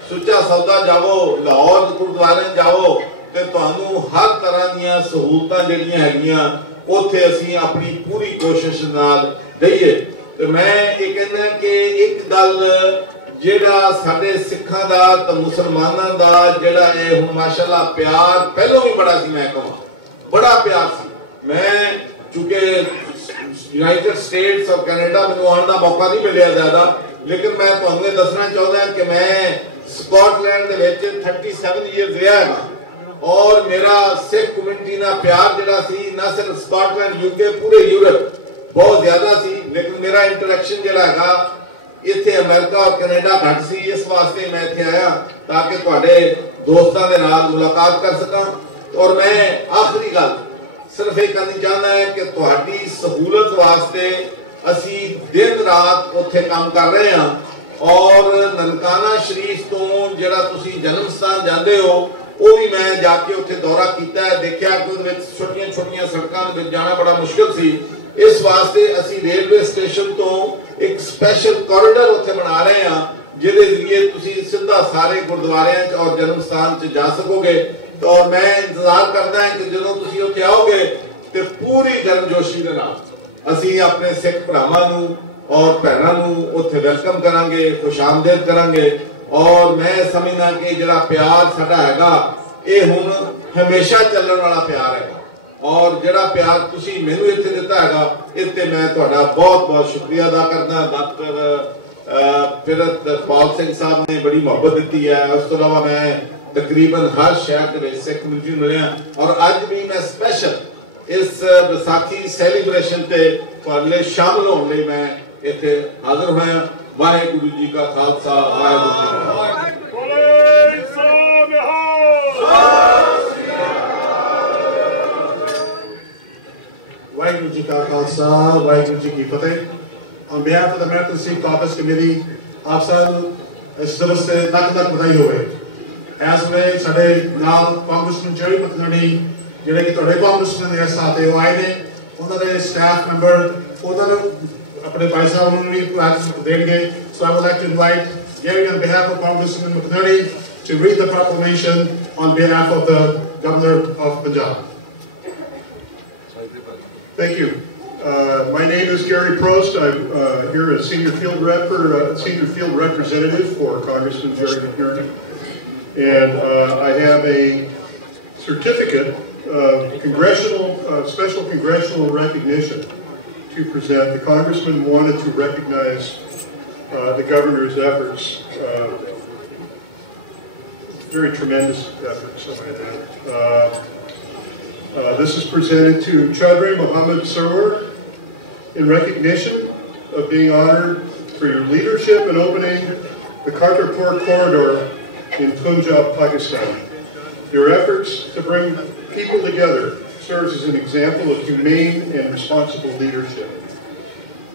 सुच्चा सौदा जावो, लाहौर गुरुद्वारे जाओ ते तुहानू हर तरह दी सहूलतां जिहड़ियां हैगियां उत्थे असीं अपनी पूरी कोशिश नाल दईए। ते मैं ये कहना कि एक गल जेड़ा साडे सिखां दा ते मुसलमानां दा जेड़ा है हुण माशाअल्लाह प्यार पहलों भी बड़ा सी, मैं कहां बड़ा प्यार सी। मैं चूंकि यूनाइटेड स्टेट्स और कनाडा मैनूं आउण दा मौका नहीं मिलिया ज्यादा, लेकिन मैं तुहानूं ये दसना चाहुंदा कि मैं स्कॉटलैंड दे विच 37 ईयर्स रहा और मेरा सिख कम्युनिटी ना प्यार जिहड़ा सी ना सिर्फ स्कॉटलैंड यूके पूरे यूरोप बहुत ज्यादा सी, लेकिन मेरा इंटरैक्शन जिहड़ा हैगा इत्थे अमेरिका और कनाडा घट सी। इस वास्ते मैं इत्थे आया ताकि तुहाडे दोस्तां दे नाल मुलाकात कर सकां। और मैं आखिरी गल सिर्फ ये कहनी चाहना है कि तुहाडी सहूलत वास्ते असी दिन रात उत्थे काम कर रहे हैं और ननकाना शरीफ तो जिहड़ा तुसी जन्म स्थान जांदे हो वो भी मैं जाके उत्थे दौरा किया है, देखा कि उहदे विच छोटियां छोटियां सड़कां दे विच जाना बड़ा मुश्किल सी। इस वास्ते असी रेलवे स्टेशन तो एक स्पेशल कॉरिडोर उत्थे बना रहे हैं जिहदे जरिए तुसी सीधा सारे गुरुद्वारियां च और जन्म स्थान च जा सकोगे। तो मैं इंतजार करदा है कि जदों तुसी उत्थे आओगे ते पूरी गर्मजोशी दे नाल असी अपने सिख भरावां नूं और भैणां नूं उत्थे वेलकम करांगे, खुशामदीद करांगे। और मैं समझना कि जिहड़ा प्यार साडा हैगा ये हुण हमेशा चलण वाला प्यार है और जिहड़ा प्यार तुसी मैनूं इत्थे दित्ता हैगा इत्ते मैं तुहाडा बहुत बहुत शुक्रिया अदा करदा। डॉक्टर फिरत पाल सिंह साहब ने बड़ी मोहब्बत दी है। उस तो इलावा मैं तकरीबन हर शहर के विच सिख कम्युनिटी मिलिया और अज भी मैं स्पेशल इस विसाखी सैलीब्रेशन ते तुहाडे लई शामिल होने लई मैं इत्थे हाजिर होया। वाहेगुरु जी का खालसा, वाहेगुरु जी की वाहेगुरु जी का खालसा, वाहेगुरु जी की फतेह। On behalf of the American Sikh Caucus Committee, आप सब इस दिवस से लख लख बधाई होवे। इस वे साडे नाल कांग्रेसमैन जेरी मकनड़ी जिहड़े कि तुहाडे कांग्रेसमैन दे साथ है आए ने, उन्हां दे स्टाफ मैंबर उन्हां नूं अपने भाई साहब नूं भी प्लेटफॉर्म देंगे। So I would like to invite Gary on behalf of Congressman McNerney to read the proclamation on behalf of the Governor of Punjab. Thank you. My name is Gary Prost. I'm here as senior field representative for Congressman Jerry McNerney, and I have a certificate of special congressional recognition to present. The Congressman wanted to recognize the Governor's efforts, very tremendous efforts. This is presented to Chaudhry Mohammed Sarwar in recognition of being honored for your leadership in opening the Kartarpur corridor in Punjab, Pakistan. Your efforts to bring people together serves as an example of humane and responsible leadership.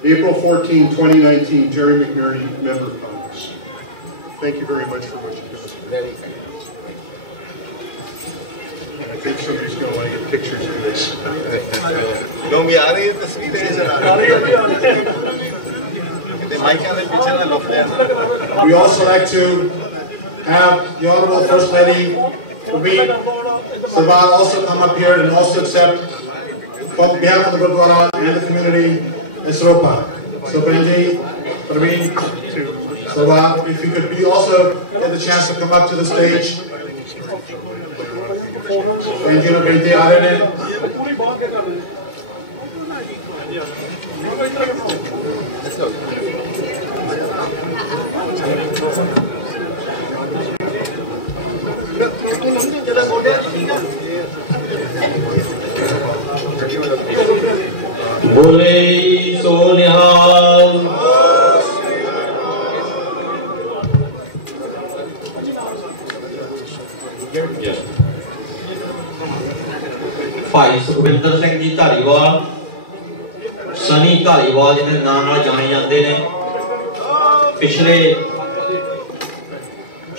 April 14, 2019, Jerry McNerney, Member of Congress. Thank you very much for what you do. Very thank you. I think somebody's going to want to get pictures of this. We also like to have the Honorable First Lady Praveen Sarwar also come up here and also accept on behalf of the Gurdwara and the community Isropa. So Benji, Praveen Sarwar, if you could be also get the chance to come up to the stage. Benji and Benji are in. बोले सो निहाल। भाई सुखविंदर सिंह जी धारीवाल, सनी धारीवाल जिन्हें नाम नाल जाने जाते हैं, पिछले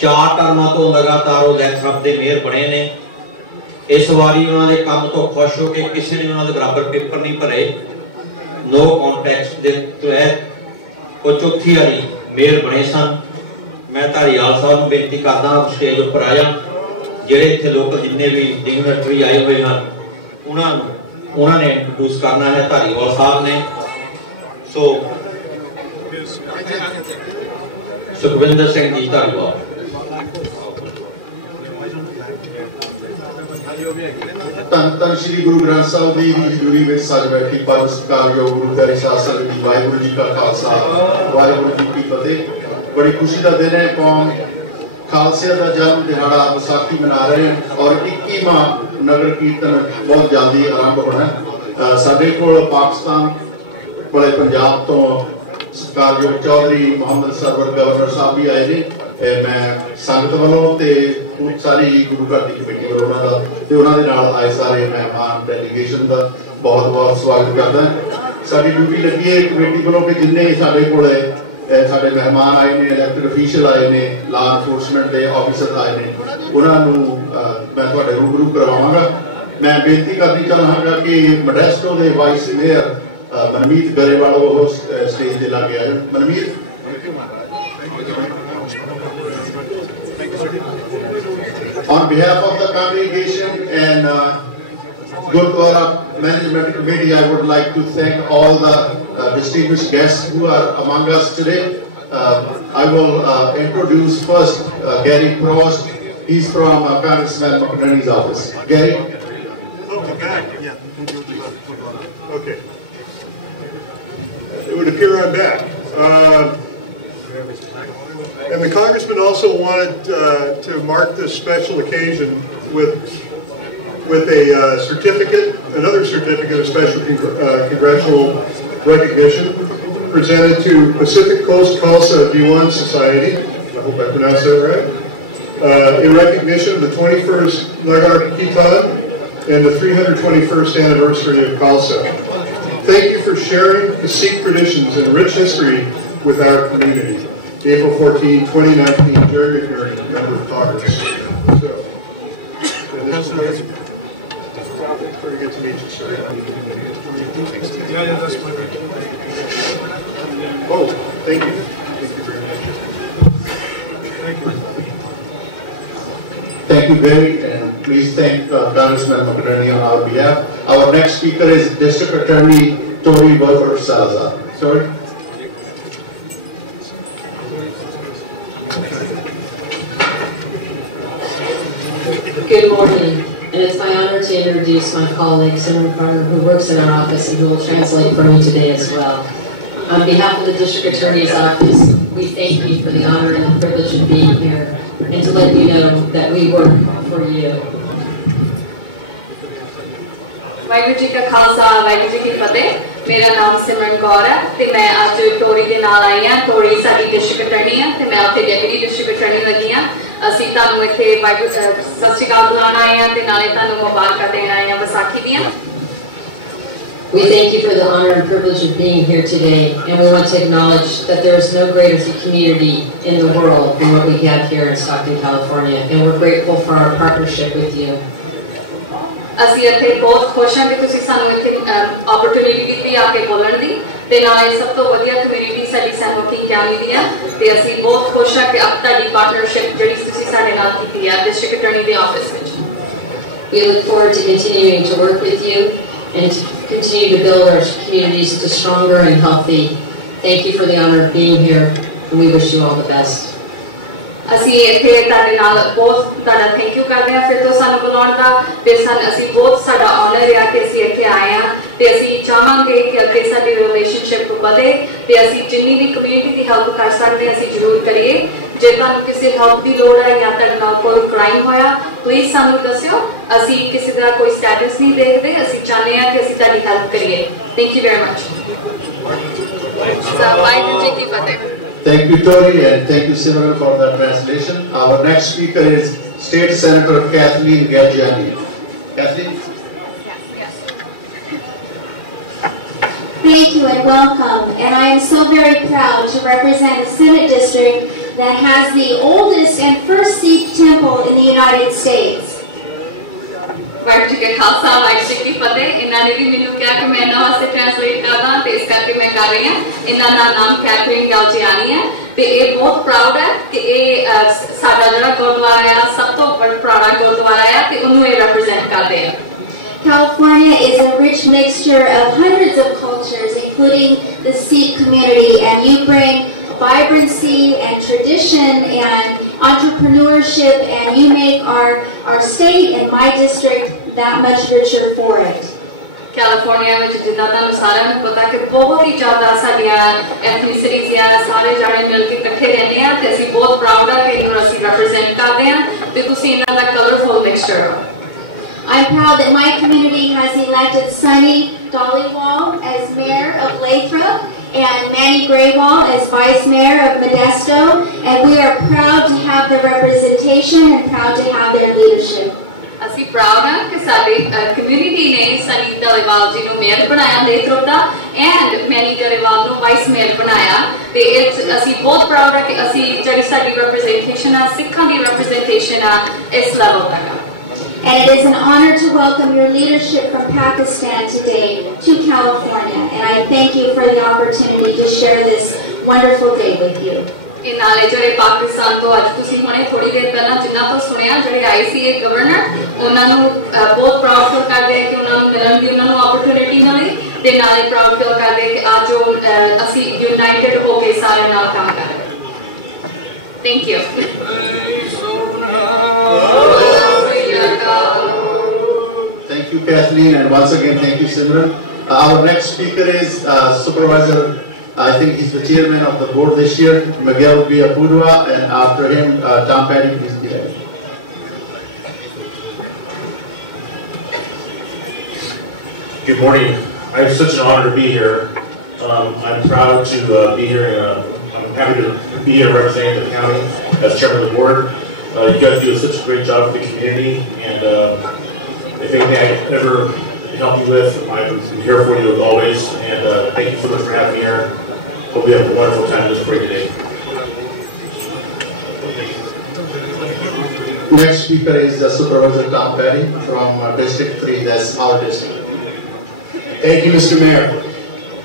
4 टर्मां तो लगातार वो लैथरप के मेयर बने ने। इस बारी उन्होंने काम तो खुश हो के किसी ने उन्होंने बराबर पेपर नहीं भरे, नो कॉन्टेक्स्ट के तहत वो चौथी बारी मेयर बने सन। मैं धारीवाल साहब को बेनती करदा स्टेज पर आया, जेडे इत्थे लोकल जिन्ने भी डिग्नेटरी आए हुए हैं उन्होंने इंट्रोड्यूस करना है धारीवाल साहब ने। सो सुखविंदर सिंह जी धारीवाल। धन श्री गुरु ग्रंथ साहिब जी की हजूरी में सज बैठी परम सत्कारयोग गुरु प्यारे शासन जी, वाहिगुरू जी का खालसा वाहिगुरू जी की फतेह। बड़ी खुशी का दिन है, कौम खालसे का जन्म दिहाड़ा विसाखी मना रहे हैं और 21वां नगर कीर्तन बहुत जल्दी आरंभ होना है। साडे कोल पाकिस्तान बड़े पंजाब तो सत्कारयोग चौधरी मोहम्मद सरवर गवर्नर साहब भी आए ने। मैं संगत वालों ते सारी गुरु घर की कमेटी वालों आए सारे मेहमान डेलीगेशन का बहुत बहुत स्वागत करता है। साडी ड्यूटी लगी है कमेटी वालों के जिन्ने साडे कोल साडे मेहमान आए ने, इलैक्टेड ऑफिशियल आए ने, लॉ एनफोर्समेंट के ऑफिसर आए ने, उन्होंने मैं तुहाडे रूबरू करवावांगा। मैं बेनती करनी चाहांगा कि मोडेस्टो के वाइस मेयर मनमीत गरेवाल वो स्टेज के लागे आए। मनमीत on behalf of the congregation and Gurdwara Management Committee, I would like to thank all the distinguished guests who are among us today. I will introduce first Gary Prost. He's from Congressman McInerney's office. Gary? Okay. It would appear I'm back. And the Congressman also wanted to mark this special occasion with a certificate, another certificate of special congressional recognition presented to Pacific Coast Khalsa Diwan Society, I hope I pronounced that right, in recognition of the 21st Nagar Kitab and the 321st anniversary of Khalsa. Thank you for sharing the Sikh traditions and rich history with our community. April 14, 2019, Jerry McNary, member of Congress. So, and this is pretty good to meet you, sir. Yeah, that's my right. Oh, thank you. Thank you very much. Thank you. Thank you, Gary, and please thank Congressman McInerney on our behalf. Our next speaker is District Attorney Tori Berger Salazar. Sorry. Good morning, and it's my honor to introduce my colleague, Senator Garner, who works in our office and who will translate for me today as well. On behalf of the District Attorney's Office, we thank you for the honor and the privilege of being here, and to let you know that we work for you. Waheguru ji का खालसा वाहिगुरू जी की फतेह। मेरा नाम सिमरन कौर है ते मैं आज टोरी के नाल आई हां। टोरी साडी डिस्ट्रिक्ट अटॉर्नी है ते मैं उत्थे डेप्यूटी डिस्ट्रिक्ट अटॉर्नी लगी हां। ਅਸੀਂ ਤੁਹਾਨੂੰ ਇੱਥੇ ਸਤਿ ਸ਼੍ਰੀ ਅਕਾਲ ਬੁਲਾਉਣ ਆਏ ਹਾਂ ਤੇ ਨਾਲੇ ਤੁਹਾਨੂੰ ਮੁਬਾਰਕਾਂ ਦੇਣ ਆਏ ਹਾਂ ਵਿਸਾਖੀ ਦੀਆਂ। We thank you for the honor and privilege of being here today, and we want to acknowledge that there is no greater community in the world than what we have here in Stockton, California, and we're grateful for our partnership with you. ਅਸੀਂ ਇੱਥੇ ਬਹੁਤ ਖੁਸ਼ ਹਾਂ ਕਿ ਤੁਸੀਂ ਸਾਨੂੰ ਇੱਥੇ opportunity ਦਿੱਤੀ ਆ ਕੇ ਬੋਲਣ ਦੀ ਤੇ ਨਾਲੇ ਸਭ ਤੋਂ ਵਧੀਆ ਕਮਿਊਨਿਟੀ ਸਾਡੀ ਸੈਨੋਟੀ ਕੈਮੀ ਦੀ ਆ ਤੇ ਅਸੀਂ ਬਹੁਤ ਖੁਸ਼ ਹਾਂ ਕਿ ਤੁਹਾਡੀ ਪਾਰਟਨਰਸ਼ਿਪ ਜਿਹੜੀ ਤੁਸੀਂ ਸਾਡੇ ਨਾਲ ਕੀਤੀ ਆ ਡਿਸਟ੍ਰਿਕਟ ਅਟਾਰਨੀ ਦੇ ਆਫਿਸ ਵਿੱਚ। We look forward to continuing to work with you and to continue to build our communities into stronger and healthy. Thank you for the honor of being here, and we wish you all the best. ਅਸੀਂ ਇੱਥੇ ਤੁਹਾਡੇ ਨਾਲ ਬਹੁਤ ਤੁਹਾਡਾ thank you ਕਰਦੇ ਹਾਂ ਫਿਰ ਤੋਂ ਸਾਨੂੰ ਬੁਲਾਉਣ ਦਾ ਤੇ ਅਸੀਂ ਬਹੁਤ ਸਾਡਾ ਆਨਰ ਆ ਕਿ ਅਸੀਂ ਇੱਥੇ ਆਏ ਹਾਂ ਤੇ ਅਸੀਂ ਚਾਹਾਂਗੇ ਕਿ ਅੱਗੇ ਸਾਡੀ ਰਿਲੇਸ਼ਨਸ਼ਿਪ ਵਧੇ ਤੇ ਅਸੀਂ ਜਿੰਨੀ ਵੀ ਕਮਿਊਨਿਟੀ ਦੀ ਹੈਲਪ ਕਰ ਸਕਦੇ ਅਸੀਂ ਜ਼ਰੂਰ ਕਰੀਏ। ਜੇ ਤੁਹਾਨੂੰ ਕਿਸੇ ਹੈਲਪ ਦੀ ਲੋੜ ਹੈ ਜਾਂ ਤੁਹਾਡਾ कोई क्राइम होया प्लीज सानू दस्यो ਅਸੀਂ ਕਿਸੇ ਦਾ ਕੋਈ ਸਟੇटस नहीं देखते ਅਸੀਂ ਚਾਹਨੇ ਆ ਕਿ ਅਸੀਂ ਤੁਹਾਡੀ ਹੈਲਪ ਕਰੀਏ thank you very much Waheguru ji Ki Fateh Thank you, Tori, and thank you, Simran, for that translation. Our next speaker is State Senator Kathleen Gadjani. Kathleen? Thank you and welcome. And I am so very proud to represent a Senate district that has the oldest and first Sikh temple in the United States. Waheguru ji ਕਾ ਖਾਲਸਾ ਵਾਹਿਗੁਰੂ ਜੀ ਕੀ ਫਤਿਹ ਇਹਨਾਂ ਨੇ ਵੀ ਮੈਨੂੰ ਕਿਹਾ ਕਿ ਮੈਂ ਇਹਨਾਂ ਵਾਸਤੇ translate ਕਰਦਾ ਤੇ ਇਸ ਕਰਕੇ ਮੈਂ ਕਰ ਰਹੀ ਹਾਂ ਇਹਨਾਂ ਦਾ ਨਾਮ ਕੈਥਰੀਨ ਗੈਲਜੀਆਨੀ ਹੈ ਤੇ ਇਹ ਬਹੁਤ ਪ੍ਰਾਊਡ ਹੈ ਕਿ ਇਹ ਸਾਡਾ ਜਿਹੜਾ ਗੁਰਦੁਆਰਾ ਆ ਸਭ ਤੋਂ ਪੁਰਾਣਾ ਗੁਰਦੁਆਰਾ ਆ ਤੇ ਉਹਨੂੰ ਇਹ ਰਿਪਰੈਜ਼ੈਂਟ ਕਰਦੇ ਆ California is a rich mixture of hundreds of cultures, including the Sikh community, and you bring vibrancy and tradition and entrepreneurship, and you make our state and my district that much richer for it. California ਵਿੱਚ ਜਿੱਦਾਂ ਤੁਹਾਨੂੰ ਸਾਰਿਆਂ ਨੂੰ ਪਤਾ ਕਿ ਬਹੁਤ ਹੀ ਜ਼ਿਆਦਾ ਸਾਡੀਆਂ ਐਥਨੀਸਿਟੀਜ਼ ਆ ਸਾਰੇ ਜਾਣੇ ਮਿਲ ਕੇ ਇਕੱਠੇ ਰਹਿੰਦੇ ਆ ਤੇ ਅਸੀਂ ਬਹੁਤ ਪ੍ਰਾਊਡ ਆ ਕਿ ਇਹਨੂੰ ਅਸੀਂ ਰਿਪਰੈਜ਼ੈਂਟ ਕਰਦੇ ਆ ਤੇ ਤੁਸੀਂ ਇਹਨਾਂ ਦਾ ਕਲਰਫੁਲ ਮਿਕਸਚਰ ਹੋ I'm proud that my community has elected Sunny Dhaliwal as mayor of Lathrop and Manny Graywall as vice mayor of Modesto, and we are proud to have the representation and proud to have their leadership. ਅਸੀਂ proud ਹਾਂ ਕਿ ਸਾਡੀ community ਨੇ ਸਨੀ ਧਾਲੀਵਾਲ ਜੀ ਨੂੰ mayor ਬਣਾਇਆ ਲੇਥਰੋਪ ਦਾ and ਮੈਨੀ ਧਾਲੀਵਾਲ ਨੂੰ ਵਾਈਸ ਮੇਅਰ ਬਣਾਇਆ ਤੇ ਅਸੀਂ ਬਹੁਤ ਪ੍ਰਾਊਡ ਹਾਂ ਕਿ ਅਸੀਂ ਜਿਹੜੀ ਸਾਡੀ ਰਿਪਰੈਜ਼ੈਂਟੇਸ਼ਨ ਆ ਸਿੱਖਾਂ ਦੀ ਰਿਪਰੈਜ਼ੈਂਟੇਸ਼ਨ ਆ ਇਸ ਲੈਵਲ ਤੱਕ And it is an honor to welcome your leadership from Pakistan today to California. And I thank you for the opportunity to share this wonderful day with you. ਇਹ ਨਾਲੇ ਜਿਹੜੇ ਪਾਕਿਸਤਾਨ ਤੋਂ ਅੱਜ ਤੁਸੀਂ ਹੁਣੇ ਥੋੜੀ ਦੇਰ ਪਹਿਲਾਂ ਜਿੰਨਾ ਤੋਂ ਸੁਣਿਆ ਜਿਹੜੇ ਆਏ ਸੀ ਇਹ ਗਵਰਨਰ ਉਹਨਾਂ ਨੂੰ ਬਹੁਤ ਪ੍ਰਾਊਡ ਫੀਲ ਕਰਦੇ ਕਿ ਉਹਨਾਂ ਨੂੰ ਮਿਲਣ ਦੀ ਉਹਨਾਂ ਨੂੰ ਓਪਰਚੁਨਿਟੀ ਮਿਲੀ ਤੇ ਨਾਲੇ ਪ੍ਰਾਊਡ ਫੀਲ ਕਰਦੇ ਕਿ ਅੱਜ ਜੋ ਅਸੀਂ ਯੂਨਾਈਟਿਡ ਹੋ ਕੇ ਸਾਰੇ ਨਾਲ ਕੰਮ ਕਰ ਰਹੇ thank you Thank you, Kathleen, and once again, thank you, Simran. Our next speaker is Supervisor, I think he's the chairman of the board this year, Miguel Villapudua, and after him, Tom Petty, please be there. Good morning. It's such an honor to be here. I'm proud to be here. I'm happy to be here representing the county as chairman of the board. You guys do such a great job for the community, and if anything I can ever help you with, I'm here for you as always. And thank you so much for having me here. Hope you have a wonderful time this break today. Next speaker is Supervisor Tom Petty from District 3, that's our district. Thank you, Mr. Mayor.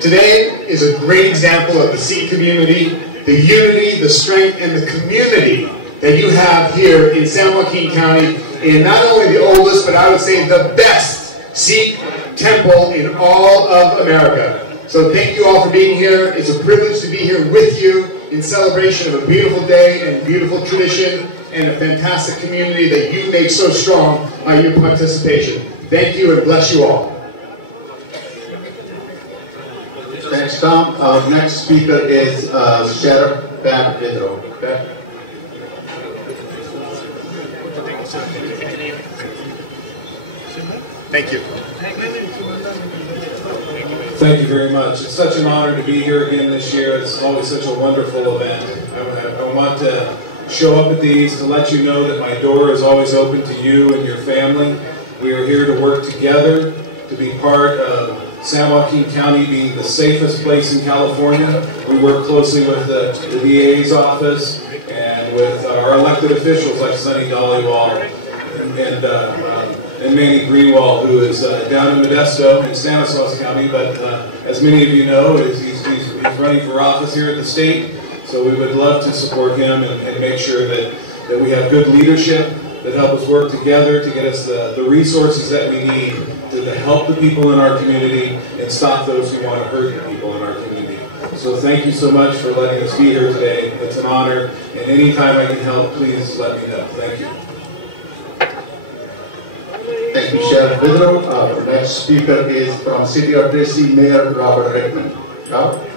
Today is a great example of the Sikh community, the unity, the strength, and the community that you have here in San Joaquin County, in not only the oldest, but I would say the best Sikh temple in all of America. So thank you all for being here. It's a privilege to be here with you in celebration of a beautiful day and beautiful tradition and a fantastic community that you make so strong by your participation. Thank you and bless you all. Thanks, Tom. Our next speaker is Sheriff Pam Vidro. Okay? Thank you. Thank you very much. It's such an honor to be here again this year. It's always such a wonderful event. I want to show up at these to let you know that my door is always open to you and your family. We are here to work together to be part of San Joaquin County being the safest place in California. We work closely with the DA's office and with our elected officials like Sunny Dhaliwal and Manny Greenwald, who is down in Modesto in Stanislaus County, but as many of you know, he's running for office here at the state, so we would love to support him and make sure that we have good leadership that help us work together to get us the resources that we need to help the people in our community and stop those who want to hurt the people in our community. So thank you so much for letting us be here today. It's an honor, and anytime I can help, please let me know. Thank you. Thank you, Sheriff Vidro. Our next speaker is from City of Tracy, Mayor Robert Rickman. Robert?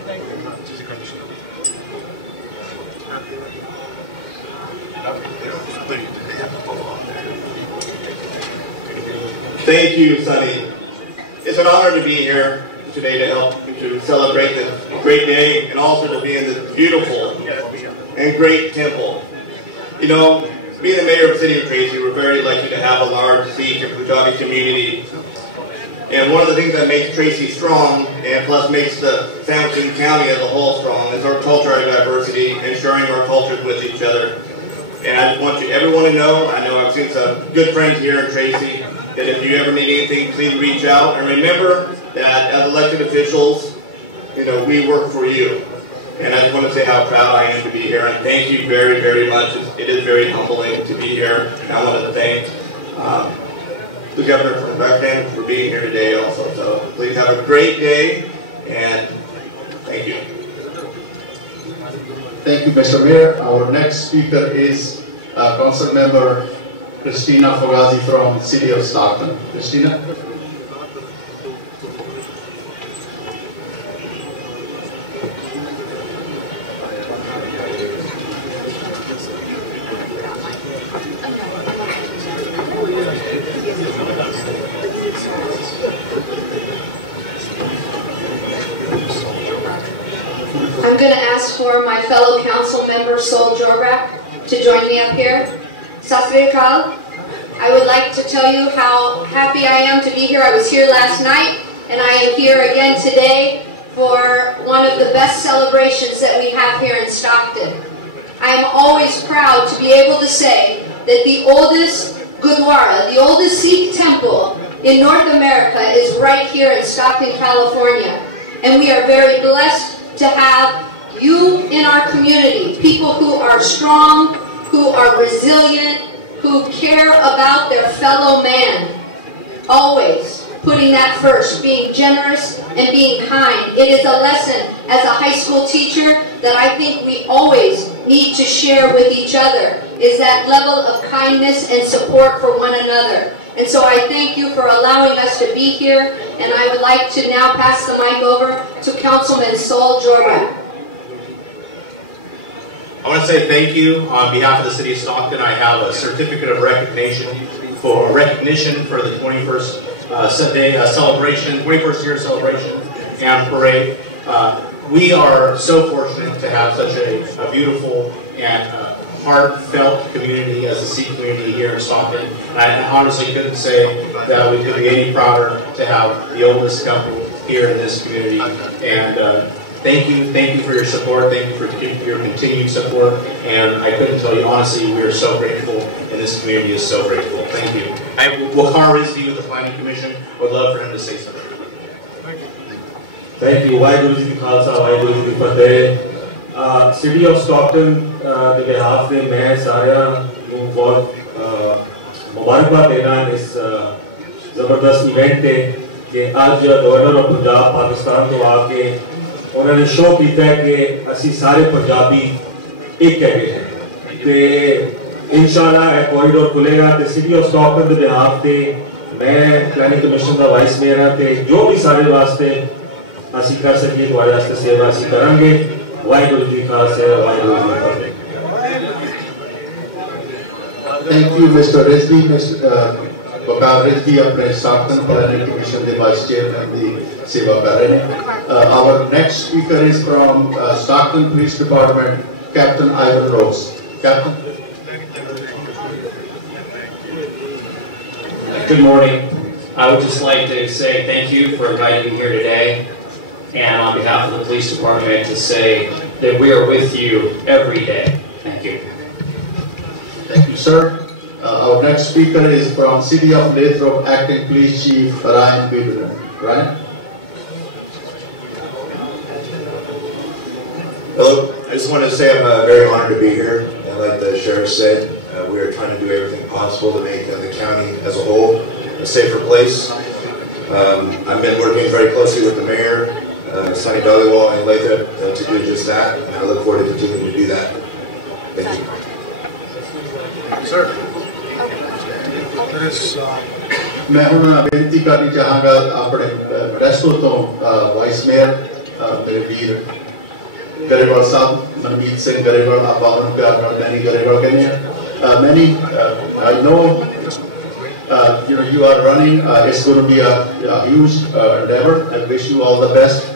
Thank you, Sonny. It's an honor to be here today to help to celebrate this great day and also to be in this beautiful and great temple. You know, being the mayor of the city of Tracy, we're very lucky to have a large Sikh and Punjabi community. And one of the things that makes Tracy strong, and plus makes the San Joaquin County as a whole strong, is our cultural diversity and sharing our cultures with each other. And I just want everyone to know, I know I've seen some good friends here in Tracy, that if you ever need anything, please reach out. And remember that as elected officials, you know, we work for you. And I just want to say how proud I am to be here. And thank you very, very much. It is very humbling to be here. And I want to thank the governor from Buckton for being here today also. So please have a great day, and thank you. Thank you, Mr. Mayor. Our next speaker is Council Member Christina Fogazi from City of Stockton. Christina. I'm going to ask for my fellow council member, Sol Jorbak, to join me up here. Sat Sri Akal. I would like to tell you how happy I am to be here. I was here last night, and I am here again today for one of the best celebrations that we have here in Stockton. I am always proud to be able to say that the oldest Gurdwara, the oldest Sikh temple in North America is right here in Stockton, California. And we are very blessed to have you in our community, people who are strong, who are resilient, who care about their fellow man, always putting that first, being generous and being kind. It is a lesson as a high school teacher that I think we always need to share with each other, is that level of kindness and support for one another. And so I thank you for allowing us to be here, and I would like to now pass the mic over to Councilman Sol Jorbak. I want to say thank you on behalf of the City of Stockton. I have a certificate of recognition for the 21st celebration, 21st year celebration and parade. We are so fortunate to have such a beautiful and heartfelt community as a Sikh community here in Stockton. And I honestly couldn't say that we could be any prouder to have the oldest temple here in this community. And thank you for your support. Thank you for your continued support. And I couldn't tell you honestly, we are so grateful, and this community is so grateful. Thank you. Waqar Rizvi with the Planning Commission. Would love for him to say something. Thank you. Waheguru Ji Ki Khalsa, Waheguru Ji Ki Fateh. City of Stockton ਦੇ behalf ਤੇ ਮੈਂ ਸਾਰਿਆਂ ਨੂੰ ਬਹੁਤ ਮੁਬਾਰਕਬਾਦ ਦੇਣਾ ਇਸ ਜ਼ਬਰਦਸਤ event ਤੇ ਕਿ ਅੱਜ ਗਵਰਨਰ ਆਫ ਪੰਜਾਬ ਪਾਕਿਸਤਾਨ ਤੋਂ ਆ ਕੇ ਉਹਨਾਂ ਨੇ ਸ਼ੋਅ ਕੀਤਾ ਕਿ ਅਸੀਂ ਸਾਰੇ ਪੰਜਾਬੀ ਇੱਕ ਹੈਗੇ ਹਾਂ ਤੇ ਇਨਸ਼ਾਅੱਲਾ ਇਹ ਕੋਰੀਡੋਰ ਖੁੱਲੇਗਾ ਤੇ ਸਿਟੀ ਆਫ ਸਟਾਕਟਨ ਦੇ behalf ਤੇ ਮੈਂ ਪਲੈਨਿੰਗ ਕਮਿਸ਼ਨ ਦਾ ਵਾਈਸ ਮੇਅਰ ਹਾਂ ਤੇ ਜੋ ਵੀ ਸਾਡੇ ਵਾਸਤੇ ਅਸੀਂ ਕਰ ਸਕੀਏ ਤੁਹਾਡੇ ਵਾਸਤੇ ਸੇਵਾ ਅਸੀਂ ਕਰਾਂਗੇ। ਵਾਹਿਗੁਰੂ ਜੀ ਕਾ ਖਾਲਸਾ ਵਾਹਿਗੁਰੂ ਜੀ ਕੀ ਫਤਿਹ। Thank you, Mr. Rizvi. Mr. Waqar Rizvi अपने Stockton Planning Commission के Vice Chairman की सेवा कर रहे हैं। Our next speaker is from Stockton Police Department, Captain Ivan Rose. Captain. Good morning. I would just like to say thank you for inviting me here today, and on behalf of the police department to say that we are with you every day. Thank you. Thank you, sir. Our next speaker is from City of Lathrop, Acting Police Chief Ryan Biederman. Ryan? Hello. I just wanted to say I'm very honored to be here. And like the sheriff said, we are trying to do everything possible to make the county as a whole a safer place. I've been working very closely with the mayor, Sunny Dhaliwal, and Lathrop to do just that. And I look forward to continuing to do that. Thank you. Sir. मैं हूँ बेनती करनी चाहांगा अपने Presso तो vice mayor मेरे वीर गरेवाल साहब मनमीत सिंह गरेवाल आप उन्होंने प्यार नाल कैनी गरेवाल कहने many, I know, you are running. It's going to be a huge endeavor. I wish you all the best.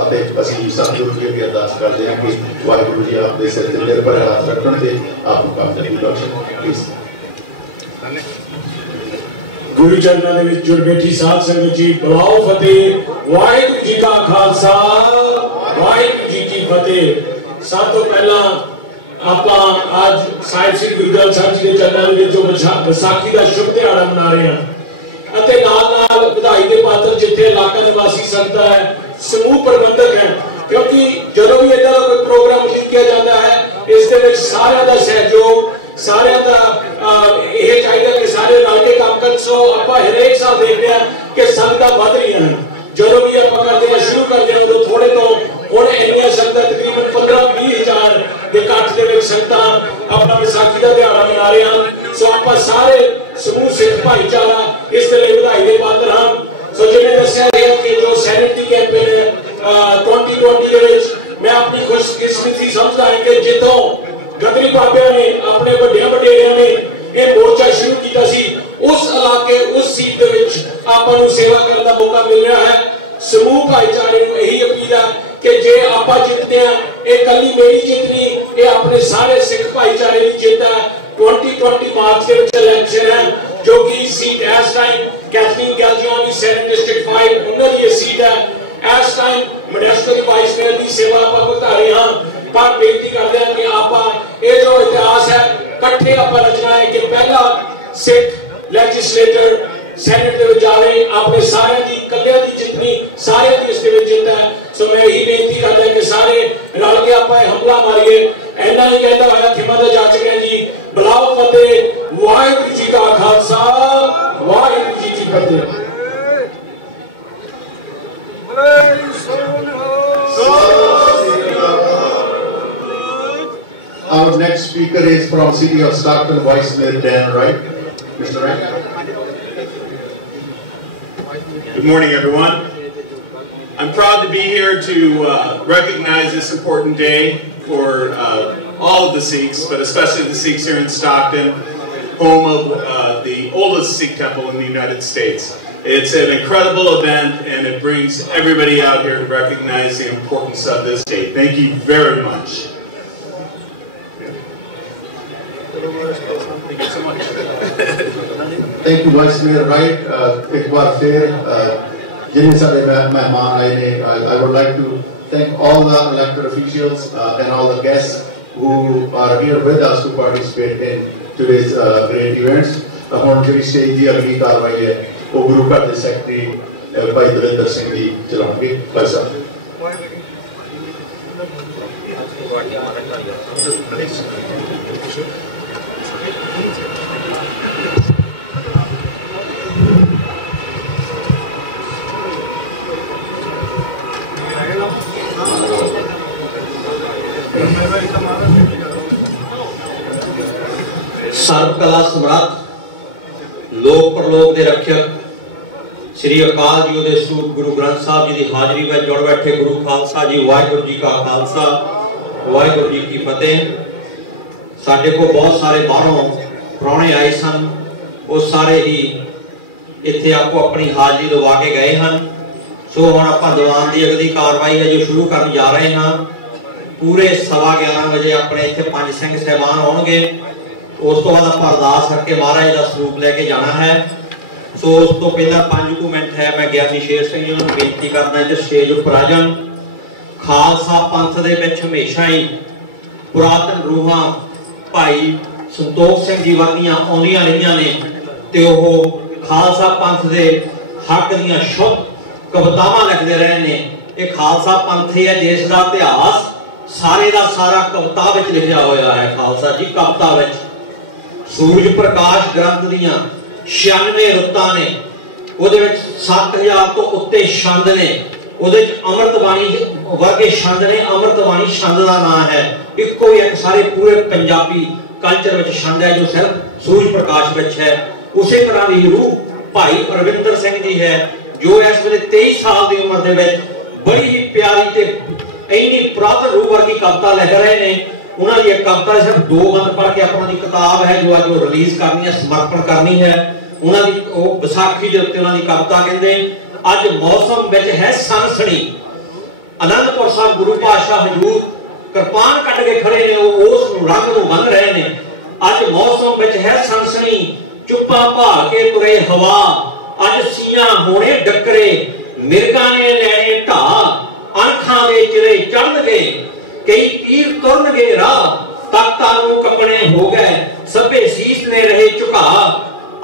ਅਤੇ ਅਸੀਂ ਸਤਿਗੁਰੂ ਜੀ ਅੱਗੇ ਅਰਦਾਸ ਕਰਦੇ ਹਾਂ ਕਿ ਵਾਹਿਗੁਰੂ ਜੀ ਆਪ ਦੇ ਸਿਰ ਤੇ ਮਿਹਰ ਭਰੇ ਹੱਥ ਰੱਖਣ ਤੇ ਆਪ ਨੂੰ ਕਾਮਯਾਬੀ ਬਖਸ਼ਣ। ਪਲੀਜ਼। ਗੁਰੂ ਚਰਨਾਂ ਦੇ ਵਿੱਚ ਜੁੜ ਬੈਠੀ ਸਾਧ ਸੰਗਤ ਜੀ, ਬੁਲਾਓ ਫਤਿਹ। ਵਾਹਿਗੁਰੂ ਜੀ ਕਾ ਖਾਲਸਾ, ਵਾਹਿਗੁਰੂ ਜੀ ਕੀ ਫਤਿਹ। ਸਭ ਤੋਂ ਪਹਿਲਾਂ ਆਪਾਂ ਅੱਜ ਸਾਹਿਬ ਸ੍ਰੀ ਗੁਰੂ ਗ੍ਰੰਥ ਸਾਹਿਬ ਜੀ ਦੇ ਚਰਨਾਂ ਦੇ ਵਿੱਚ ਜੋ ਵਿਸਾਖੀ ਦਾ ਸ਼ੁਭ ਦਿਹਾੜਾ ਮਨਾ ਰਹੇ ਹਾਂ ਅਤੇ ਨਾਲ ਨਾਲ ਵਧਾਈ ਦੇ ਪਾਤਰ ਜਿੱਥੇ ਇਲਾਕਾ ਨਿਵਾਸੀ ਸੰਗਤਾਂ ਹੈ, ਸਮੂਹ ਪ੍ਰਬੰਧਕ ਹੈ, ਕਿਉਂਕਿ ਜਦੋਂ ਵੀ ਇਹਦਾ ਕੋਈ ਪ੍ਰੋਗਰਾਮ ਲਿਖਿਆ ਜਾਂਦਾ ਹੈ ਇਸ ਦੇ ਵਿੱਚ ਸਾਰਿਆਂ ਦਾ ਸਹਿਯੋਗ, ਸਾਰਿਆਂ ਦਾ ਇਹ ਚਾਹੀਦਾ ਕਿ ਸਾਰੇ ਰਲ ਕੇ ਕੰਮ ਕਰਨ। ਸੋ ਆਪਾਂ ਹਰੇਕ ਸਾਲ ਦੇਖਦੇ ਹਾਂ ਕਿ ਸੰਗਤਾਂ ਵੱਧ ਰਹੀਆਂ ਹਨ। ਜਦੋਂ ਵੀ ਆਪਾਂ ਕਰਦੇ ਹਾਂ ਸ਼ੁਰੂ ਕਰਦੇ ਹਾਂ ਉਦੋਂ ਥੋੜੇ ਤੋਂ ਹੁਣ ਇੰਨੀਆਂ ਸੰਗਤਾਂ ਤਕਰੀਬਨ 15-20 ਹਜ਼ਾਰ ਦੇ ਇਕੱਠ ਦੇ ਵਿੱਚ ਸੰਗਤਾਂ ਆਪਣਾ ਵਿਸਾਖੀ ਦਾ ਦਿਹਾੜਾ ਮਨਾ ਰਹੇ ਹਨ। ਸੋ ਆਪਾਂ ਸਾਰੇ ਸਮੂਹ ਸਿੱਖ ਭਾਈਚਾਰਾ ਇਸ ਦੇ ਲਈ ਵਧਾਈ ਦੇ ਪਾਤਰ ਹਾਂ। ਸੋ ਜਿਵੇਂ ਦੱਸਿਆ ਗਿਆ ਕਿ ਜੋ ਸੈਨੇਟ ਦੀ ਕੈਂਪੇਨ 2020 ਦੇ ਵਿੱਚ ਮੈਂ ਆਪਣੀ ਖੁਸ਼ਕਿਸਮਤੀ ਸਮਝਦਾ ਹਾਂ ਕਿ ਜਿੱਥੋਂ ਗਦਰੀ ਬਾਬਿਆਂ ਨੇ ਆਪਣੇ ਵੱਡਿਆਂ ਵਡੇਰਿਆਂ ਨੇ ਇਹ ਮੋਰਚਾ ਸ਼ੁਰੂ ਕੀਤਾ ਸੀ, ਉਸ ਇਲਾਕੇ ਉਸ ਸੀਟ ਦੇ ਵਿੱਚ ਆਪਾਂ ਨੂੰ ਸੇਵਾ ਕਰਨ ਦਾ ਮੌਕਾ ਮਿਲ ਰਿਹਾ ਹੈ। ਸਮੂਹ ਭਾਈਚਾਰੇ ਨੂੰ ਇਹੀ ਅਪੀਲ ਹੈ ਕਿ ਜੇ ਆਪਾਂ ਜਿੱਤਦੇ ਹਾਂ, ਇਹ ਕੱਲੀ ਮੇਰੀ ਜਿੱਤ ਨਹੀਂ, ਇਹ ਆਪਣੇ ਸਾਰੇ ਸਿੱਖ ਭਾਈਚਾਰੇ ਦੀ ਜਿੱਤ ਹੈ। 2020 ਮਾਰਚ ਦੇ ਵਿੱਚ ਇਲੈਕਸ਼ਨ ਹੈ ਜੋ ਕਿ ਸੀਟ ਇਸ ਟਾਈਮ ਕੈਥਲੀਨ ਗੈਲਜੀਓਨ ਦੀ ਸੈਨੇਟ ਡਿਸਟ੍ਰਿਕਟ 5 ਉਹਨਾਂ ਦੀ ਇਹ ਸੀਟ ਹੈ। ਇਸ ਟਾਈਮ ਮੋਡੈਸਟੋ ਦੀ ਵਾਈਸ ਮੇਅਰ ਦੀ ਸੇਵਾ ਆਪਾਂ ਨਿਭਾ ਰਹੇ ਹਾਂ। ਪਰ ਬੇਨਤੀ ਕਰਦੇ ਹਾਂ ਕਿ ਆਪਾਂ ਇਹ ਜੋ ਇਤਿਹਾਸ ਹੈ ਇਕੱਠੇ ਆਪਾਂ ਰਚਨਾ ਹੈ ਕਿ ਪਹਿਲਾ ਸਿੱਖ ਲੈਜਿਸਲੇਟਰ ਸੈਨੇਟ ਦੇ ਵਿੱਚ ਜਾਵੇ। ਆਪਣੇ ਸਾਰਿਆਂ ਦੀ ਇਕੱਲਿਆਂ ਦੀ ਜਿੱਤ ਨਹੀਂ, ਸਾਰਿਆਂ ਦੀ ਇਸ ਦੇ ਵਿੱਚ ਜਿੱਤ ਹੈ। ਸੋ ਮੈਂ ਇਹੀ ਬੇਨਤੀ ਕਰਦਾ ਕਿ ਸਾਰੇ ਰਲ ਕੇ ਆਪਾਂ ਇਹ ਹਮਲਾ ਮਾਰੀਏ। ਇੰਨਾ ਹੀ ਕਹਿੰਦਾ ਹੋਇਆ ਖਿਮਾ ਦਾ ਜਾ ਚੁੱਕਿਆ ਜੀ। ਬੁਲਾਓ ਫਤਿਹ। ਵਾਹਿਗੁਰੂ ਜੀ ਕਾ ਖਾਲਸਾ, ਵਾਹਿਗੁਰੂ ਜੀ ਕੀ ਫਤਿਹ। Our next speaker is from City of Stockton, Vice Mayor Dan Wright. Mr. Wright. Good morning, everyone. I'm proud to be here to recognize this important day for all of the Sikhs, but especially the Sikhs here in Stockton, home of the oldest Sikh temple in the United States. It's an incredible event, and it brings everybody out here to recognize the importance of this day. Thank you very much. Thank you, Vice Mayor Wright. एक बार फिर जिन्हें सारे मेहमान आए ने, I would like to thank all the elected officials and all the guests who are here with us to participate in today's great events. ਹੁਣ ਜਿਹੜੀ stage ਦੀ ਅਗਲੀ ਕਾਰਵਾਈ ਹੈ ਉਹ ਗੁਰੂ ਘਰ ਦੇ ਸੈਕਟਰੀ ਭਾਈ ਦਵਿੰਦਰ ਸਿੰਘ ਜੀ ਚਲਾਉਣਗੇ। ਭਾਈ ਸਾਹਿਬ। ਸਰਬ ਕਲਾ ਸਮਰੱਥ ਲੋਕ ਪਰਲੋਕ ਦੇ ਰੱਖਿਅਕ ਸ੍ਰੀ ਅਕਾਲ ਜੀ ਦੇ ਸਰੂਪ ਗੁਰੂ ਗ੍ਰੰਥ ਸਾਹਿਬ ਜੀ ਦੀ ਹਾਜ਼ਰੀ ਵਿੱਚ ਜੁੜ ਬੈਠੇ ਗੁਰੂ ਖਾਲਸਾ ਜੀ, ਵਾਹਿਗੁਰੂ ਜੀ ਕਾ ਖਾਲਸਾ, ਵਾਹਿਗੁਰੂ ਜੀ ਕੀ ਫਤਿਹ। ਸਾਡੇ ਕੋਲ ਬਹੁਤ ਸਾਰੇ ਬਾਹਰੋਂ ਪ੍ਰਾਹੁਣੇ ਆਏ ਸਨ, ਉਹ ਸਾਰੇ ਹੀ ਇੱਥੇ ਆਪੋ ਆਪਣੀ ਹਾਜ਼ਰੀ ਲਵਾ ਕੇ ਗਏ ਹਨ। ਸੋ ਹੁਣ ਆਪਾਂ ਦੀਵਾਨ ਦੀ ਅਗਲੀ ਕਾਰਵਾਈ ਹੈ ਜੋ ਸ਼ੁਰੂ ਕਰਨ ਜਾ ਰਹੇ ਹਾਂ। ਪੂਰੇ 11:15 ਵਜੇ ਆਪਣੇ ਇੱਥੇ 5 ਸਿੰਘ ਸਹਿਬਾਨ ਆਉਣਗੇ। ਉਸ ਤੋਂ ਬਾਅਦ ਆਪਾਂ ਅਰਦਾਸ ਕਰਕੇ ਮਹਾਰਾਜ ਦਾ ਸਰੂਪ ਲੈ ਕੇ ਜਾਣਾ ਹੈ। ਸੋ ਉਸ ਤੋਂ ਪਹਿਲਾਂ 5 ਮਿੰਟ ਹੈ, ਮੈਂ ਗਿਆਨੀ ਸ਼ੇਰ ਸਿੰਘ ਜੀ ਨੂੰ ਬੇਨਤੀ ਕਰਦਾ ਕਿ ਸਟੇਜ ਉੱਪਰ ਆ ਜਾਣ। ਖਾਲਸਾ ਪੰਥ ਦੇ ਵਿੱਚ ਹਮੇਸ਼ਾ ਹੀ ਪੁਰਾਤਨ ਰੂਹਾਂ ਭਾਈ ਸੰਤੋਖ ਸਿੰਘ ਜੀ ਵਰਗੀਆਂ ਆਉਂਦੀਆਂ ਰਹੀਆਂ ਨੇ ਤੇ ਉਹ ਖਾਲਸਾ ਪੰਥ ਦੇ ਹੱਕ ਦੀਆਂ ਸ਼ੁੱਧ ਕਵਿਤਾਵਾਂ ਲਿਖਦੇ ਰਹੇ ਨੇ। ਇਹ ਖਾਲਸਾ ਪੰਥ ਹੈ ਜਿਸ ਦਾ ਇਤਿਹਾਸ ਸਾਰੇ ਦਾ ਸਾਰਾ ਕਵਿਤਾ ਵਿੱਚ ਲਿਖਿਆ ਹੋਇਆ ਹੈ। ਖਾਲਸਾ ਜੀ ਕਵਿਤਾ ਵਿੱਚ ਸੂਰਜ ਪ੍ਰਕਾਸ਼ ਗ੍ਰੰਥ ਦੀਆਂ 96 ਰੁੱਤਾਂ ਨੇ, ਉਹਦੇ ਵਿੱਚ 7000 ਤੋਂ ਉੱਤੇ ਛੰਦ ਨੇ, ਉਹਦੇ ਵਿੱਚ ਅੰਮ੍ਰਿਤ ਬਾਣੀ ਵਰਗੇ ਛੰਦ ਨੇ। ਅੰਮ੍ਰਿਤ ਬਾਣੀ ਛੰਦ ਦਾ ਨਾਮ ਹੈ, ਇੱਕੋ ਹੀ ਇੱਕ ਸਾਰੇ ਪੂਰੇ ਪੰਜਾਬੀ ਕਲਚਰ ਵਿੱਚ ਛੰਦ ਹੈ ਜੋ ਸਿਰਫ ਸੂਰਜ ਪ੍ਰਕਾਸ਼ ਵਿੱਚ ਹੈ। ਉਸੇ ਤਰ੍ਹਾਂ ਦੀ ਰੂਹ ਭਾਈ ਅਰਵਿੰਦਰ ਸਿੰਘ ਜੀ ਹੈ ਜੋ ਇਸ ਵੇਲੇ 23 ਸਾਲ ਦੀ ਉਮਰ ਦੇ ਵਿੱਚ ਬੜੀ ਹੀ ਪਿਆਰੀ ਤੇ ਇੰਨੀ ਪੁਰਾਤਨ ਰੂਹ ਵਰਗੀ ਕਵਿਤਾ ਲਿਖ ਰਹੇ ਨੇ। उन्होंने एक कविता सिर्फ 2 बंद पढ़ के अपनी किताब है जो अज रिलीज करनी है, समर्पण करनी है। उन्होंने विसाखी के उत्ते उन्होंने कविता कहते अज मौसम विच है सनसनी, आनंदपुर साहब गुरु पातशाह हजूर कृपान कट के खड़े ने, उस रंग नूं बन रहे ने। अज मौसम विच है सनसनी, चुप्पा भा के तुरे हवा, अज सियां होने डकरे, मिर्गां ने लैने ढा, अणखां दे चिरे चढ़नगे, कई तीर तुरनगे राह, तख्तां नूं कपड़े हो गए, सभे सीस ने रहे झुका।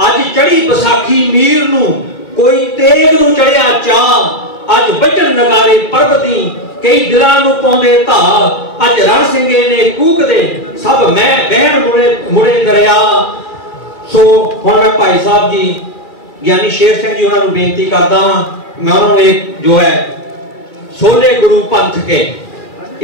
अज चढ़ी विसाखी मीर नूं, कोई तेग नूं चढ़िया चा, अज बजन नगारे परबती, कई दिलां नूं पाउंदे धा, अज रण सिंगे ने कूकदे, सब मैं बहन मुड़े मुड़े दरिया। सो हुण मैं भाई साहब जी ज्ञानी शेर सिंह जी उन्होंने बेनती करदा हां, मैं उन्होंने एक जो है सोले गुरु पंथ के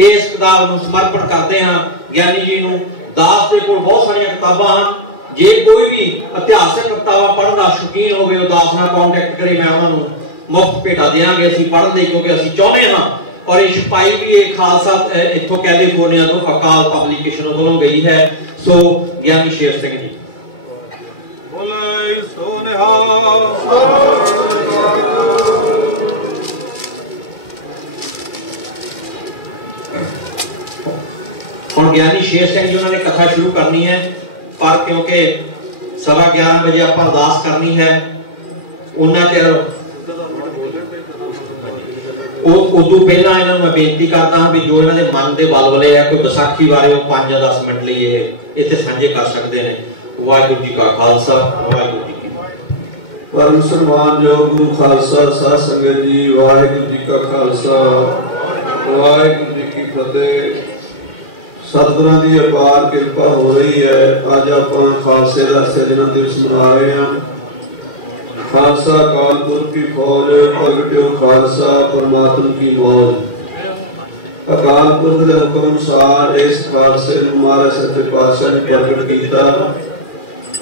इस किताब को समर्पण करते हैं। ज्ञानी जी नूं दास के कोल बहुत सारिया किताबां हैं, जे कोई भी इतिहासक किताबां पढ़न का शौकीन होवे वो दास नाल कॉन्टैक्ट करे, मैं उन्होंने मुफ्त भेटा देंगे असीं पढ़न दे, क्योंकि असीं चाहुंदे हां। और ये छपाई भी एक खालसा इत्थों कैलीफोर्निया तो अकाल पब्लिकेशन वालों गई है। सो ज्ञानी शेर सिंह जी हुण ज्ञानी शेर सिंह जी उन्होंने कथा शुरू करनी है, पर क्योंकि 11:15 बजे आप अरदास करनी है, उन्ना चिर उदू पहला इन्होंने मैं बेनती करता हाँ भी जो इन्होंने मन के बलबले है, कोई विसाखी बारे 5 या 10 मिनट लिए इतने साझे कर सकते हैं। वाहिगुरू जी का खालसा, वाहिगुरू जी की परम सम्मान जो गुरु खालसा साध संगत जी, वाहिगुरू जी का खालसा, वाहिगुरू जी की फतेह। सतगुरां दी अपार कृपा हो रही है। अज आपां खालसे दा सिरजना दिवस मना रहे हैं। खालसा अकाल पुरख की फौज, प्रगट्यो खालसा परमात्मा की मौज। अकाल पुरख के हुक्म अनुसार इस खालसे नूं महाराज सच्चे पातशाह ने प्रगट किया।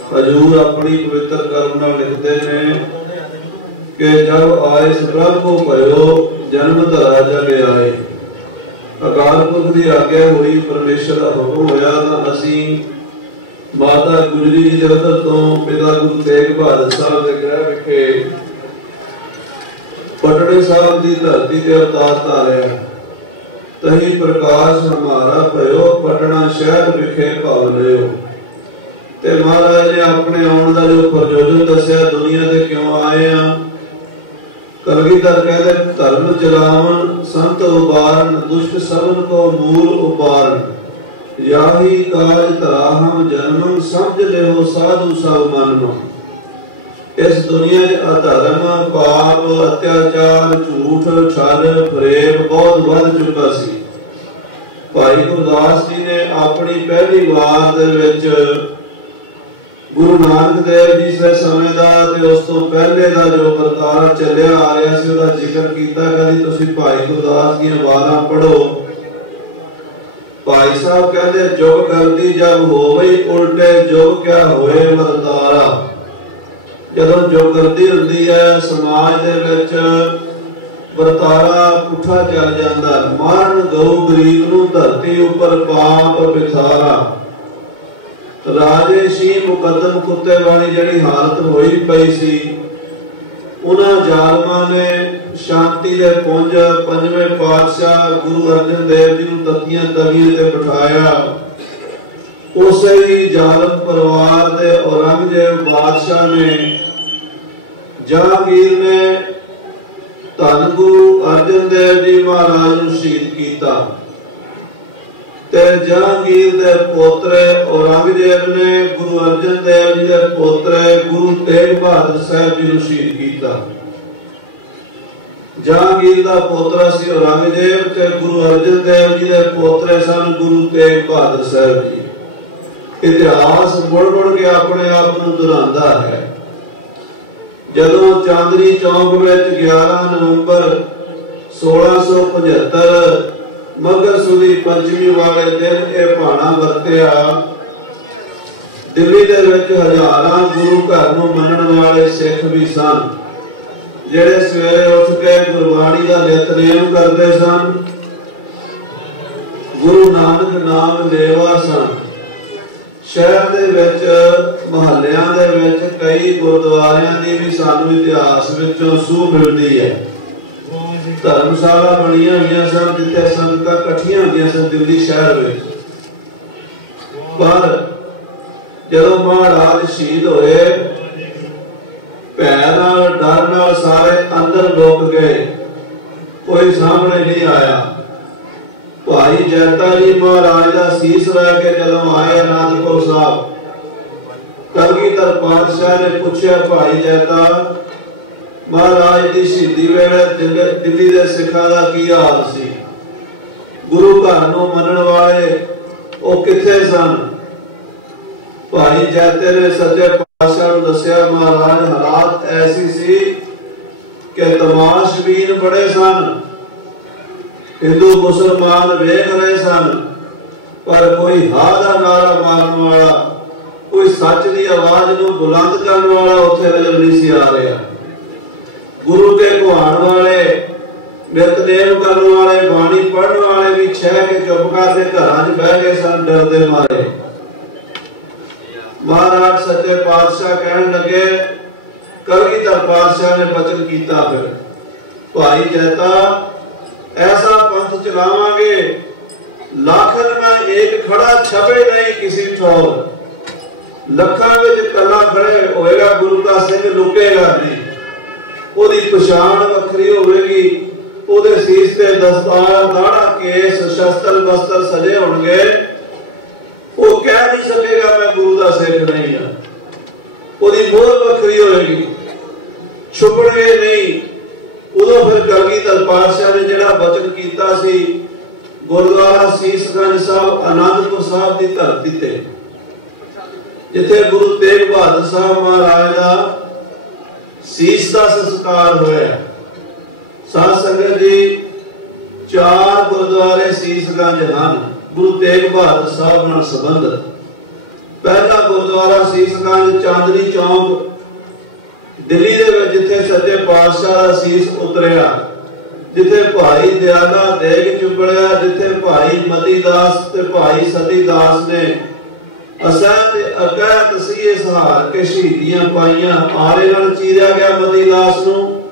हजूर अपनी पवित्र कर्म नाल लिखते हैं कि जब आए प्रभ को भयो, जन्म धरा जग आए। अकाल पुरख की आज्ञा हुई, परमेश्वर का हुक्म होया तां असीं माता गुजरी जी जगत तो पिता गुरु तेग बहादुर साहब के गृह विखे पटने साहब की धरती ते अवतार धारिया। तही प्रकाश हमारा भयो, पटना शहर विखे भाव लियो। ते महाराज ने अपने आने का जो प्रयोजन दसिया, दुनिया ते क्यों आए हैं। कलगीधर कहते धर्म जलावन, संत उबारन, दुष्ट सबन को मूल उबारन। याही काज तराहम जन्मम, समझ लेहो साधु सब मनम। इस दुनिया च अधर्म, पाप, अत्याचार, झूठ, छल, फरेब बहुत बढ़ चुका सी। भाई गुरदास जी ने अपनी पहली वार दे विच गुरु नानक देव जी से समय दा ते उस तो पहले दा जो वरतारा चलिया आ रहा सी ओदा जिक्र कीता। कदी तुसीं भाई गुरदास दी वारां पढ़ो। भाई साहब कहते जुग गलती जब होवे, उल्टे जुग क्या होए वरतारा। जदों जुग गलती हुंदी है समाज दे विच वरतारा पुठा चल जांदा। मारन गऊ गरीब नूं धरती उपर पाप बिथारा। राजे शी मुकदम कुत्ते वाली जड़ी हालत होई पई सी, उन्हां जालमां ने शांति दे पुंज पंजवें पातशाह गुरु अर्जन देव जी नूं तत्तियां तवियां ते बिठाया। उसे ही जालम परिवार दे औरंगजेब बादशाह ने जहांगीर ने धन गुरु अर्जन देव जी महाराज नूं शहीद कीता। ते जहांगीर दे पोतरे औरंगजेब ने गुरु अर्जन देव जी दे पोतरे गुरु तेग बहादुर साहब जी नूं शहीद कीता। जहांगीर दा पोतरा सी औरंगजेब ते गुरु अर्जन देव जी दे पोतरे सन गुरु तेग बहादुर साहब जी। इतिहास मुड़ मुड़ के अपने आप नूं दोहरांदा है। जदों चांदनी चौक विच 11 नवंबर 1675 मगर सुदी पंचमी वाले दिन यह भाना वरतिया। दिल्ली दे विच हजारां गुरु घर नूं मनण वाले सिख भी सन, जिहड़े सवेरे उठ के गुरबाणी दा नितनेम करदे सन। ਗੁਰੂ ਨਾਨਕ ਨਾਮ ਲੇਵਾ ਸਨ। ਸ਼ਹਿਰ ਦੇ ਵਿੱਚ ਮੁਹੱਲਿਆਂ ਦੇ ਵਿੱਚ ਕਈ ਗੁਰਦੁਆਰਿਆਂ ਦੀ ਵੀ ਸਾਨੂੰ ਇਤਿਹਾਸ ਵਿੱਚੋਂ ਸੂਹ ਮਿਲਦੀ ਹੈ। ਧਰਮਸ਼ਾਲਾ ਬਣੀਆਂ ਹੋਈਆਂ ਸਨ ਜਿੱਥੇ ਸੰਗਤਾਂ ਇਕੱਠੀਆਂ ਹੁੰਦੀਆਂ ਸਨ ਦਿੱਲੀ ਸ਼ਹਿਰ ਵਿੱਚ। ਪਰ ਜਦੋਂ ਮਹਾਰਾਜ ਸ਼ਹੀਦ ਹੋਏ, ਭੈ ਨਾਲ ਡਰ ਨਾਲ ਸਾਰੇ ਅੰਦਰ ਲੁਕ ਗਏ, ਕੋਈ ਸਾਹਮਣੇ ਨਹੀਂ ਆਇਆ। ਭਾਈ ਜੈਤਾ ਜੀ ਮਹਾਰਾਜ ਦਾ ਸੀਸ ਲੈ ਕੇ ਜਦੋਂ ਆਏ ਅਨੰਦਪੁਰ ਸਾਹਿਬ, ਕਲਗੀਧਰ ਪਾਤਸ਼ਾਹ ਨੇ ਪੁੱਛਿਆ, ਭਾਈ ਜੈਤਾ ਮਹਾਰਾਜ ਦੀ ਸ਼ਹੀਦੀ ਵੇਲੇ ਦਿੱਲੀ ਦੇ ਸਿੱਖਾਂ ਦਾ ਕੀ ਹਾਲ ਸੀ? ਗੁਰੂ ਘਰ ਨੂੰ ਮੰਨਣ ਵਾਲੇ ਉਹ ਕਿੱਥੇ ਸਨ? ਭਾਈ ਜੈਤੇ ਨੇ ਸੱਚੇ ਪਾਤਸ਼ਾਹ ਨੂੰ ਦੱਸਿਆ, ਮਹਾਰਾਜ ਹਾਲਾਤ ਐਸੀ ਸੀ ਕਿ ਤਮਾਸ਼ਬੀਨ ਬੜੇ ਸਨ, ਹਿੰਦੂ ਮੁਸਲਮਾਨ ਵੇਖ ਰਹੇ ਸਨ, ਪਰ ਕੋਈ ਹਾਂ ਦਾ ਨਾਰਾ ਮਾਰਨ ਵਾਲਾ, ਕੋਈ ਸੱਚ ਦੀ ਆਵਾਜ਼ ਨੂੰ ਬੁਲੰਦ ਕਰਨ ਵਾਲਾ ਉੱਥੇ ਨਜ਼ਰ ਨਹੀਂ ਸੀ ਆ ਰਿਹਾ। ਗੁਰੂ ਕੇ ਗੁਹਾਣ ਵਾਲੇ, ਨਿਤਨੇਮ ਕਰਨ ਵਾਲੇ, ਬਾਣੀ ਪੜ੍ਹਨ ਵਾਲੇ ਵੀ ਛਹਿ ਕੇ ਚੁੱਪ ਕਰਕੇ ਘਰਾਂ 'ਚ ਬਹਿ ਗਏ ਸਨ ਡਰਦੇ ਮਾਰੇ। ਮਹਾਰਾਜ ਸੱਚੇ ਪਾਤਸ਼ਾਹ ਕਹਿਣ ਲੱਗੇ, ਕਲਗੀਧਰ ਪਾਤਸ਼ਾਹ ਨੇ ਬਚਨ ਕੀਤਾ, ਫਿਰ ਭਾਈ ਜੈਤਾ ਐਸਾ ਪੰਥ ਚਲਾਵਾਂਗੇ, ਲੱਖਨ ਮੈਂ ਏਕ ਖੜਾ ਛਪੇ ਨਹੀਂ ਕਿਸੇ ਠੋਰ। ਲੱਖਾਂ ਵਿੱਚ ਕੱਲਾ ਖੜੇ ਹੋਏਗਾ ਗੁਰੂ ਦਾ ਸਿੰਘ, ਲੁਕੇਗਾ ਨਹੀਂ। ਉਹਦੀ ਪਛਾਣ ਵੱਖਰੀ ਹੋਵੇਗੀ, ਉਹਦੇ ਸੀਸ ਤੇ ਦਸਤਾਰ, ਦਾੜਾ, ਕੇਸ, ਸ਼ਸਤਰ ਬਸਤਰ ਸਜੇ ਹੋਣਗੇ। ਉਹ ਕਹਿ ਨਹੀਂ ਸਕੇਗਾ ਮੈਂ ਗੁਰੂ ਦਾ ਸਿੱਖ ਨਹੀਂ ਹਾਂ। ਉਹਦੀ ਮੋਹਰ ਵੱਖਰੀ ਹੋਏਗੀ, ਛੁਪਣਗੇ ਨਹੀਂ। ਉਦੋਂ ਫਿਰ ਕਲਗੀਧਰ ਪਾਤਸ਼ਾਹ ਨੇ ਜਿਹੜਾ ਬਚਨ ਕੀਤਾ ਸੀ, ਗੁਰਦੁਆਰਾ ਸੀਸਗੰਜ ਸਾਹਿਬ ਅਨੰਦਪੁਰ ਸਾਹਿਬ ਦੀ ਧਰਤੀ ਤੇ, ਜਿੱਥੇ ਗੁਰੂ ਤੇਗ ਬਹਾਦਰ ਸਾਹਿਬ ਮਹਾਰਾਜ ਦਾ ਸੀਸ ਦਾ ਸੰਸਕਾਰ ਹੋਇਆ। ਸਾਧ ਸੰਗਤ ਜੀ, 4 ਗੁਰਦੁਆਰੇ ਸੀਸਗੰਜ ਹਨ ਗੁਰੂ ਤੇਗ ਬਹਾਦਰ ਸਾਹਿਬ ਨਾਲ ਸੰਬੰਧਿਤ। ਪਹਿਲਾ ਗੁਰਦੁਆਰਾ ਸੀਸਗੰਜ ਚਾਂਦਨੀ ਚੌਂਕ ਦਿੱਲੀ ਦੇ ਵਿੱਚ, ਜਿੱਥੇ ਸੱਚੇ ਪਾਤਸ਼ਾਹ ਦਾ ਸੀਸ ਉਤਰਿਆ, ਜਿੱਥੇ ਭਾਈ ਦਿਆਲਾ ਦੇਗ ਚੁੰਬੜਿਆ, ਜਿੱਥੇ ਭਾਈ ਮਤੀ ਦਾਸ ਤੇ ਭਾਈ ਸਤੀ ਦਾਸ ਨੇ ਅਸਾਂ ਤੇ ਅਕੈਤ ਸੀਏ ਸਹਾਰ ਕੇ ਸ਼ਹੀਦੀਆਂ ਪਾਈਆਂ। ਆਰੇ ਨਾਲ ਚੀਰਿਆ ਗਿਆ ਮਤੀ ਦਾਸ ਨੂੰ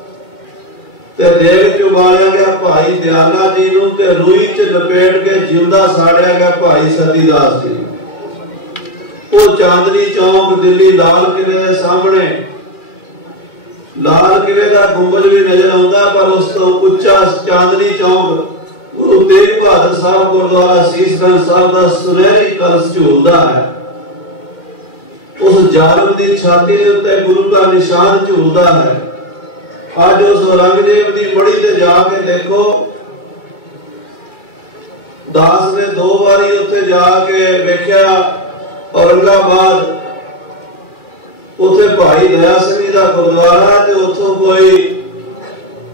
ਤੇ ਦੇਗ ਚੁਬਾਲਿਆ ਗਿਆ ਭਾਈ ਦਿਆਲਾ ਜੀ ਨੂੰ, ਤੇ ਰੂਈ 'ਚ ਲਪੇਟ ਕੇ ਜਿਉਂਦਾ ਸਾੜਿਆ ਗਿਆ ਭਾਈ ਸਤੀ ਦਾਸ ਜੀ। ਉਹ ਚਾਂਦਨੀ ਚੌਂਕ ਦਿੱਲੀ ਲਾਲ ਕਿਲੇ ਦੇ ਸਾਹਮਣੇ, ਲਾਲ ਕਿਲੇ ਦਾ ਗੁੰਬਦ ਵੀ ਨਜ਼ਰ ਆਉਂਦਾ, ਪਰ ਉਸ ਤੋਂ ਉੱਚਾ ਚਾਂਦਨੀ ਚੌਂਕ ਗੁਰੂ ਤੇਗ ਬਹਾਦਰ ਸਾਹਿਬ ਗੁਰਦੁਆਰਾ ਸੀਸਗੰਜ ਸਾਹਿਬ ਦਾ ਸੁਨਹਿਰੀ ਕਲਸ਼ ਝੂਲਦਾ ਹੈ। ਉਸ ਜ਼ਾਲਮ ਦੀ ਛਾਤੀ ਦੇ ਉੱਤੇ ਗੁਰੂ ਦਾ ਨਿਸ਼ਾਨ ਝੂਲਦਾ ਹੈ। ਅੱਜ ਉਸ ਔਰੰਗਜ਼ੇਬ ਦੀ ਮੜੀ ਤੇ ਜਾ ਕੇ ਦੇਖੋ, ਦਾਸ ਨੇ 2 ਵਾਰੀ ਉੱਥੇ ਜਾ ਕੇ ਵੇਖਿਆ ਔਰੰਗਾਬਾਦ, ਉੱਥੇ ਭਾਈ ਦਇਆ ਸਿੰਘ ਦਾ ਗੁਰਦੁਆਰਾ, ਤੇ ਉੱਥੋਂ ਕੋਈ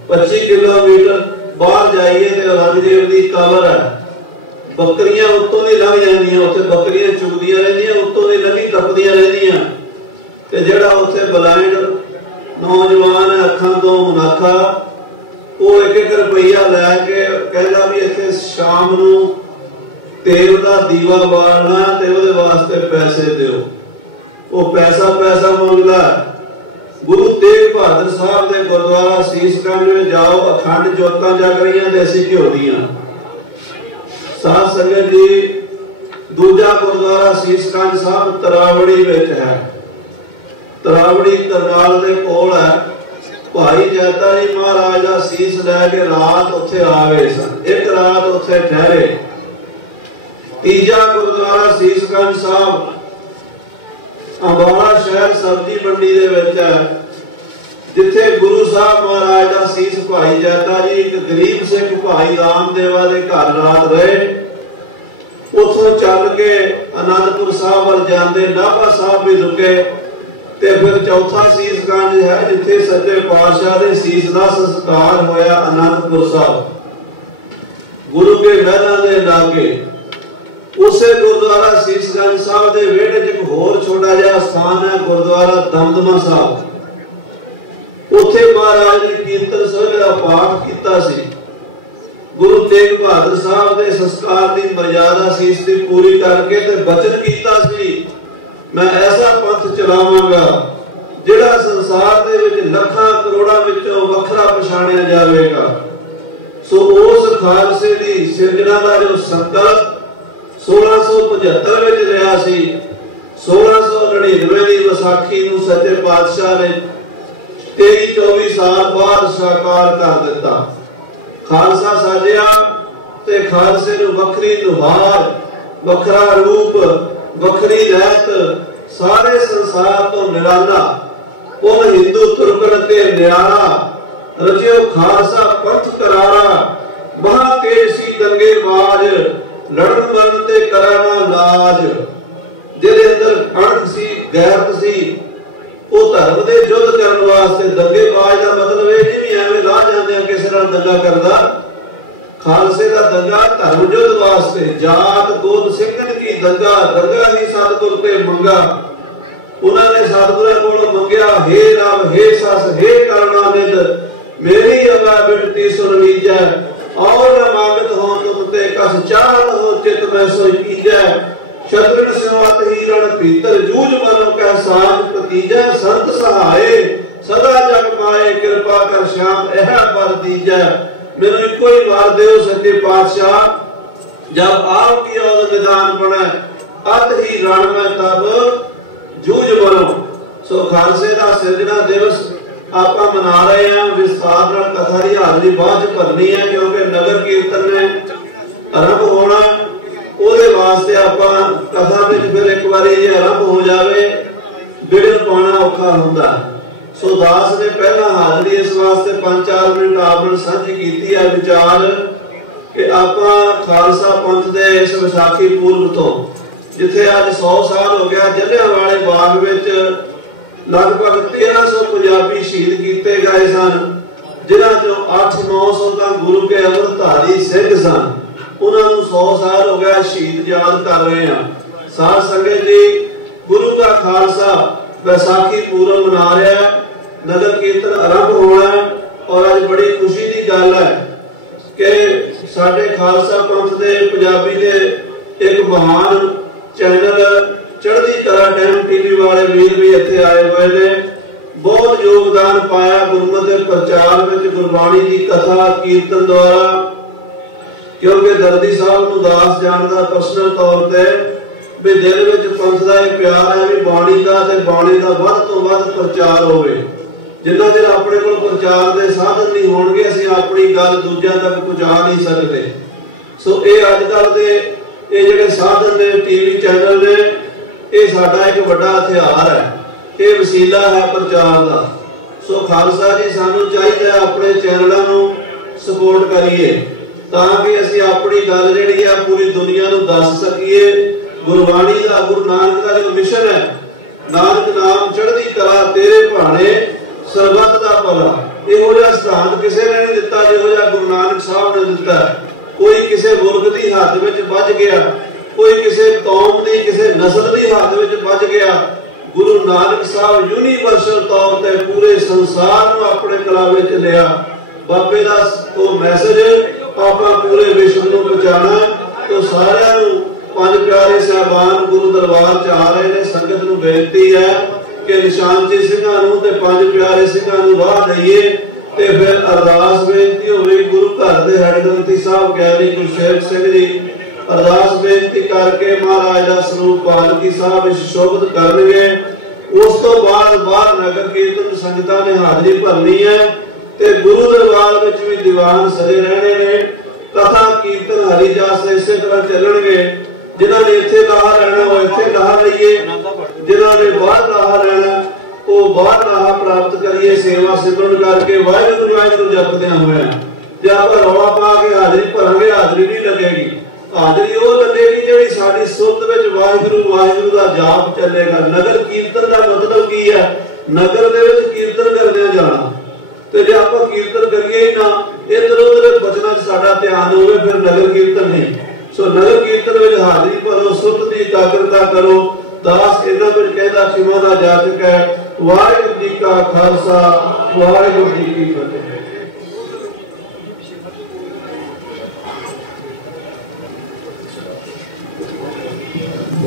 25 ਕਿਲੋਮੀਟਰ ਬਾਹਰ ਜਾਈਏ ਤੇ ਔਰੰਗਜ਼ੇਬ ਦੀ ਕਬਰ ਹੈ। ਬੱਕਰੀਆਂ ਉੱਤੋਂ ਦੀ ਲੰਘ ਜਾਂਦੀਆਂ, ਉੱਥੇ ਬੱਕਰੀਆਂ ਚੁਗਦੀਆਂ ਰਹਿੰਦੀਆਂ, ਉੱਤੋਂ ਦੀ ਲੰਘੀ ਟੱਪਦੀਆਂ ਰਹਿੰਦੀਆਂ। ਤੇ ਜਿਹੜਾ ਉੱਥੇ ਬਲਾਈਂਡ ਨੌਜਵਾਨ ਹੈ, ਅੱਖਾਂ ਤੋਂ ਮੁਨਾਖਾ, ਉਹ 1-1 ਰੁਪਈਆ ਲੈ ਕੇ ਕਹਿੰਦਾ ਵੀ ਇੱਥੇ ਸ਼ਾਮ ਨੂੰ ਤੇਲ ਦਾ ਦੀਵਾ ਬਾਲਣਾ ਤੇ ਉਹਦੇ ਵਾਸਤੇ ਪੈਸੇ ਦਿਓ। ਉਹ ਪੈਸਾ ਮੰਗਦਾ। ਗੁਰੂ ਤੇਗ ਬਹਾਦਰ ਸਾਹਿਬ ਦੇ ਗੁਰਦੁਆਰਾ ਸੀਸਗੰਜ ਵਿੱਚ ਜਾਓ, ਅਖੰਡ ਜੋਤਾਂ ਜਗ ਰਹੀਆਂ ਦੇਸੀ ਘਿਓ ਦੀਆਂ। ਸਾਧ ਸੰਗਤ ਜੀ, ਦੂਜਾ ਗੁਰਦੁਆਰਾ ਸੀਸਗੰਜ ਸਾਹਿਬ ਤਰਾਵੜੀ ਵਿੱਚ ਹੈ। ਤਰਾਵੜੀ ਕਰਨਾਲ ਦੇ ਕੋਲ ਹੈ। ਭਾਈ ਜੈਤਾ ਜੀ ਮਹਾਰਾਜ ਦਾ ਸੀਸ ਲੈ ਕੇ ਰਾਤ ਉੱਥੇ ਆ ਗਏ ਸਨ, 1 ਰਾਤ ਉੱਥੇ ਠਹਿਰੇ। ਤੀਜਾ ਗੁਰਦੁਆਰਾ ਸੀਸਗੰਜ ਸਾਹਿਬ ਅੰਬਾਲਾ ਸ਼ਹਿਰ ਸਬਜ਼ੀ ਮੰਡੀ ਦੇ ਵਿੱਚ ਹੈ, ਜਿੱਥੇ ਗੁਰੂ ਸਾਹਿਬ ਮਹਾਰਾਜ ਦਾ ਸੀਸ ਭਾਈ ਜੈਤਾ ਜੀ ਇੱਕ ਗਰੀਬ ਸਿੱਖ ਭਾਈ ਰਾਮਦੇਵਾ ਦੇ ਘਰ ਰਾਤ ਰਹੇ। ਉੱਥੋਂ ਚੱਲ ਕੇ ਅਨੰਦਪੁਰ ਸਾਹਿਬ ਵੱਲ ਜਾਂਦੇ ਨਾਭਾ ਸਾਹਿਬ ਵੀ ਰੁਕੇ, ਤੇ ਫਿਰ ਚੌਥਾ ਸੀਸਗੰਜ ਹੈ ਜਿੱਥੇ ਸੱਚੇ ਪਾਤਸ਼ਾਹ ਦੇ ਸੀਸ ਦਾ ਸੰਸਕਾਰ ਹੋਇਆ ਅਨੰਦਪੁਰ ਸਾਹਿਬ, ਗੁਰੂ ਕੇ ਮਹਿਲਾਂ ਦੇ ਲਾਗੇ। ਉਸੇ ਗੁਰਦੁਆਰਾ ਸੀਸਗੰਜ ਸਾਹਿਬ ਦੇ ਵਿਹੜੇ 'ਚ ਇੱਕ ਹੋਰ ਛੋਟਾ ਜਿਹਾ ਸਥਾਨ ਹੈ, ਗੁਰਦੁਆਰਾ ਦਮਦਮਾ ਸਾਹਿਬ। ਉੱਥੇ ਮਹਾਰਾਜ ਨੇ ਕੀਰਤਨ ਸੋਹਣੇ ਦਾ ਪਾਠ ਕੀਤਾ ਸੀ। ਗੁਰੂ ਤੇਗ ਬਹਾਦਰ बहादुर साहब के संस्कार की मर्यादा सी इसकी पूरी करके ते वचन कीता सी मैं ऐसा पंथ चलावांगा जिहड़ा संसार दे विच लखां करोड़ां विचों वखरा पछाणिया जावेगा। सो उस खालसे दी सिरजना दा जो संकल्प 1675 विच लिया सी 1699 दी विसाखी नूं सच्चे पातशाह ने 23-24 साल बाद साकार कर दिता। खालसा साजिया ते खालसे नूं वखरी नुहार वखरा रूप वखरी रहत सारे संसार तो निराला उन हिंदू तुर्कन ते न्यारा रचियो खालसा पंथ करारा महातेजी दंगे बाज लड़न मरण ते कराना लाज जिहदे अंदर अणख सी गैरत सी वो धर्म दे युद्ध करन वास्ते दंगे बाज दा मतलब ये नहीं एवें ला जांदे किसी नाल दंगा करदा। खालसे दा दंगा धर्म युद्ध वास्ते जात गोत सिंघन की दंगा दंगा ही सतगुर ते मंगा। उन्होंने सतगुरां कोलों मंगया हे रब हे सस हे करुणानिध मेरी अगा बिनती सुन लीजै और न मांगत हो तुम ते कस चाहत हो चित मैं सोई कीजै। शत्रुन सिवात हीरण भीतर जूझ मनो कह साथ भतीजै संत सहाय सदा जग पाए कृपा कर श्याम यह बर दीजै। मेरे इको ही वार दे सच्चे पातशाह जब आपकी औद निदान बने अत ही रण में तब जूझ मनो। सो खालसे का सिरजना दिवस आप मना रहे हैं विस्तार नाल कथा की हाजरी बाद भरनी है क्योंकि नगर कीर्तन ने आरंभ होना ਉਹਦੇ ਵਾਸਤੇ ਆਪਾਂ ਕਥਾ ਵਿੱਚ ਫਿਰ ਇੱਕ ਵਾਰੀ ਜੇ ਆਰੰਭ ਹੋ ਜਾਵੇ ਵਿੜਨ ਪਾਉਣਾ ਔਖਾ ਹੁੰਦਾ। ਸੋ ਦਾਸ ਨੇ ਪਹਿਲਾਂ ਹਾਜ਼ਰੀ ਇਸ ਵਾਸਤੇ 5-4 ਮਿੰਟ ਆਪ ਨਾਲ ਸਾਂਝੀ ਕੀਤੀ ਹੈ ਵਿਚਾਰ ਕਿ ਆਪਾਂ ਖਾਲਸਾ ਪੰਥ ਦੇ ਇਸ ਵਿਸਾਖੀ ਪੂਰਬ ਤੋਂ ਜਿੱਥੇ ਅੱਜ 100 ਸਾਲ ਹੋ ਗਿਆ ਜਲਿਆਂਵਾਲੇ ਬਾਗ ਵਿੱਚ ਲਗਭਗ 1300 ਪੰਜਾਬੀ ਸ਼ਹੀਦ ਕੀਤੇ ਗਏ ਸਨ ਜਿਨ੍ਹਾਂ ਚੋਂ 800-900 ਤਾਂ ਗੁਰੂ ਕੇ ਅੰਮ੍ਰਿਤਧਾਰੀ ਸਿੰਘ ਸਨ। उन्होंने 100 साल हो गया शहीद याद कर रहे हैं। साध संगत जी गुरु का खालसा बैसाखी पूरब मना रहा है नगर कीर्तन आरंभ होना है और आज बड़ी खुशी की गल है कि साडे खालसा पंथ दे पंजाबी दे एक महान चैनल चढ़दी कला टाइम टीवी वाले वीर भी इत्थे आए हुए ने बहुत योगदान पाया गुरमत दे प्रचार विच गुरबाणी की कथा कीर्तन द्वारा क्योंकि दर्दी साहब नूं दास जानदा पर्सनल तौर ते भी दिल विच पंथ दा एक प्यार है भी बाणी दा ते बाणी दा वध तो वध प्रचार होवे। जिन्ना चिर अपने कोल प्रचार दे साधन नहीं होणगे असीं अपनी गल दूजिआं तक पहुंचा नहीं सकदे। सो ये अजकल दे ये जिहड़े साधन ने टीवी चैनल ने ये साडा एक वड्डा हथियार है ये वसीला है प्रचार दा। सो खालसा जी सानूं चाहीदा अपने चैनलों नूं सपोर्ट करिए ताकि असीं अपनी गल जिहड़ी है पूरी दुनिया नूं दस सकीए। गुरबाणी दा गुरु नानक दा जो मिशन है नानक नाम चढ़दी कला तेरे भाणे सरबत दा भला इहो जिहा सिद्धांत किसी ने नहीं दिता जिहो जिहा गुरु नानक साहब ने दिता। कोई किसी मुल्क की हद विच बच गया कोई किसी कौम की किसी नस्ल की हद विच बच गया। गुरु नानक साहब यूनीवर्सल तौर पर पूरे संसार नूं अपने कला विच लिया। बाबे दा वो मैसेज आप पूरे विश्व को पहुंचाना तो सारे पंज प्यारे साहबान गुरु दरबार च आ रहे हैं। संगत नूं बेनती है कि निशानची सिंघां नूं ते पंज प्यारे सिंघां नूं वाह दईए ते फिर अरदास बेनती होवे गुरु घर दे हेड ग्रंथी साहब ज्ञानी गुरसेवक सिंह जी अरदास बेनती करके महाराज दा स्वरूप पालकी साहब सुशोभित करनगे। उस तो बाद बाहर नगर कीर्तन संगतां ने हाजरी भरनी है ते गुरु दरबार विच भी दीवान सजे रहने ने कथा कीर्तन हरि जास इसे तरह चलणगे। जिन्हां ने इत्थे लाहा रहना वो इत्थे लाहा लईए जिन्हां ने बाहर लाहा रहना वो बाहर लाहा प्राप्त करिए सेवा सिमरन करके वाहिगुरू जपदे होए। जे आपां रौला पा के हाजरी भरांगे हाजरी नहीं लगेगी। हाजरी वो लगेगी जिहड़ी साडी सुरत विच वाहिगुरू दा जाप चलेगा। नगर कीर्तन दा मतलब की है नगर दे विच कीर्तन करदे जाना तो जे आप कीर्तन करिए ही ना इधर उधर बचना साडा ध्यान होवे फिर नगर कीर्तन नहीं। सो नगर कीर्तन में हाजरी भरो सुरत की एकाग्रता करो। दास इन्हां विच कहदा खिमा दा जाचक है। वाहिगुरू जी का खालसा वाहिगुरू जी की फतेह।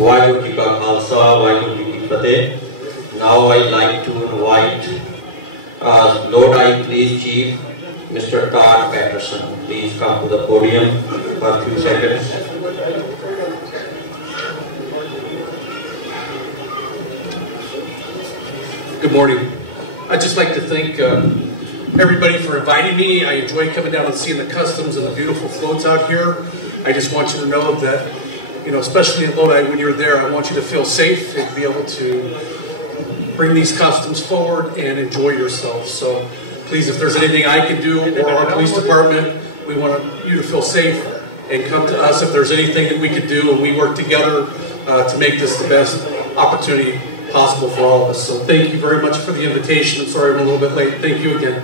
ਵਾਹਿਗੁਰੂ ਜੀ ਕਾ ਖਾਲਸਾ ਵਾਹਿਗੁਰੂ ਜੀ ਕੀ ਫਤਿਹ। Now I'd like to invite Lord I Police Chief Mr. Todd Patterson. Please come to the podium for a few seconds. Good morning. I'd just like to thank everybody for inviting me. I enjoy coming down and seeing the customs and the beautiful floats out here. I just want you to know that, you know, especially in Lodi, when you're there, I want you to feel safe and be able to bring these customs forward and enjoy yourself. So please, if there's anything I can do or our police department, we want you to feel safe and come to us if there's anything that we could do, and we work together to make this the best opportunity possible for all of us. So thank you very much for the invitation. I'm sorry I'm a little bit late. Thank you again.